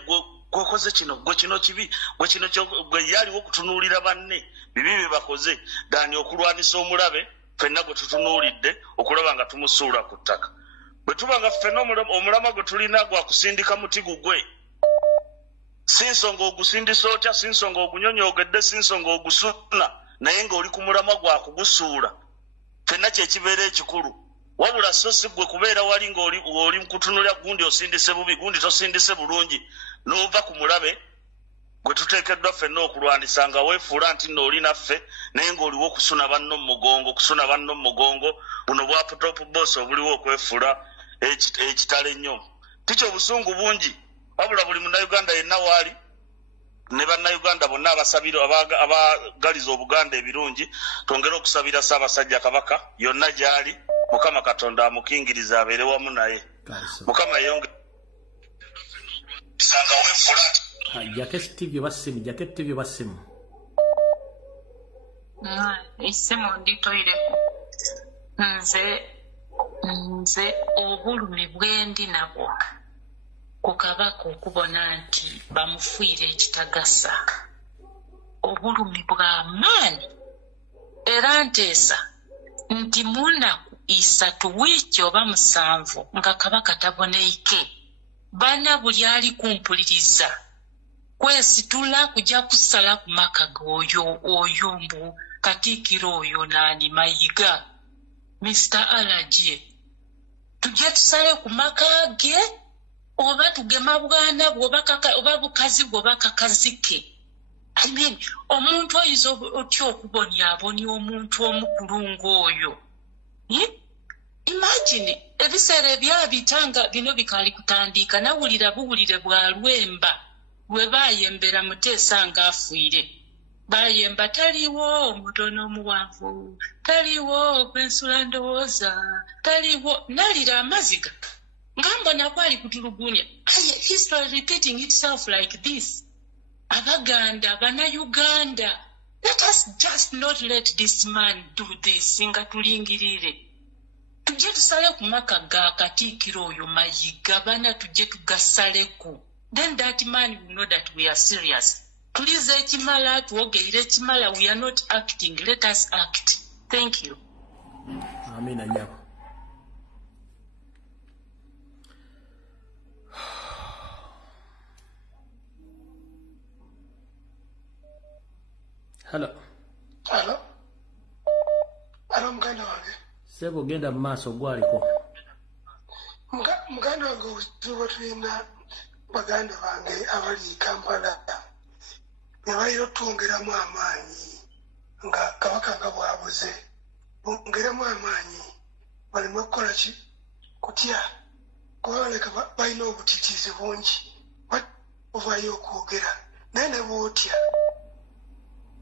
gwekoze kino gwe kino kibi gwe kino gwe ye aliwo okutunuulira banne bibi bye bakoze dani okulwanisa omulabe ffenna gwe tutunuulidde okulaba nga tumusuula ku ttaka. Bwe tuba nga ffenna omulama gwe tulina gwa kusindika muti gugwe, si nsonga ogusindisa otya, si nsonga ogunyonyoogedde, si nsonga ogusuna, naye ng'oli ku mulama gwa kugusuula. Ffenna kyekibeera ekikulu. Wabula so si gwe kubeera wali ng'oli kutunuulira gundi osindise bubi, gundi tosindise bulungi, n'ova ku mulabe gwe tuteekeddwa ffenna okulwanisa nga weefuula nti nno oli naffe naye ng'oliwo okusuna banno mu mugongo buno bwa top boss obuliwo okwefuula ekitalo ennyo. Tikyo obusungu bungi, wabula buli munnayuganda yenna waali ne bannayuganda bonna abasabira abagaliza Obuganda ebirungi twongere okusabira Ssaabasajja Kabaka yonna gy'ali. Mukama Katonda amukingiriza abeere wamu naye. Mukama yeyongere sanga weefuula Jacket TV basimu. Isimu nditoire. Nze obulumi bwendi nabwo ku kabaka okubona nti bamufiire ekitagasa. Obulumi bw'amaanyi era nteesa nti munaku 3 wiiki oba 7 nga kabaka taboneike bana buli ali kumpuliriza kwesitula kujja kusala ku maka oyo mbu Katikkiro oyo nani Mayiga Mr. Alajie tujja tusale ku maka ge oba tugema bwana oba bukazi bwoba kakazike. I mean, omuntu oyinza otya okubonyabonya omuntu omukulu ng'oyo. Imagine ebiseera ebyabitanga bino bikali kutandika nawulira buwulire bwa Lwemba bwe bayembera Muteesa ng'afiire. Bayemba taliwo omutono omuwanvu, taliwo okwensula ndowooza, taliwo nalira amaziga ngambona kwali kutulugunya. History repeating itself like this. Abaganda, Bannayuganda, let us us just not let this man do this nga tulingirire. Tujje tusale ku maka ga Katikkiro oyo Mayiga bana tujje tugasaleku. Then that man will know that we are serious. Please ekimala tuogeire ekimala, we are not acting. Let us act. Thank you. Amina nyako. Hello. Hello. Hello muganda wange. Sebo genda mu maaso gwaliko. Muganda wange uzibu tulina baganda bange abali Kampala. Ne baliro twongeramu amaanyi nga kabaka nga bwabuze. Bongeramu amaanyi baleme okukola ki kutya kubaleka balina obutitiizi bungi ovayo okwogera naye ne bootya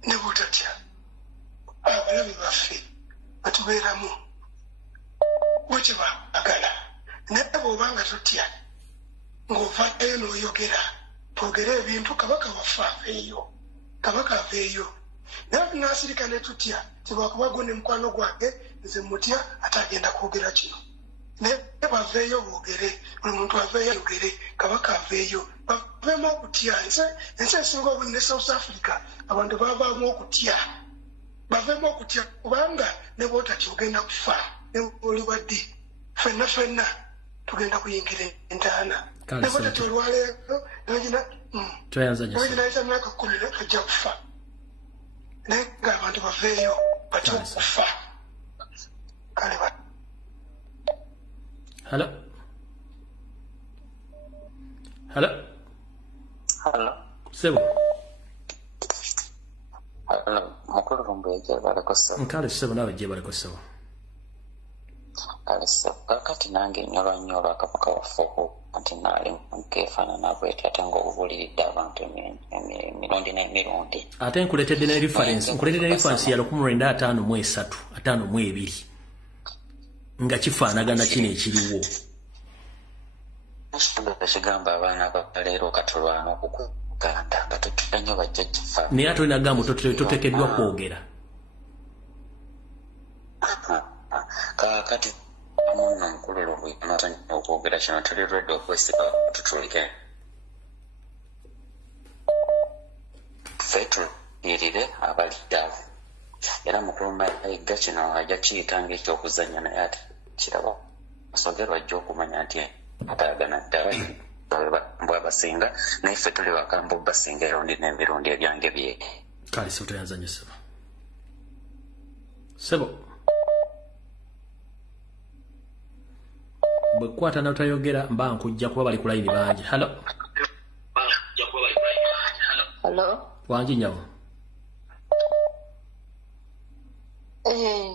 ne botatya abalabi baffe batubeeramu bwekyo baagala naye bw'obanga totya ng'ovayo n'oyogera twogere ebintu kabaka waffe aveeyo kabaka aveeyo naye nasirika ne tutya tibwakubago ne mukwano gwange nze mutya ate agenda kwogera kino naye baveeyo boogere buli muntu aveeyo ayogere kabaka aveeyo baveemu okutya ensi esinga obuli ne South Africa abantu bavaamu okutya baveemu okutya kubanga ne bwotatya ogenda kufa ne oli baddi ffenna tugenda kuyingira entaana ne bwotatya olwaleero naginaisa myaka 10 ajja kufa naye ng'abantu baveeyo batya okufa kale Hello. Hello. Hello. Sebo. Hello. Mukuru rumbe jebale kosa. Nkale sebo nawe jebale kosa. Alisa kakati nange nyola akapaka wafuko anti nali nkefana nabwete atango obulidde abantu emirundi n'emirundi. Ate nkuletedde ne reference ya 1953 nga kifaanagana kino ekiriwo. Kigamba abaana baleero katulwana okukuganda nga tutulanyo bajja kifa. Naye ate olina gamba toteekeddwa kwogera. Kakati muno nkulu lw'amazanyo okwogera kino tuli lwedde okwesiba tutulike. Ffe tulirire abaliddawo. Era mukulu Mayiga kino ajja kiyitanga ekyokuzannya naye ate kiraba asogerwa ajja okumanya nti atayagana ddala bwabasinga naye ffe tuli bakamba obasinga erundi n'emirundi ebyange bye. Kale sebo toyanzanya sebo. Sebo. Bwe kwata n'otayogera mba nkujja kuba bali ku layini bangi. Hello. Hello. Wangi nyawo.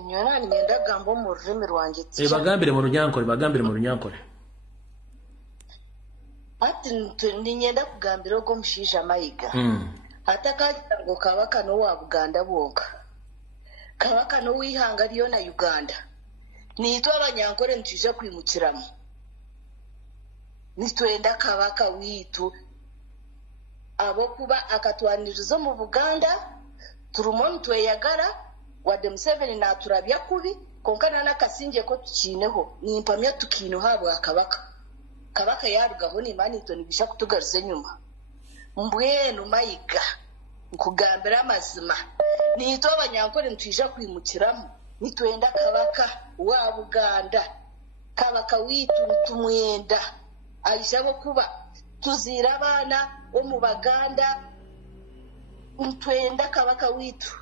Nyona ngenda gamba mu rurimi rwanjye. Bagambire mu Runyankole. Ati ngenda kugambira ogwo mushiija Mayiga. Atakagira ngo kabaka no wa Buganda bwonka. Kabaka no wihanga lyona Uganda. Niitwa Abanyankole ntuje kwimukiramu. Nitwenda kabaka wiitu abokuba akatwaniriza mu Buganda turumo ntweyagara wadde Museveni n'aturabya kubi konkana n'akasinje ko tukineho nimpamya tukino habo akabaka kabaka yarugaho ni manito nibisha kutugaruza nyuma mbwenu Mayiga nkugambira amazima niitwa Abanyankole ntwija kwimukiramu nitwenda kabaka wa Buganda kabaka wiitu tumwenda alisabo kuba tuzira abana omu Baganda ntwenda kabaka wiitu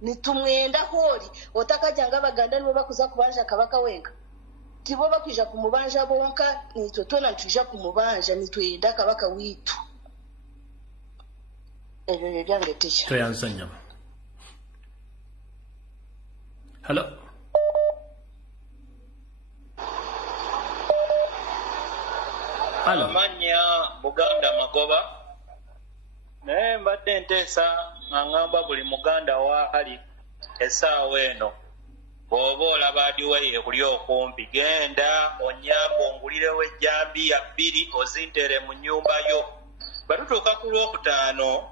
nitumwenda holi otakajanga Abaganda nibo bakuza kubanja kabaka wenka tibo bakwija kumubanja bonka nitwe tona ntwija kumubanja nitwenda kabaka wiitu ebyo byange ticha toyanzanya. Hello. Amanya Buganda Magoba naye mbadde nteesa ngamba buli Muganda waali essaawa eno bw'oba olaba adiweye kuli okumpi genda onyamba ongulirewo ejjambiya 2 ozintere mu nnyumba yo batutuuka ku Lwokutaano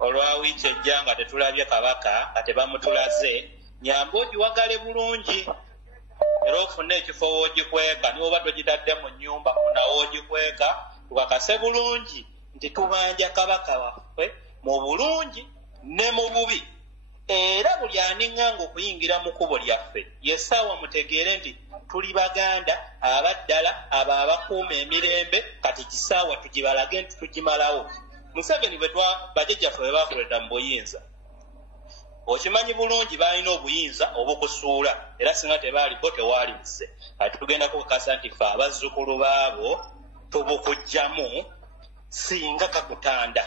olwa wiiki ejja nga tetulabye kabaka nga tebamutulaze nyamba ogiwagale bulungi era ofune ekifo woogikweka niwe obadde ogitadde mu nnyumba funawo ogikweka tukakase bulungi nti tubanja kabaka waffe mu bulungi ne mu bubi era buli aniŋŋanga okuyingira mu kkubo lyaffe yesaawa mutegeere nti tuli baganda abaddala abo abakuuma emirembe kati kisaawa tugibalage nti tugimalawo Museveni bajjajjaffe bwe baakuleta mu buyinza okimanyi bulungi baalina obuyinza obukusuula era singa tebaaliko tewaali nze ati tugenda kukakasa nti ffe abazzukulu baabo tubukujjamu singa kakutanda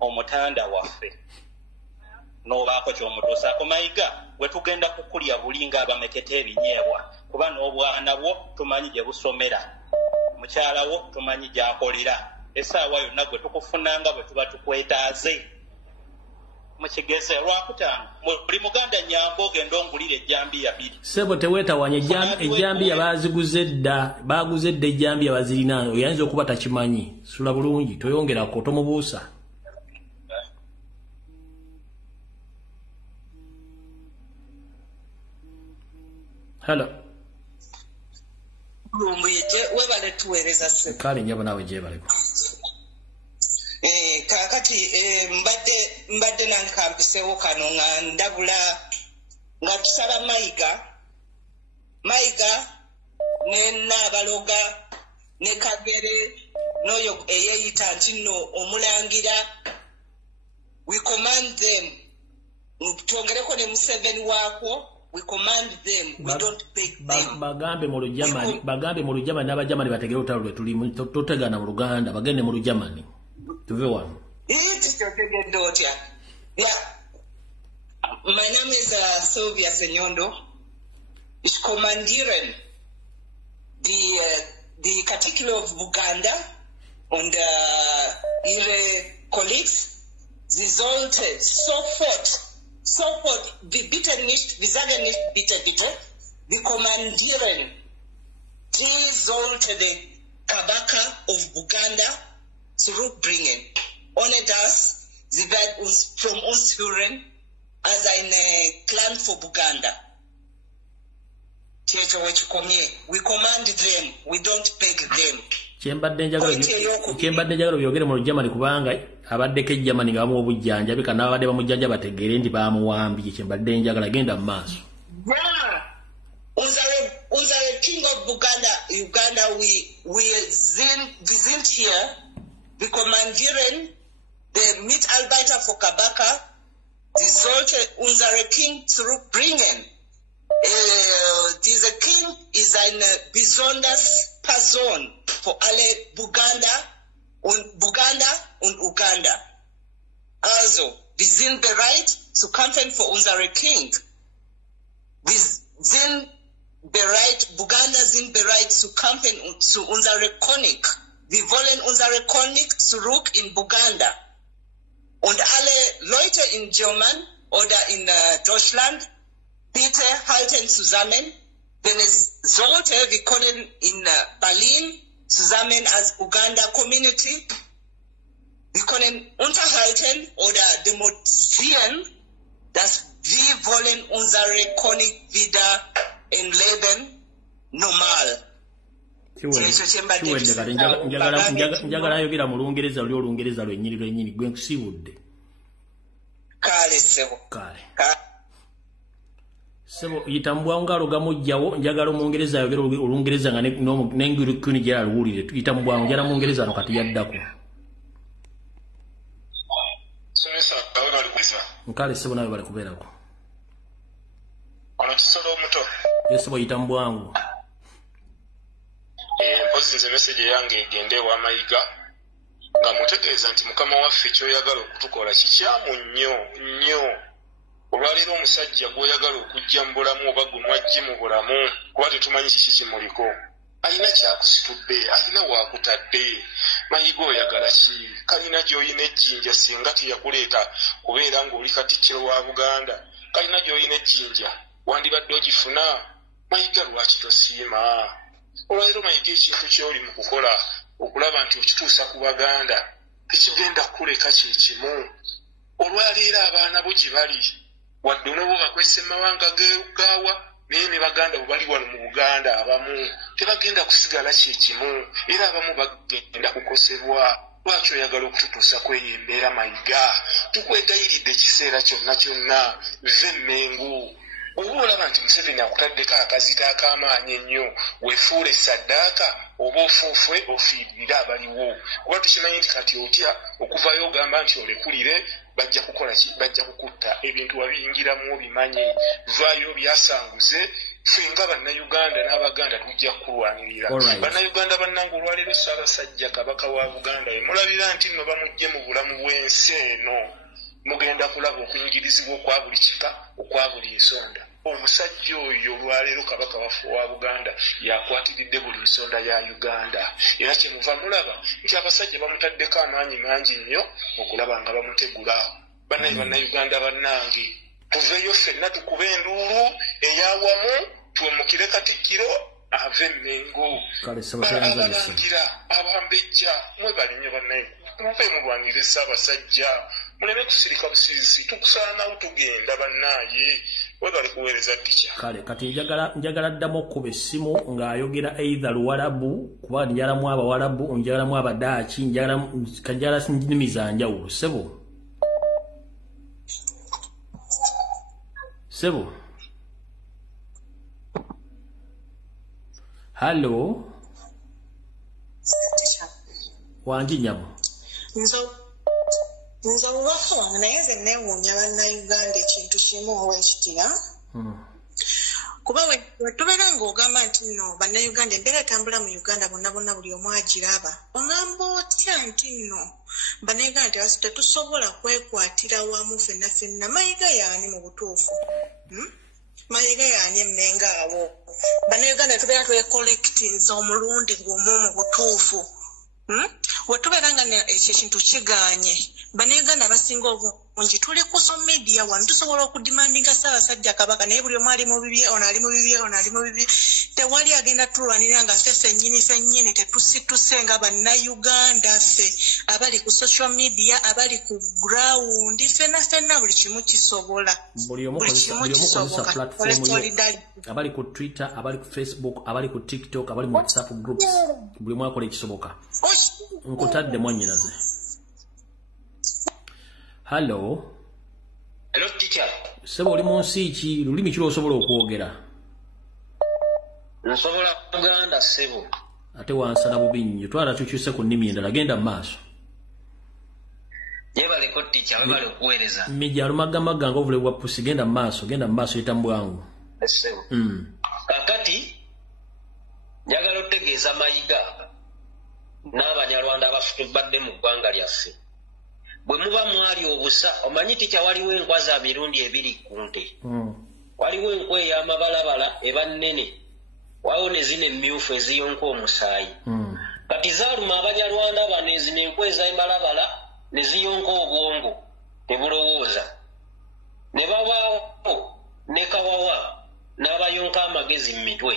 omutanda waffe n'obaako kyomutuusaako mayiga bwe tugenda kukulya buli ng'abameketa ebinyeebwa kuba n'obwana bwo tumanyi gye busomera mukyala wo tumanyi gy'akolera essaawa yonna gwe tukufunanga bwe tuba tukwetaaze mukigese lwakutaano buli muganda nyamba ogenda ongulira ejjambiya 2 sebo teweetawanya ejjambiya baaziguze dda baaguze dda ejjambiya bazirina oyinza okuba takimanyi sula bulungi toyongerako tomubuusa Hello. Lumbuyite webale tuweereza se. Kale nyabo nawe jebaleko. Kakati mbadde nankampisewo kano nga ndabula nga tusaba Mayiga ne Nabaloga ne Kagere n'oyo eyeyita nti nno omulangira we command them twongereko ne Museveni waako we command them, we don't beg them. Bagambe mu Lujamani n'Abajamani bategere olutalo lwe tulimu totegana mu Luganda bagende mu Lujamani tuve wano. Yeah. My name is Sylvia Senyondo. Ich kommandieren die Katikilo of Buganda und ihre Colleagues. Sie sollte sofort, bitte nicht, wir sagen nicht bitte, wir kommandieren, die sollte den Kabaka of Buganda zurückbringen. Ohne das, sie werden von uns hören als eine Clan for Buganda. We command them, we don't beg them. Kyembadde njagala byogere mu Lujamani kubanga abaddeko ejjamani nga bamuwa obujjanjabi kana abadde bamujjanja bategeere nti bamuwambye kyembadde njagala genda mu maaso. Unsere King of Uganda, we sind hier, wir kommandieren der Mitarbeiter für Kabaka, sie sollte unsere King zurückbringen. Dieser King ist eine besonders Person für alle Buganda und Uganda. Also, wir sind bereit zu kämpfen für unsere King. Buganda sind bereit zu kämpfen zu unserer König. Wir wollen unsere König zurück in Buganda. Und alle Leute in German oder in Deutschland, bitte halten zusammen. Wenn es sollte, wir können in Berlin zusammen als Uganda Community, wir können unterhalten oder demonstrieren, dass wir wollen unsere König wieder in Leben normal. Njagala ayogera mu Lungereza luli Olungereza lwennyini gwe nkusiibudde. Kale sebo. Sebo yitambwa ngalo gamujjawo njagala Omungereza ayogera Olungereza nga n'engirikuni gye aluwulire tuyitambwa njala Mungereza no kati yaddako. Nkale sebo nawe bali kubeerako. Ono kisolo omuto. Sebo yitambwangu. Mpozi nze message yange egende wa Mayiga nga mutegeeza nti mukama waffe kyoyagala okutukola kikyamu nnyo. Olwaleero omusajja gw'oyagala okujja mu bulamu oba gumwajje mu bulamu kuba tetumanyi kiki kimuliko. Alina kyakusitudde, alina waakutadde. Mayiga oyagala ki? Kalina gy'olina ejjinja singa teyakuleeta kubeera ng'oli Katikkiro wa Buganda. Kalina gy'olina ejjinja wandibadde ogifuna. Mayiga lwaki tosiima? Olwaleero Mayiga ekintu ky'oli mu kukola okulaba nti okituusa ku Baganda tekigenda kuleka kyekimu. Olwaleero abaana bo gye bali wadde onoobo bakwesa emawanga gaawa naye ne baganda bwe bali wano mu Buganda abamu tebagenda kusigala kyekimu era abamu bagenda kukosebwa. Lwaki oyagala okututuusa kweyo embeera Mayiga? Tukwegayiridde ekiseera kyonna kyonna ve Mmengo. Oba olaba nti Museveni akutaddeko akazito ak'amaanyi ennyo weefuule saddaaka oba ofuufwe ofiirire abaliwo. Kuba tukimanyi nti kati otya okuvayo ogamba nti olekulire bajja kukola ki? Bajja kukutta. Ebintu wabiyingiramu obimanye. Vaayo byasanguze. Ffe nga Bannayuganda n'Abaganda tujja kulwanirira. Bannayuganda bannange olwaleero Ssaabasajja Kabaka wa Buganda ye mulabira nti nno bamugye mu bulamu bw'ensi eno. Mugenda kulaba okuyingirizibwa okwa buli kika okwa buli nsonda. Omusajja oyo olwaleero Kabaka waffe wa Buganda yakwatiridde buli nsonda ya Uganda. Era kyemuva mulaba nti abasajja bamutaddeko amaanyi mangi nnyo okulaba nga bamutegula. Bannayuganda bannange tuveeyo ffenna tukube enduulu ey'awamu tuwemukire Katikkiro ave Mmengo. Abalangira abambejja mwebali nnyo bannayuganda muve mulwanire Ssaabasajja. Muleme kusirika busirisi tukusaanawo tugenda bannaaye webali kuweereza tica. Kale kati njagala ddamu okkuba essimu ng'ayogera either Luwarabu kuba njagalamu Abawarabu njagalamu Abadaaki njagala nnimi za njawulo. Sebo Hallo Wangi nyamu nze obubaka wange naye nze neewuunya Bannayuganda ekintu kimu owekitira kuba we tubeera ng'ogamba nti nno Bannayuganda embeera etambula mu Uganda bonna buli omu agiraba ogamba otya nti nno Bannayuganda tetusobola kwekwatira wamu ffenna Mayiga yaani mu butuufu Mayiga yaani Mmengo awo Bannayuganda tubeera twekolektinza omulundi gumu mu butuufu wetubeera nga ekyo ekintu kiganye Bannayuganda abasinga obungi tuli ku social media wano tusobola okudimandinga Ssaabasajja Kabaka naye buli omu ali mu bibye ono ali mu bibye tewali agenda tulwanira nga ffe ffennyini tetusituse nga Bannayuganda ffe abali ku social media abali ku ground ffenna buli kimu kisobola buli omu kozesa platform abali ku Twitter abali ku Facebook abali ku TikTok abali mu WhatsApp groups buli omu akola ekisoboka. Nkutadde mwannyinaze. Hello teacher. Sebo oli mu nsi ki lulimi ki lw'osobola okwogera? Nsobola Buganda sebo. Ate wansala bubi nnyo twala tukyuse ku nnimi endala genda mu maaso. Yebaleko teacher webale okuweereza. Mijja lumagamaga nga ovule bwa pusi genda mu maaso yetambwangu. Sebo. Kakati njagala otegeeza Mayiga n'Abanyarwanda abafudde mu ggwanga lyaffe. Bwe muba mwali obusa omanyi teacher waliwo enkwa za mirundi ebiri ku nte. Waliwo enkwa ey'amabalabala eba nnene waliwo ne zino emmyufu eziyonka omusaayi. Kati zaaluma Abanyarwanda bano ezino enkwa ez'amabalabala ne ziyonka obwongo tebulowooza. Ne babaawo ne kawawa n'abayonka amagezi mu mitwe.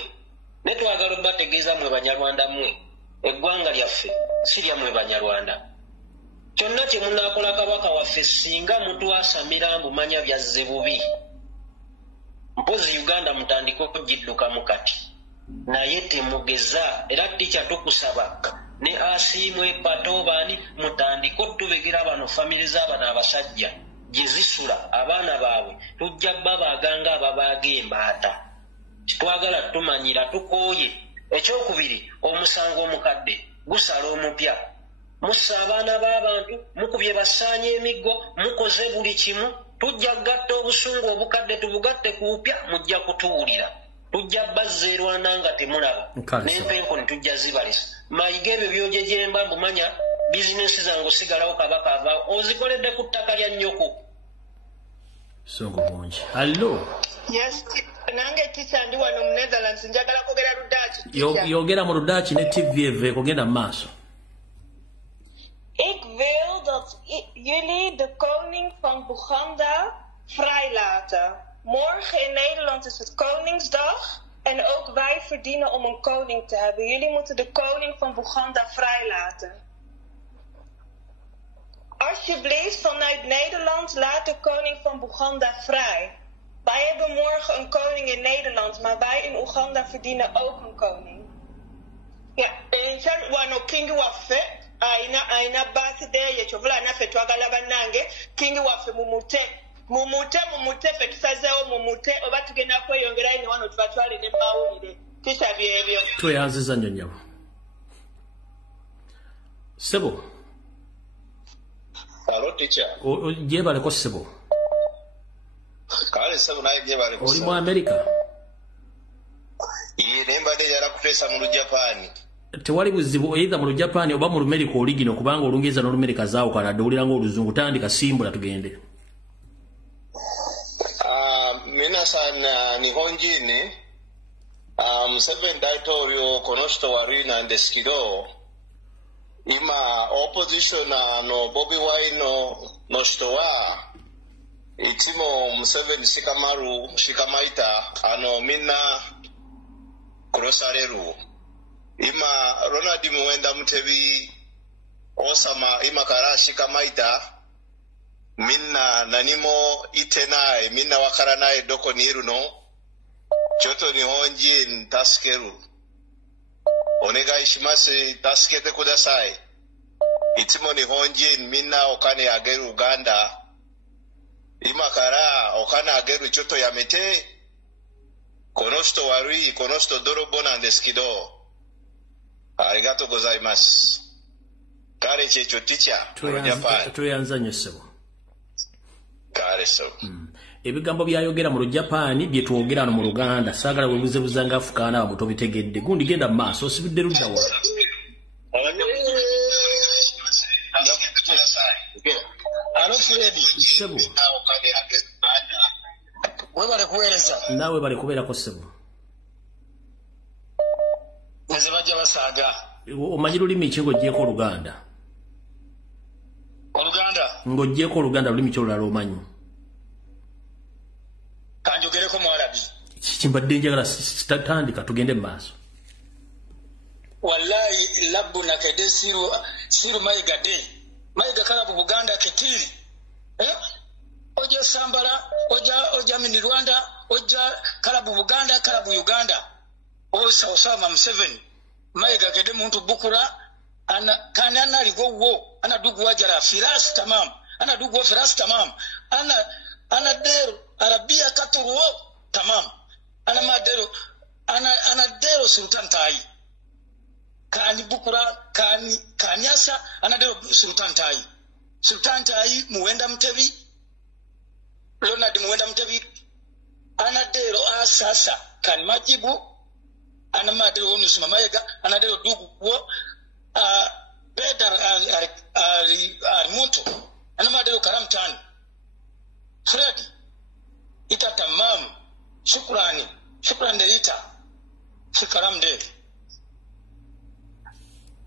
Ne twagala obategeeza mwe Banyarwanda mmwe eggwanga lyaffe si lyammwe Banyarwanda. Kyonna kye munaakola Kabaka waffe singa mutwasamira mbumanya byazze bubi. Mpozi Uganda mutandika okugiddukamu kati. Naye temugeza era teacher tukusaba ne asiimwe patobaani mutandika otubegera bano famire z'abana abasajja gye zisula abaana baabwe tujja babaaganga ababaaga embaata. Kitwagala tumanyira tukooye. Ekyokubiri omusango omukadde gusala omupya. Mussa abaana b'abantu mukubye basaanye emiggo mukoze buli kimu tujja kugatta obusungu obukadde tubugatte ku bupya mujja kutuwulira. Tujja bazza erwana nga temulaba n'empenko ne tujja zibalisa. Mayiga ebyo byojejemba mbumanya bizinesi zange osigalawo Kabaka avaawo ozikoledde ku ttaka lya nnyoko. Songo bungi. Allo. Yes, nange teacher ndi wano mu Netherlands njagala kwogera Ludaaki. Yogera mu Ludaaki ne TV kugenda mu maaso. Ik wil dat jullie de koning van Buganda vrijlaten. Morgen in Nederland is het Koningsdag en ook wij verdienen om een koning te hebben. Jullie moeten de koning van Buganda vrijlaten. Alsjeblieft, vanuit Nederland laat de koning van Boeganda vrij. Wij hebben morgen een koning in Nederland, maar wij in Oeganda verdienen ook een koning. Ja, en wano kingi waffe aina birthday ye chovula naffe twagala bannange kingi waffe mumute ffe tusazeewo mumute oba tugenda kweyongerayo ne wano tubatwale ne mawulire kisabye ebyo tweyanziza nnyo nnyabo Sebo Hello teacher jebaleko Sebo kale Sebo naye jebaleko oli mu America nembadde yala kuteesa mu Japan tewali buzibu either mu Japan oba mu America oligino kubanga olungiza n'America zaawo kanadde oliranga oluzungu tandika simbula tugende mina sana nihonjini Museveni daitorio konoshito warina ndeskido ima opposition no Bobi Wine no shitowa itimo Museveni shikamaita ano mina kurosareru ima Ronald Muwenda Mutebi osama ima karashi kamaita minna nanimo itenae minna wakara nae doko niru no choto ni honji ntaskeru onega ishimase taskete kudasai itimo ni honji minna okane ageru Uganda ima kara okane ageru choto yamete konoshito warui konoshito dorobona ndeskido arigato gozaimasu kare checho teacher tweyanza nnyo Sebo kare so ebigambo byayogera mu Japan bye twogera no mu Luganda sagala webuzebuza nga afukana abato bitegedde gundi genda maaso osibidde ludda wa Ano Freddy Sebo webale kuweereza nawe bali kubeerako Sebo nze bajja basaaga omanyi lulimi ki ng'oggyeko Oluganda ng'oggyeko Oluganda lulimi ki olulala omanyi kanjogereko mu Arabi kimbadde njagala tandika tugende mu maaso wallahi labbu nakede siru mayiga kala mu Buganda ketiri oja Sambala oja mini Rwanda oja kala mu Buganda kala mu Uganda Osama Museveni mayiga kede muntu bukura ana ligowo ana dugu wajara firas tamam ana dugu firas tamam ana dero arabia katuru tamam ana madero ana dero sultan tai kani bukura kanyasa ana dero sultan tai Muwenda Mutebi Ronald Muwenda Mutebi ana dero asasa kan majibu ana madero onu sima mayiga ana dero dugu wo Bedar al-Mutu ana madero karam tani Freddy ita tamam shukran delita shikaram de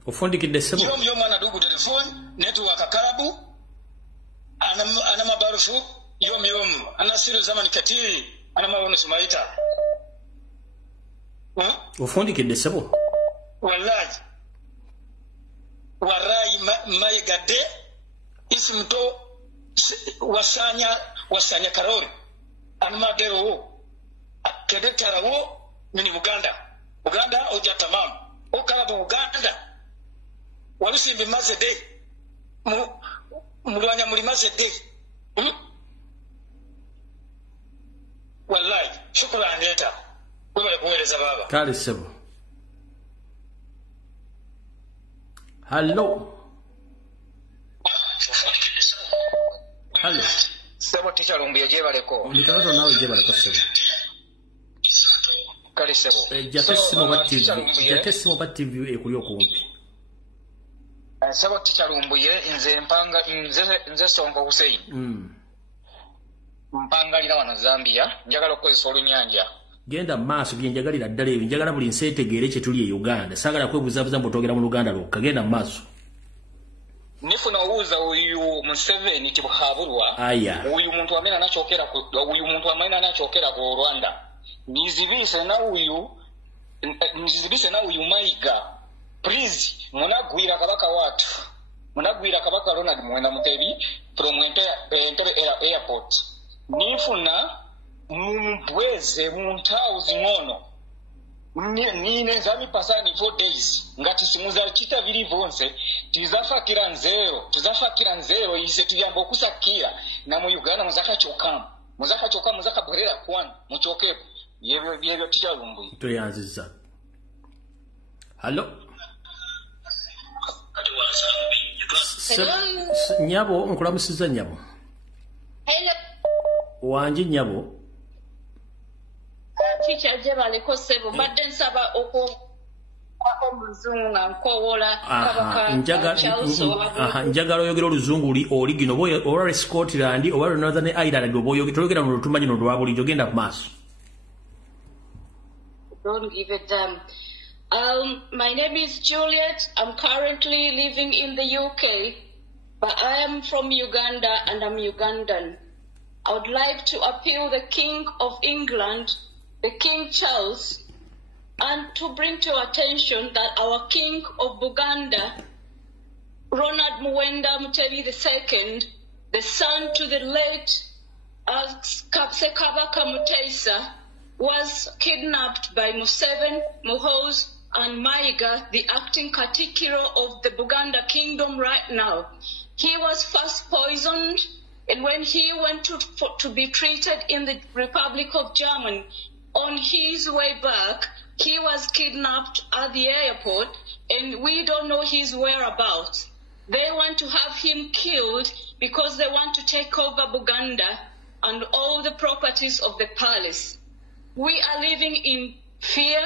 ofundikidde Sebo yo mwana dugu telefoni network akarabu ana mabarufu yom ana siru zamani katiri ana mawono sumaita ofundikidde Sebo wallahi warai maigade ismto wasanya karori anma dero kede tarawo mini Uganda oja tamam okala bu Uganda walusimbi mazede mulwanya muri mazede wallahi shukran leta kubale kueleza baba kale Sebo Hello. Sebo teacher lumbiye jebaleko. Ndikato nawe jebaleko Sebo. Kale Sebo. Jatesimo ba TV ekuli okumpi. Sebo teacher lumbuye nze Sonko Hussein. Mpangalira wano Zambia njagala okukozesa olunyanja. Genda maaso byenjagalira ddala ebyo njagala buli nsi etegeere kye tuli e Uganda sagala kwebuzabuza mbotogera mu Luganda lwokka genda maaso nifuna owuuza uyu Museveni tibuhabulwa uyu muntu amene anakyokera ku Rwanda nizibise na uyu Mayiga please munagwira kabaka watu munagwira kabaka Ronald Muwenda Mutebi from Entebbe airport nifuna mbweze muntawu zinono nine nzami pasani 4 days ngati simuza chita bili vonse tizafakira nzero ise tuyambo kusakira na mu Uganda muzaka chokamu muzaka bwerera kwanu muchokepo yebyo ticha lumbu to yanziza hello nyabo nkulamusiza nyabo hello wanje nyabo teacher je baliko sebo badde nsaba omuzungu nga nkowola kabaka njagala oyogera oluzungu oligino oba Scotland oba Northern Ireland oba oyogera mu lutumanyi lwa bulijjo genda ku maaso. Don't give a damn. My name is Juliet. I'm currently living in the UK, but I am from Uganda and I'm Ugandan. I would like to appeal the King of England, the King Charles, and to bring to attention that our King of Buganda, Ronald Muwenda Mutebi II, the son to the late Kabaka Mutesa, was kidnapped by Museveni, Muhoozi, and Mayiga, the acting Katikiro of the Buganda Kingdom right now. He was first poisoned, and when he went to be treated in the Republic of Germany, on his way back, he was kidnapped at the airport, and we don't know his whereabouts. They want to have him killed because they want to take over Buganda and all the properties of the palace. We are living in fear.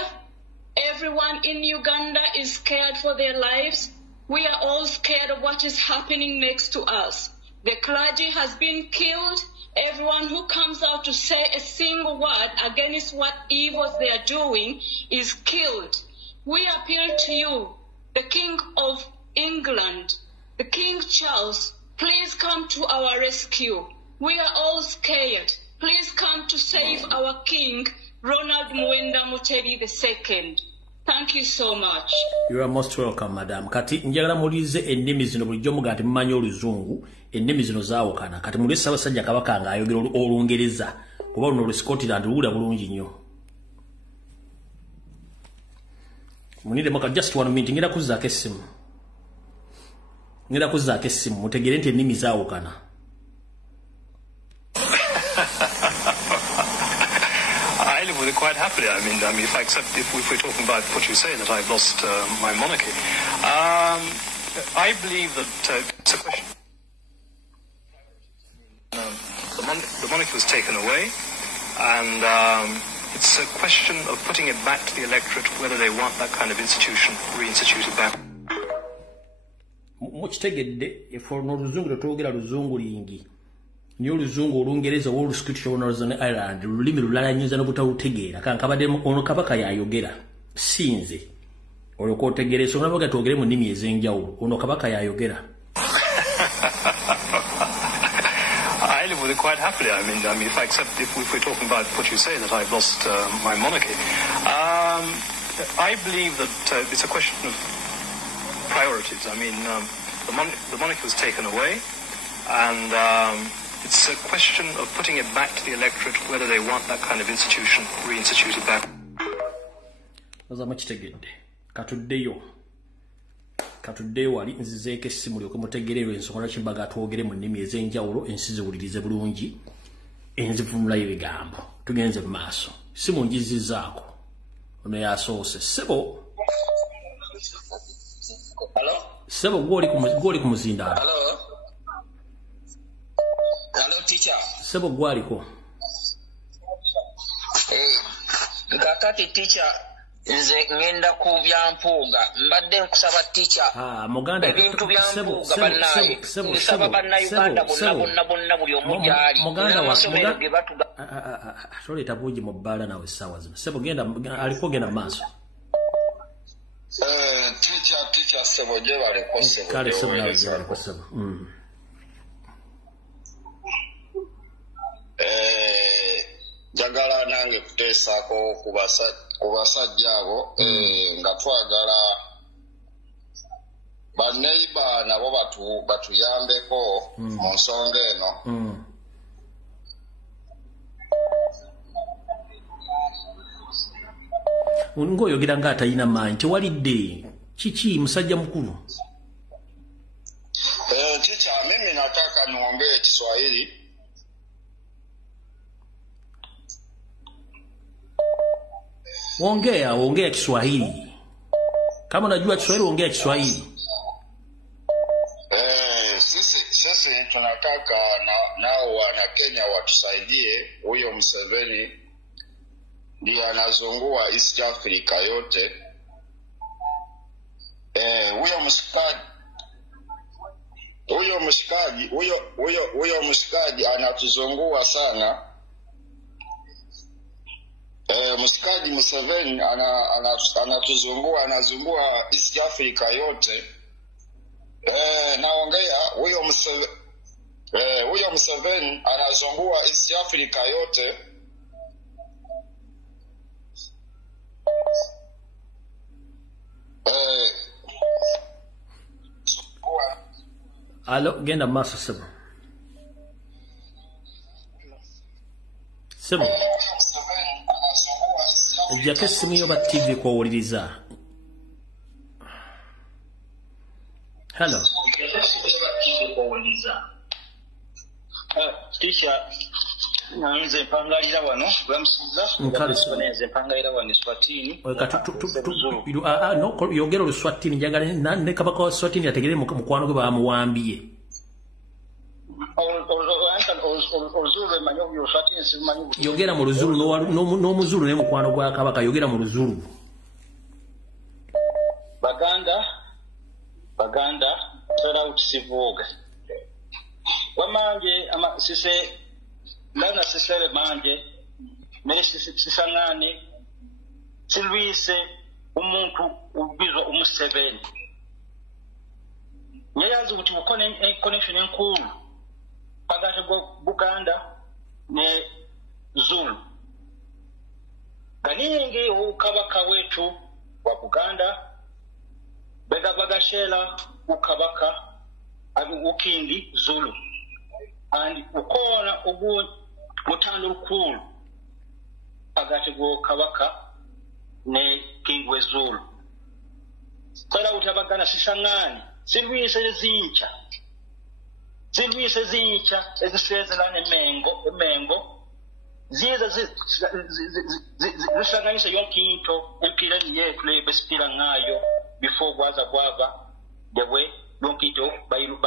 Everyone in Uganda is scared for their lives. We are all scared of what is happening next to us. The clergy has been killed. Everyone who comes out to say a single word against what evils they are doing is killed. We appeal to you, the King of England, the King Charles, please come to our rescue. We are all scared. Please come to save our King, Ronald Muwenda Mutebi II. Thank you so much. You are most welcome, madam. Kati njagala mulize ennimi zino bulijjo muga nti mumanyi oluzungu, ennimi zino zaawukana. Kati mulese Ssaabasajja Kabaka nga ayogera Olungereza oba luno lu Scotland luwula bulungi nnyo. Munire maka just one minute ngenda kuzzaako essimu. Ngenda kuzzaako essimu mutegere nti ennimi zaawukana. I live with it quite happily. I mean, if we're talking about what you say, that I've lost my monarchy. I believe that it's a question. The monarchy was taken away, and it's a question of putting it back to the electorate whether they want that kind of institution reinstituted back. Mukitegedde efo n'oluzungu tetwogera luzungu lingi. Niyo luzungu Olungereza oba Oluskitish oba Northern Ireland lulimi lulala nyinza n'obutawutegeera kankabadde ono kabaka yayogera sinze olwo kootegeera ensonga nabaga twogere mu nnimi ez'enjawulo ono kabaka yayogera. I live with it quite happily. I mean, if we're talking about what you say, that I've lost my monarchy. I believe that it's a question of priorities. I mean, the monarchy was taken away, and it's a question of putting it back to the electorate whether they want that kind of institution reinstituted back. Mukitegedde katuddeyo wali nzizeeko essimu lyoke mutegereerwe ensonga lwaki mbaga twogere mu nnimi ez'enjawulo ensi ziwulirize bulungi enzivumulayo ebigambo tugenze mu maaso simu njizizzaako ono yasoose sebo gw'oli ku muzindaalo sebo gwaliko kakati teacher nze ngenda ku byampuuga mbadde nkusaba teacher ebintu byampuuga bannaye nsaba bannayuganda bonna buli omu gyali amasomero ge batuga toleeta buugi mu bbaala nawe essaawa zino sebo genda aliko genda mu maaso teacher sebo gye baliko sebo kale sebo nawe gye baliko sebo njagala nange kuteesaako ku basajja abo nga twagala baneiba nabo batuyambeko mu nsonga eno. Ngoyogera ng'atalina maanyi tewalidde kiki musajja mukulu? Chicha, mimi nataka niongee Kiswahili. Ongea Kiswahili. Kama unajua Kiswahili ongea Kiswahili. Sisi tunataka nao wana Kenya watusaidie. Huyo Museveni ndiye anazungua East Africa yote. Huyo mshikaji anatuzungua sana. Mshikaji Museveni anatuzungua, anazungua East Africa yote. Naongea huyo Museveni anazungua East Africa yote. Alo, genda maaso sebo. Sebo. Ejjako essimu yo ba TV kw'owuliriza. Hello. Teacher, nze mpangalira wano bamusiza nze mpangalira wano Swatini. No, yogera Luswatini njagala ne kabaka wa Swatini ategere mukwano gwe bamuwambiye. Yogera mu Luzulu n'omuzulu ne mukwano gwa kabaka yogera mu Luzulu. Baganda tera ukisivuga. Wamanje sise lana sisere manje mere sisangane silwise umuntu ubizwa umuseveni. Nyayazi ukuthi ukone connection enkulu phakathi Buganda ne Zulu. Kaningi ukabaka wetu wa Buganda bagashela ukabaka ukindi Zulu and ukona mutando lukulu phakathi kabaka ne king we Zulu. Kala utabagana sisangane silwise zincha ezisezelana emengo ziza zisanganyisa yonke into empilweni yethu le besipila ngayo before kwaza kwaba dewe yonke into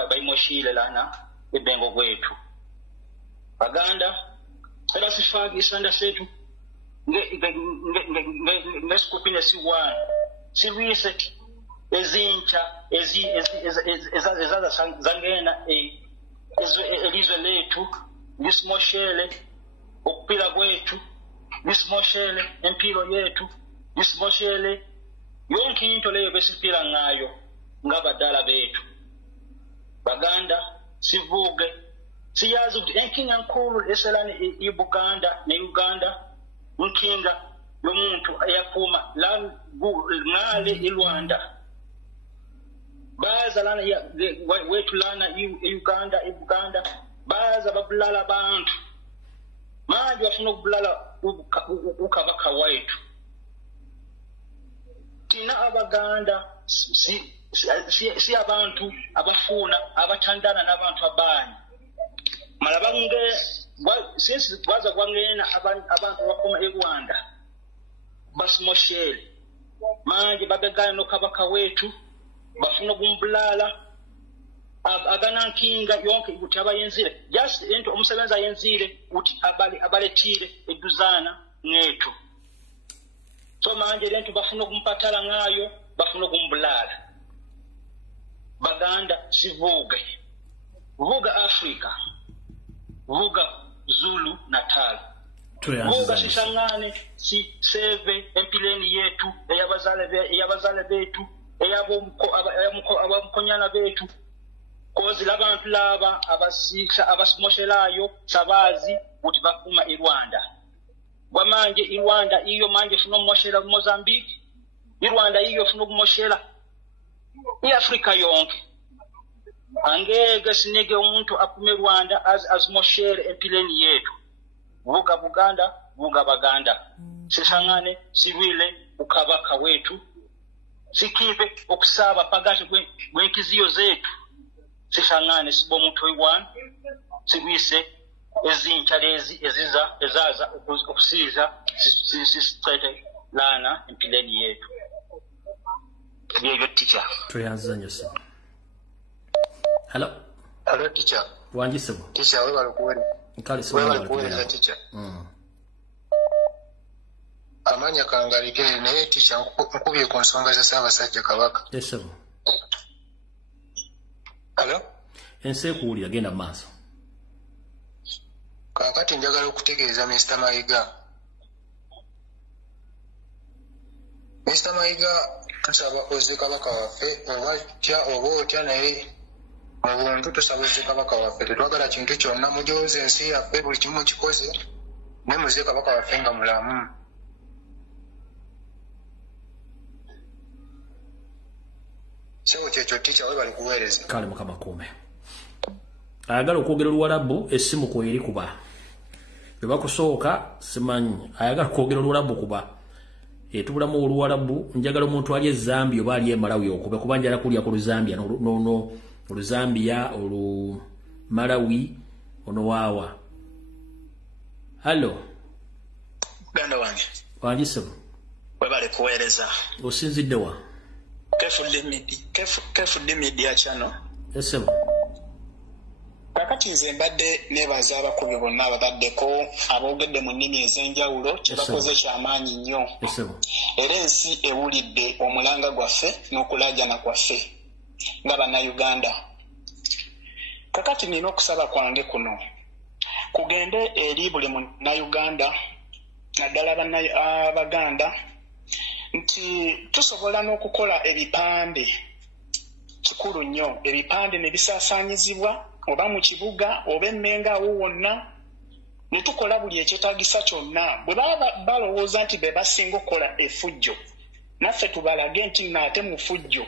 bayimoshile lana ebengo kwethu. Baganda kala sifaki isanda sethu ngesikupine siwana silwise ezincha ezaza zangena elizwe lethu lisimoshele ukupila kwethu, lisimoshele empilo yethu, lisimoshele yonke into leyo besipila ngayo ngabadala bethu. Baganda sivuge siyazi ukuthi enkinga enkulu eselane iBuganda neUganda inkinga yomuntu ayaphuma la ngale iLwanda. Baza lana wethu lana iUganda iBuganda baza babulala abantu. Manje bafuna ukubulala ukabaka wethu. Tina Abaganda si abantu abafuna abathandana nabantu abanye. Malabange since baza kwangena abantu baphuma eRwanda basimoshele. Manje babegana nokabaka wethu bafuna ukumbulala agana nkinga yonke ukuthi abayenzile just into umsebenzi ayenzile ukuthi abalethile eduzana ngethu. So manje lento bafuna ukumpathala ngayo bafuna ukumbulala. Baganda sivuge vuga Africa vuga Zulu Natal vuga sisangane si save empileni yetu eyabazale bethu abamkonyana bethu kozi labantu laba abasimoshelayo sabazi ukuthi baphuma eRwanda. Kwamanje iRwanda iyo manje funa ukumoshela Mozambique, iRwanda iyo funa ukumoshela Afrika yonke angeke sinike umuntu aphume Rwanda azimoshere empilweni yethu vuka Buganda vuka Baganda sihlangane siwile ukabaka wethu sikhiphe okusaba phakathi kwenkiziyo zethu sihlangane sibone umuntu oyi-1 sikwise ezintsha lezi ezaza ukusiza sisicede lana empilweni yethu. Yego teacher. Tuyazanye sir. Hello. Hello teacher. Wanji sebo. Teacher wewe walikuwele. Nkali sebo. Wewe walikuwele teacher. Amanya kangalikele naye teacher nkubye ku nsonga za Ssaabasajja Kabaka. Yes sebo. Hello. Ense kuwulira genda maaso. Kakati njagala okutegeeza Mr. Mayiga. Mr. Mayiga tusaba oze Kabaka waffe oba otya naye obuntu tusaba oze Kabaka waffe tetwagala kintu kyonna mujooze ensi yaffe buli kimu kikoze ne muze Kabaka waffe nga mulamu. Sewo kyekyo teacher we bali kuweereza. Kale Mukama kuume. Ayagala okwogera Oluwarabu essimu kweri kuba. Bwe bakusooka simanyi ayagala okwogera Oluwarabu kuba. Tubulamu Oluwarabu njagala omuntu ali Zambia oba ali Malawi okube kuba njala kulya ku Zambia no Zambia olu Malawi ono wawa. Hello. Ganda wange. Wanji sebo. We bali kuweereza. Osinzidde wa? Kefu media channel. Yes sebo. Kakati nze mbadde nebaza abakubi bonna abataddeko aboogedde mu nnimi ez'enjawulo kye bakoze ky'amaanyi nnyo. Era ensi ewulidde omulanga gwaffe n'okulaajana kwaffe nga Bannayuganda. Kakati nina okusaba kwange kuno kugende eri buli Munnayuganda naddala Abaganda nti tusobola n'okukola ebipande kikulu nnyo ebipande ne bisaasaanyizibwa oba mu kibuga oba emmenga awo wonna ne tukola buli ekyetaagisa kyonna bwe baba balowooza nti be basinga okukola effujjo naffe tubalage nti naate mu ffujjo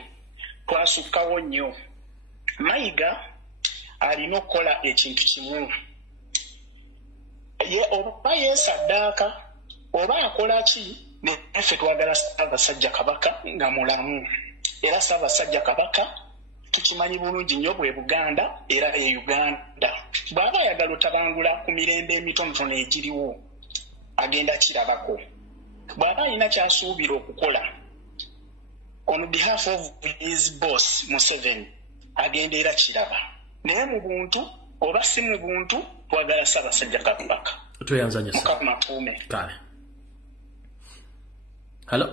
twasukkawo nnyo. Mayiga alina okukola ekintu kimu oba yeesaddaaka oba akola ki naffe twagala Ssaabasajja Kabaka nga mulamu era Ssaabasajja Kabaka tukimanyi bulungi nnyo bwe Buganda era e Uganda. Bw'aba ayagala otabangula ku mirembe emitonotono egiriwo agenda kirabako. Bw'aba alina kyasuubira okukola on behalf of his boss Museveni agenda era kiraba. Naye mu buntu oba si mu buntu twagala Ssaabasajja Kabaka. Tuyanzanye sa. Mukama tuume. Kale. Hello.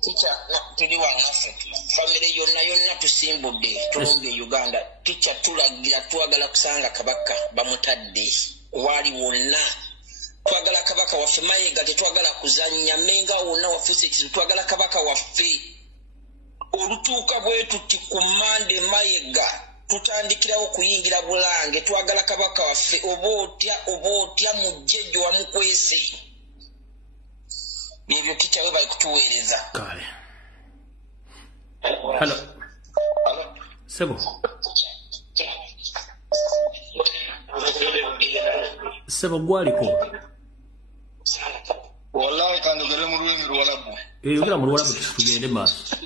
Teacher, tuli wanaffe family yonna tusimbudde tulumbe Uganda. Teacher tulagira twagala kusanga Kabaka bamutadde wali wonna twagala Kabaka waffe Mayiga tetwagala kuzannya menga wonna waffe twagala Kabaka waffe olutuuka bwe tuti ku Mande Mayiga tutandikirawo kuyingira Bulange twagala Kabaka waffe oba otya mujjejjo wamukwese. Nibyo teacher we bali kutuweereza. Kale. Hello. Sebo. Sebo gwaliko. Wallahi kandogere mu lulimi Luwarabu. Yogera mu Luwarabu tugende maaso.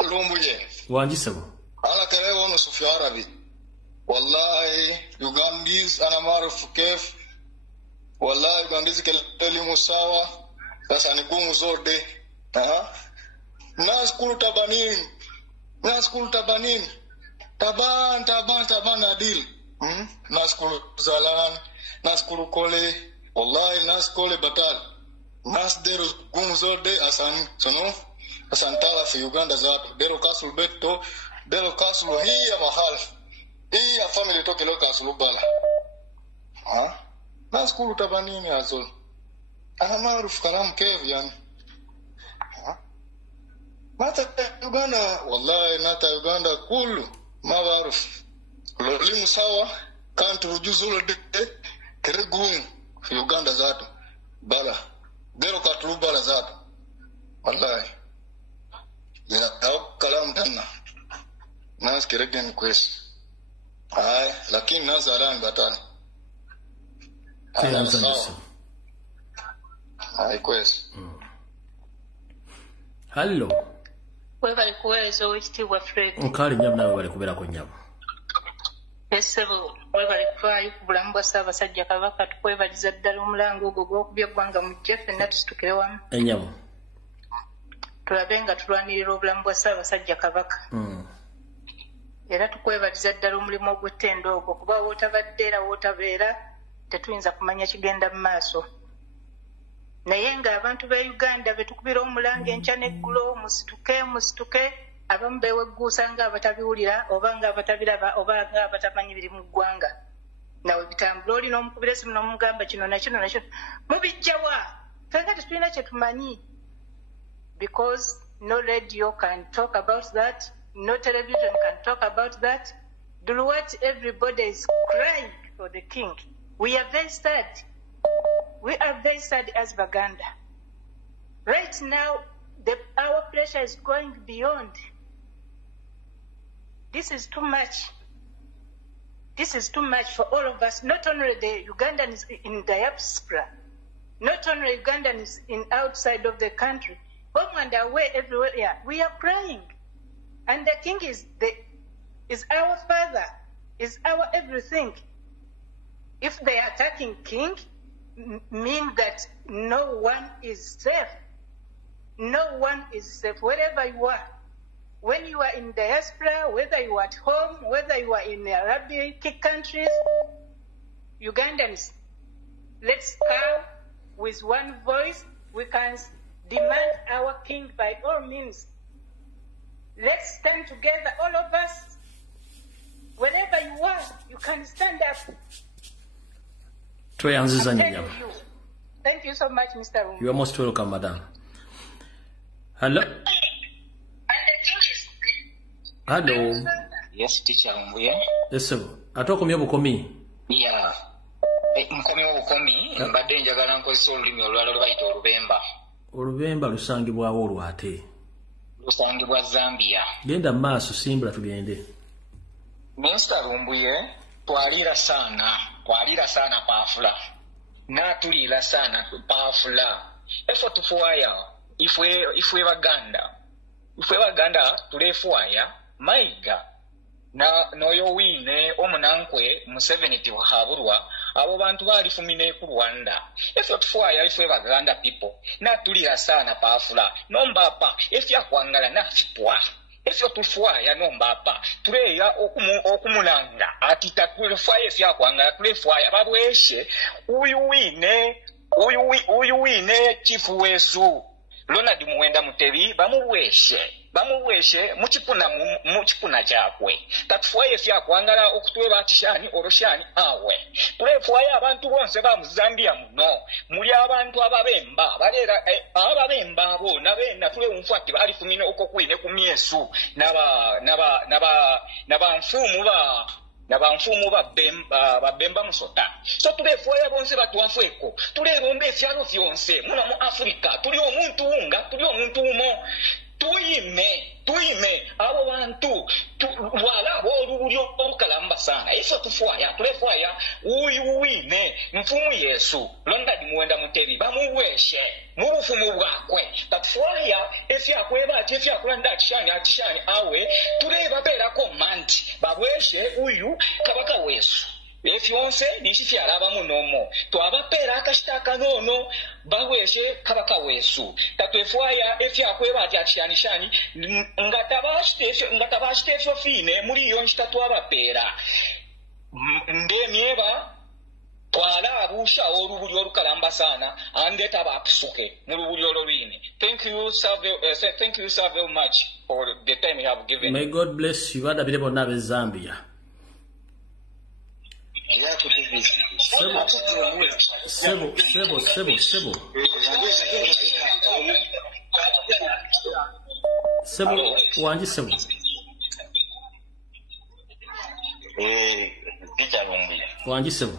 Lumbuje. Wanji sebo. Ala kare wono sufi Arabi. Wallahi Ugandis ana maarufu kef. Wallahi Ugandis elimu sawa. Sasa ni gumu zote. Naskulu tabanin. Taban adil. Naskulu zalan. Naskulu kole. Wallahi naskole batal. Nasdero gumu zote asan tala fi Uganda zato. Dero kasulu beto. Dero kasulu hiya mahal. Hiya family toke lo kasulu bala. Naskulu tabanini azul. Ana maarufu kalam kev yani. Nata Uganda wallahi nata Uganda kulu ma maarufu. Lolimu sawa kantu rujuzulo de keregun fi Uganda zato bala gero katulubala zato wallahi ya kalam tanna nas kiregen kwes ay lakini nazalan batani ay kwes hallo webali kuwezo wekitiibwa Fred nkali nyamu nawe bali kubeerako nyamu esebo webali kufaayo ku bulamu bwa Ssaabasajja Kabaka tukwebaliza ddala omulango ogwo gw'okubya eggwanga mu jje ffenna tusitukire wamu enyamu tulabe nga tulwanirira obulamu bwa Ssaabasajja Kabaka era tukwebaliza ddala omulimu ogw'ettendo ogwo kuba wootabadde era wootabeera tetuyinza kumanya kigenda mu maaso naye ng'abantu ba Uganda betukubira omulango enkya n'eggulo musituke abamu beewegguusa ng'abatabiwulira oba ng'abatabiraba oba ng'abatamanyi biri mu ggwanga nawe bitambula olina omukubira esimu n'omugamba kino nakino mubijjawa fenga tetulina kye tumanyi because no radio can talk about that, no television can talk about that. Do what everybody is crying for the king. We are very sad. We are very sad as Baganda. Right now, our pressure is going beyond. This is too much. This is too much for all of us. Not only the Ugandans in diaspora, not only Ugandans in outside of the country, home and away everywhere. Yeah, we are crying, and the king is our father, is our everything. If they are attacking king, mean that no one is safe. No one is safe wherever you are. When you are in diaspora, whether you are at home, whether you are in Arabic countries, Ugandans, let's come with one voice. We can demand our king by all means. Let's stand together, all of us. Wherever you are, you can stand up. Thank you so much, Mr. Rumbu. You are most welcome, madam. Hello? Hello? Yes, teacher Mbuye. Yes, sir. Atokomye bukomi? Yeah. Mkomye bukomi, mbadde njagala nkozesa olulimi olulala lubayita Olubemba. Olubemba lusangibwawo olwate? Lusangibwa Zambia. Genda maaso simbula tugende. Mr. Rumbuye, twalira sana pafula. Natulira sana pafula. Efo tufuaya, ifwe Baganda tulefuaya, maiga. Noyo wine omunankwe Museveni tiwahabulwa abo bantu balifumine ku Rwanda. Efo tufuaya ifwe Baganda people. Natulira sana pafula. Nombapa, efya kwangala nafipwa. Efyo tufuaya nombapa tuleya okumulanga ati takulefuaya efya kwangala tulefuaya babweshe uyu wine chifu wesu Ronald Muwenda Mutebi bamubweshe muchipuna chakwe tatufuaya efya kwangala okutwe batishani oroshani awe tulefuaya abantu bonse ba Muzambia muno muli abantu ababemba balera ababemba abo nabena tule umfati bali fumine okokwine kumyesu n'abanfumu babemba musota so tulefuaya bonse batuwafweko tulebomba efyalo fyonse muno mu Afrika tuli omuntu unga tuli omuntu umo tuyime abo bantu wala olubulyo olukalamba sana eso tufuaya tulefuaya uyu wine mfumu Yesu Ronald Muwenda Mutebi bamuweshe mu bufumu bwakwe tatufuaya efyakweba ati efyakulanda atishani awe tuleba bera komandi babweshe uyu kabaka wesu efyonse nishifyala abamunomo twabapera akashitaka nono baweshe kabaka wesu tatwefuaya efyakweba ati atishani ngatabashite efyo fine muri yo nshitatu abapera ndemyeba twala abusha olubulyo olukalamba sana andeta bapsuke mu lubulyo olwine. Thank you so very much for the time you have given. May God bless you. Adabire bonna be Zambia. Sebo wanji sebo. Peter Rumbu. Wanji sebo.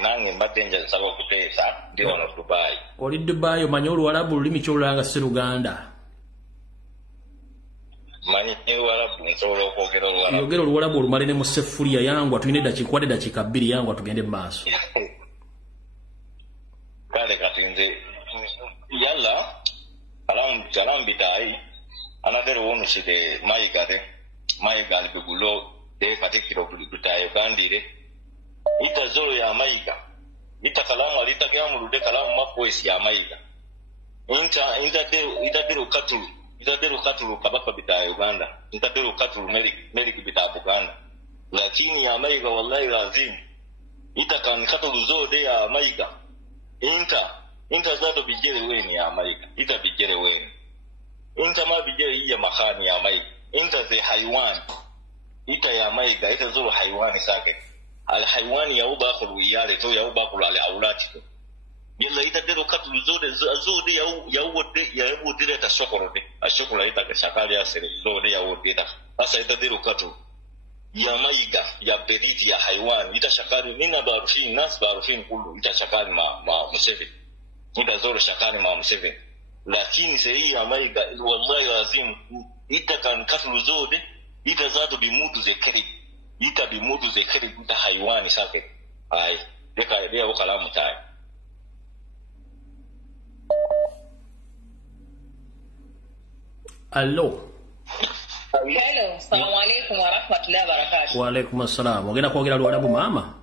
Nange nange mbadde njasaba okuteesa ndi wano Dubai. Oli Dubai omanyi Oluwarabu lulimi ky'olulanga si Luganda. Manyi Oluwarabu nsobola okwogera Oluwarabu. Yogera Oluwarabu olumale ne mu seffuliya yangwa tulina dakiika 2 yangwa tugende mu maaso. Kale kati nze yalla alam bitai another one is the Mayiga Bugulo de Katikiro Butayo Gandire. Ita zoro ya Mayiga. Ita kalamu alita gamu de kalamu makwesi ya Mayiga. Inta deru katulu kabaka bita Uganda. Inta deru katulu melik bita Buganda. Lakini ya Mayiga wallahi lazim. Ita kan katulu zoro de ya Mayiga. Inta zato bijere weni ya Mayiga. Ita bijere weni. Inta ma bijere iya makani ya Mayiga. Inta ze haiwan. Ita ya Mayiga. Ita zoro haiwani sake. Al-haywani yawbaqul wiyale to yawbaqul al-awlati yalla ita dero katulu zode yawode ta shokorode ashokora ita shakali ya sere zode yawode ta asa ita dero katulu ya Mayiga ya beriti ya haywani ita shakali nina barufin nas barufin kullu ita shakali ma Museveni ita zoro shakali ma Museveni lakini sei ya Mayiga wallahi lazim ita kan katulu zode ita zato bimutu zekeri ita bimutu zekeri kuta haiwani sake ai deka wakalamu tai. Hello. Hello, assalamu alaikum wa rahmatullahi wa barakatuh. Wa alaikum assalam. Ogenda kwogera Luwarabu mama?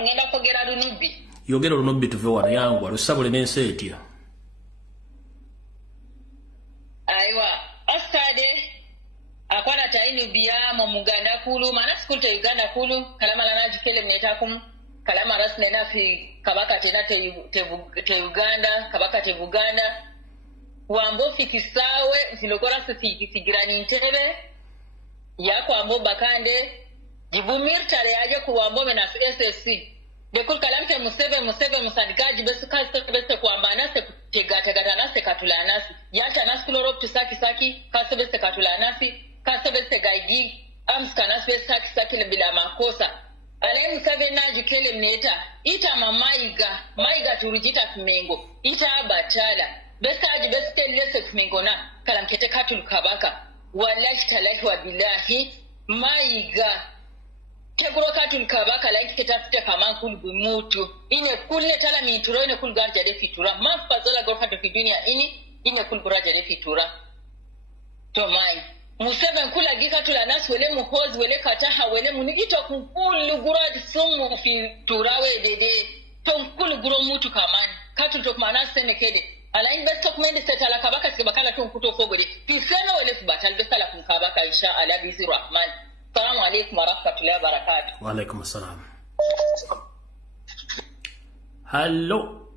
Ngenda kwogera Lunubi. Yogera Lunubi tuve wano yangu alusabule n'ensi etya. Aiwa, astade akwana taini biyamo muganda kulu mana school te Uganda kulu kalama lana jikele mnetakum kalama rasne na fi kabaka tena te Uganda kabaka te Buganda wambo fikisawe zilokora fisigirani ntebe yako ambo bakande jibumirtare aje kuwambo mena SSC dekul kalamte musebe musadikaji bese kuambana se tegata nase katulanasi yata nasi kulorop saki kasebe se katulanasi kasebe se gaigi amskanasi bese saki bila makosa alaini sabe naji kele mneta ita Mayiga turujita kumengo ita abatala bese aji bese kelese kumengo na kalamkete katul kabaka wallahi talahi wa billahi Mayiga keguro katul kabaka like ketafute kama kulu mutu ine kulle tala mituro ine kul garja de fitura mafazola gofa de dunia ine kul garja de fitura to mai Museveni kula gika tula nas wele muhozi wele kataha wele munigito kulu guradi sumu fi turawe dede to kulu guro mutu kamani katul to mana sene kede alain best document setala kabaka sibakala to kuto fogode pisena wele fubatal besala kun kabaka insha Allah bizi rahman. Assalamu alaikum wa rahmatullahi wa barakatuh. Wa alaikum assalam. Hello.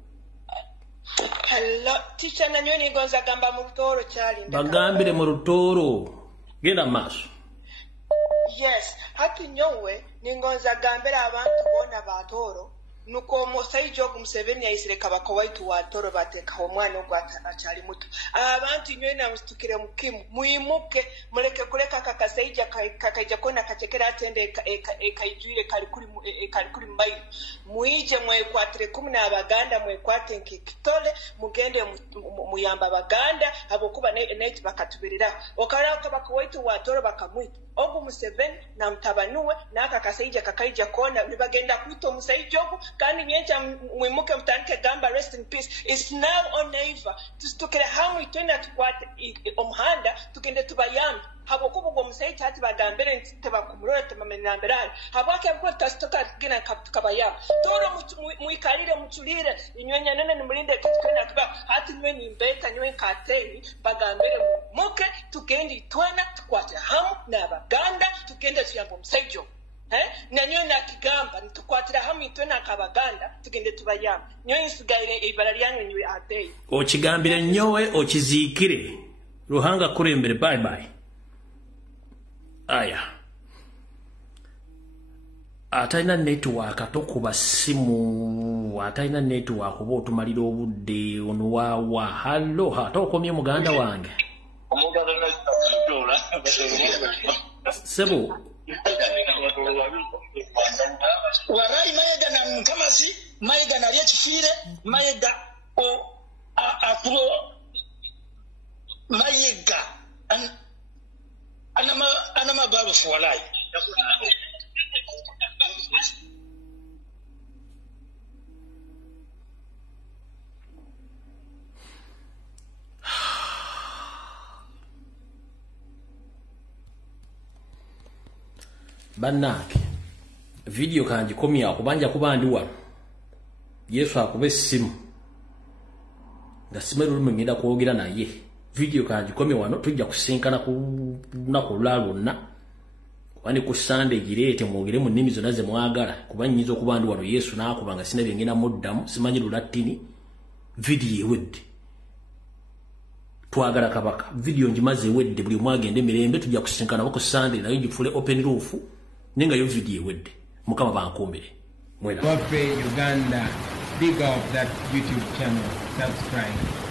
Teacher nanyoni gonza gamba mu Rutoro chali. Bagambire mu Rutoro. Genda maaso. Yes, hati nyowe ningonza gambira abantu bona batoro nuko Musaijo Museveni yaisire kabaka waitu wa toro bateka omwana ogwa achali muto abantu nyowe namustukire mukimu muimuke muleke kuleka kakasaija kakaija kona kachekera atende ekaijwire kali kuri mbayi muije mwekwatire 10 abaganda mwekwate nkitole mugende muyamba abaganda abokuba net bakatubirira okala kabaka waitu wa toro bakamwita ogu Museveni na mtabanuwe naka kasaija kakaija kona nibagenda kwito Musaijo kandi nyencha mwimuke mtanike gamba rest in peace is now on neighbor tustukire hamu itwenda tukwate omhanda tugende tubayamba habo kubo Musaijo ati bagambere nteba kumurora temamenamberani habake bwo tastoka gina kabayamba toro muikalire mutulire inywenya nene nimulinde kitu twenda tuba hati nywe ni mbeta nywe kateni bagambere muke tugende twena tukwate hamu na baganda tugende tuyamba Musaijo nanyo nakigamba nitukwatira hamwe itona kabaganda tugende tubayamba nyo insigaire ibara lyanyu nywe atei okigambire nyowe okizikire ruhanga kurembere bye bye aya ataina network atokuba simu ataina network obo tumalira obudde onwawa hallo hatokomye muganda wange sebo Basi Mayiga nali ekifire Mayiga afro Mayiga anama balo for life. Bannange video kanji komya kubanja kubandi wano Yesu akube simu nga simeru ngenda kwogera naye video kanji komya wano tujja kusinkana ku lwalwonna wani ku Sunday girete mwogere mu nnimi zonna ze mwagala kubanyizo kubandi wano Yesu nakubanga sina byengena muddamu simanyi lulatini video ewedde twagala kabaka video njimaze ewedde buli mwagende mirembe tujja kusinkana ku Sunday nayo njifule open roof ninga yo video ewedde mukama bankumbire Wape Uganda, big up that YouTube channel, subscribe.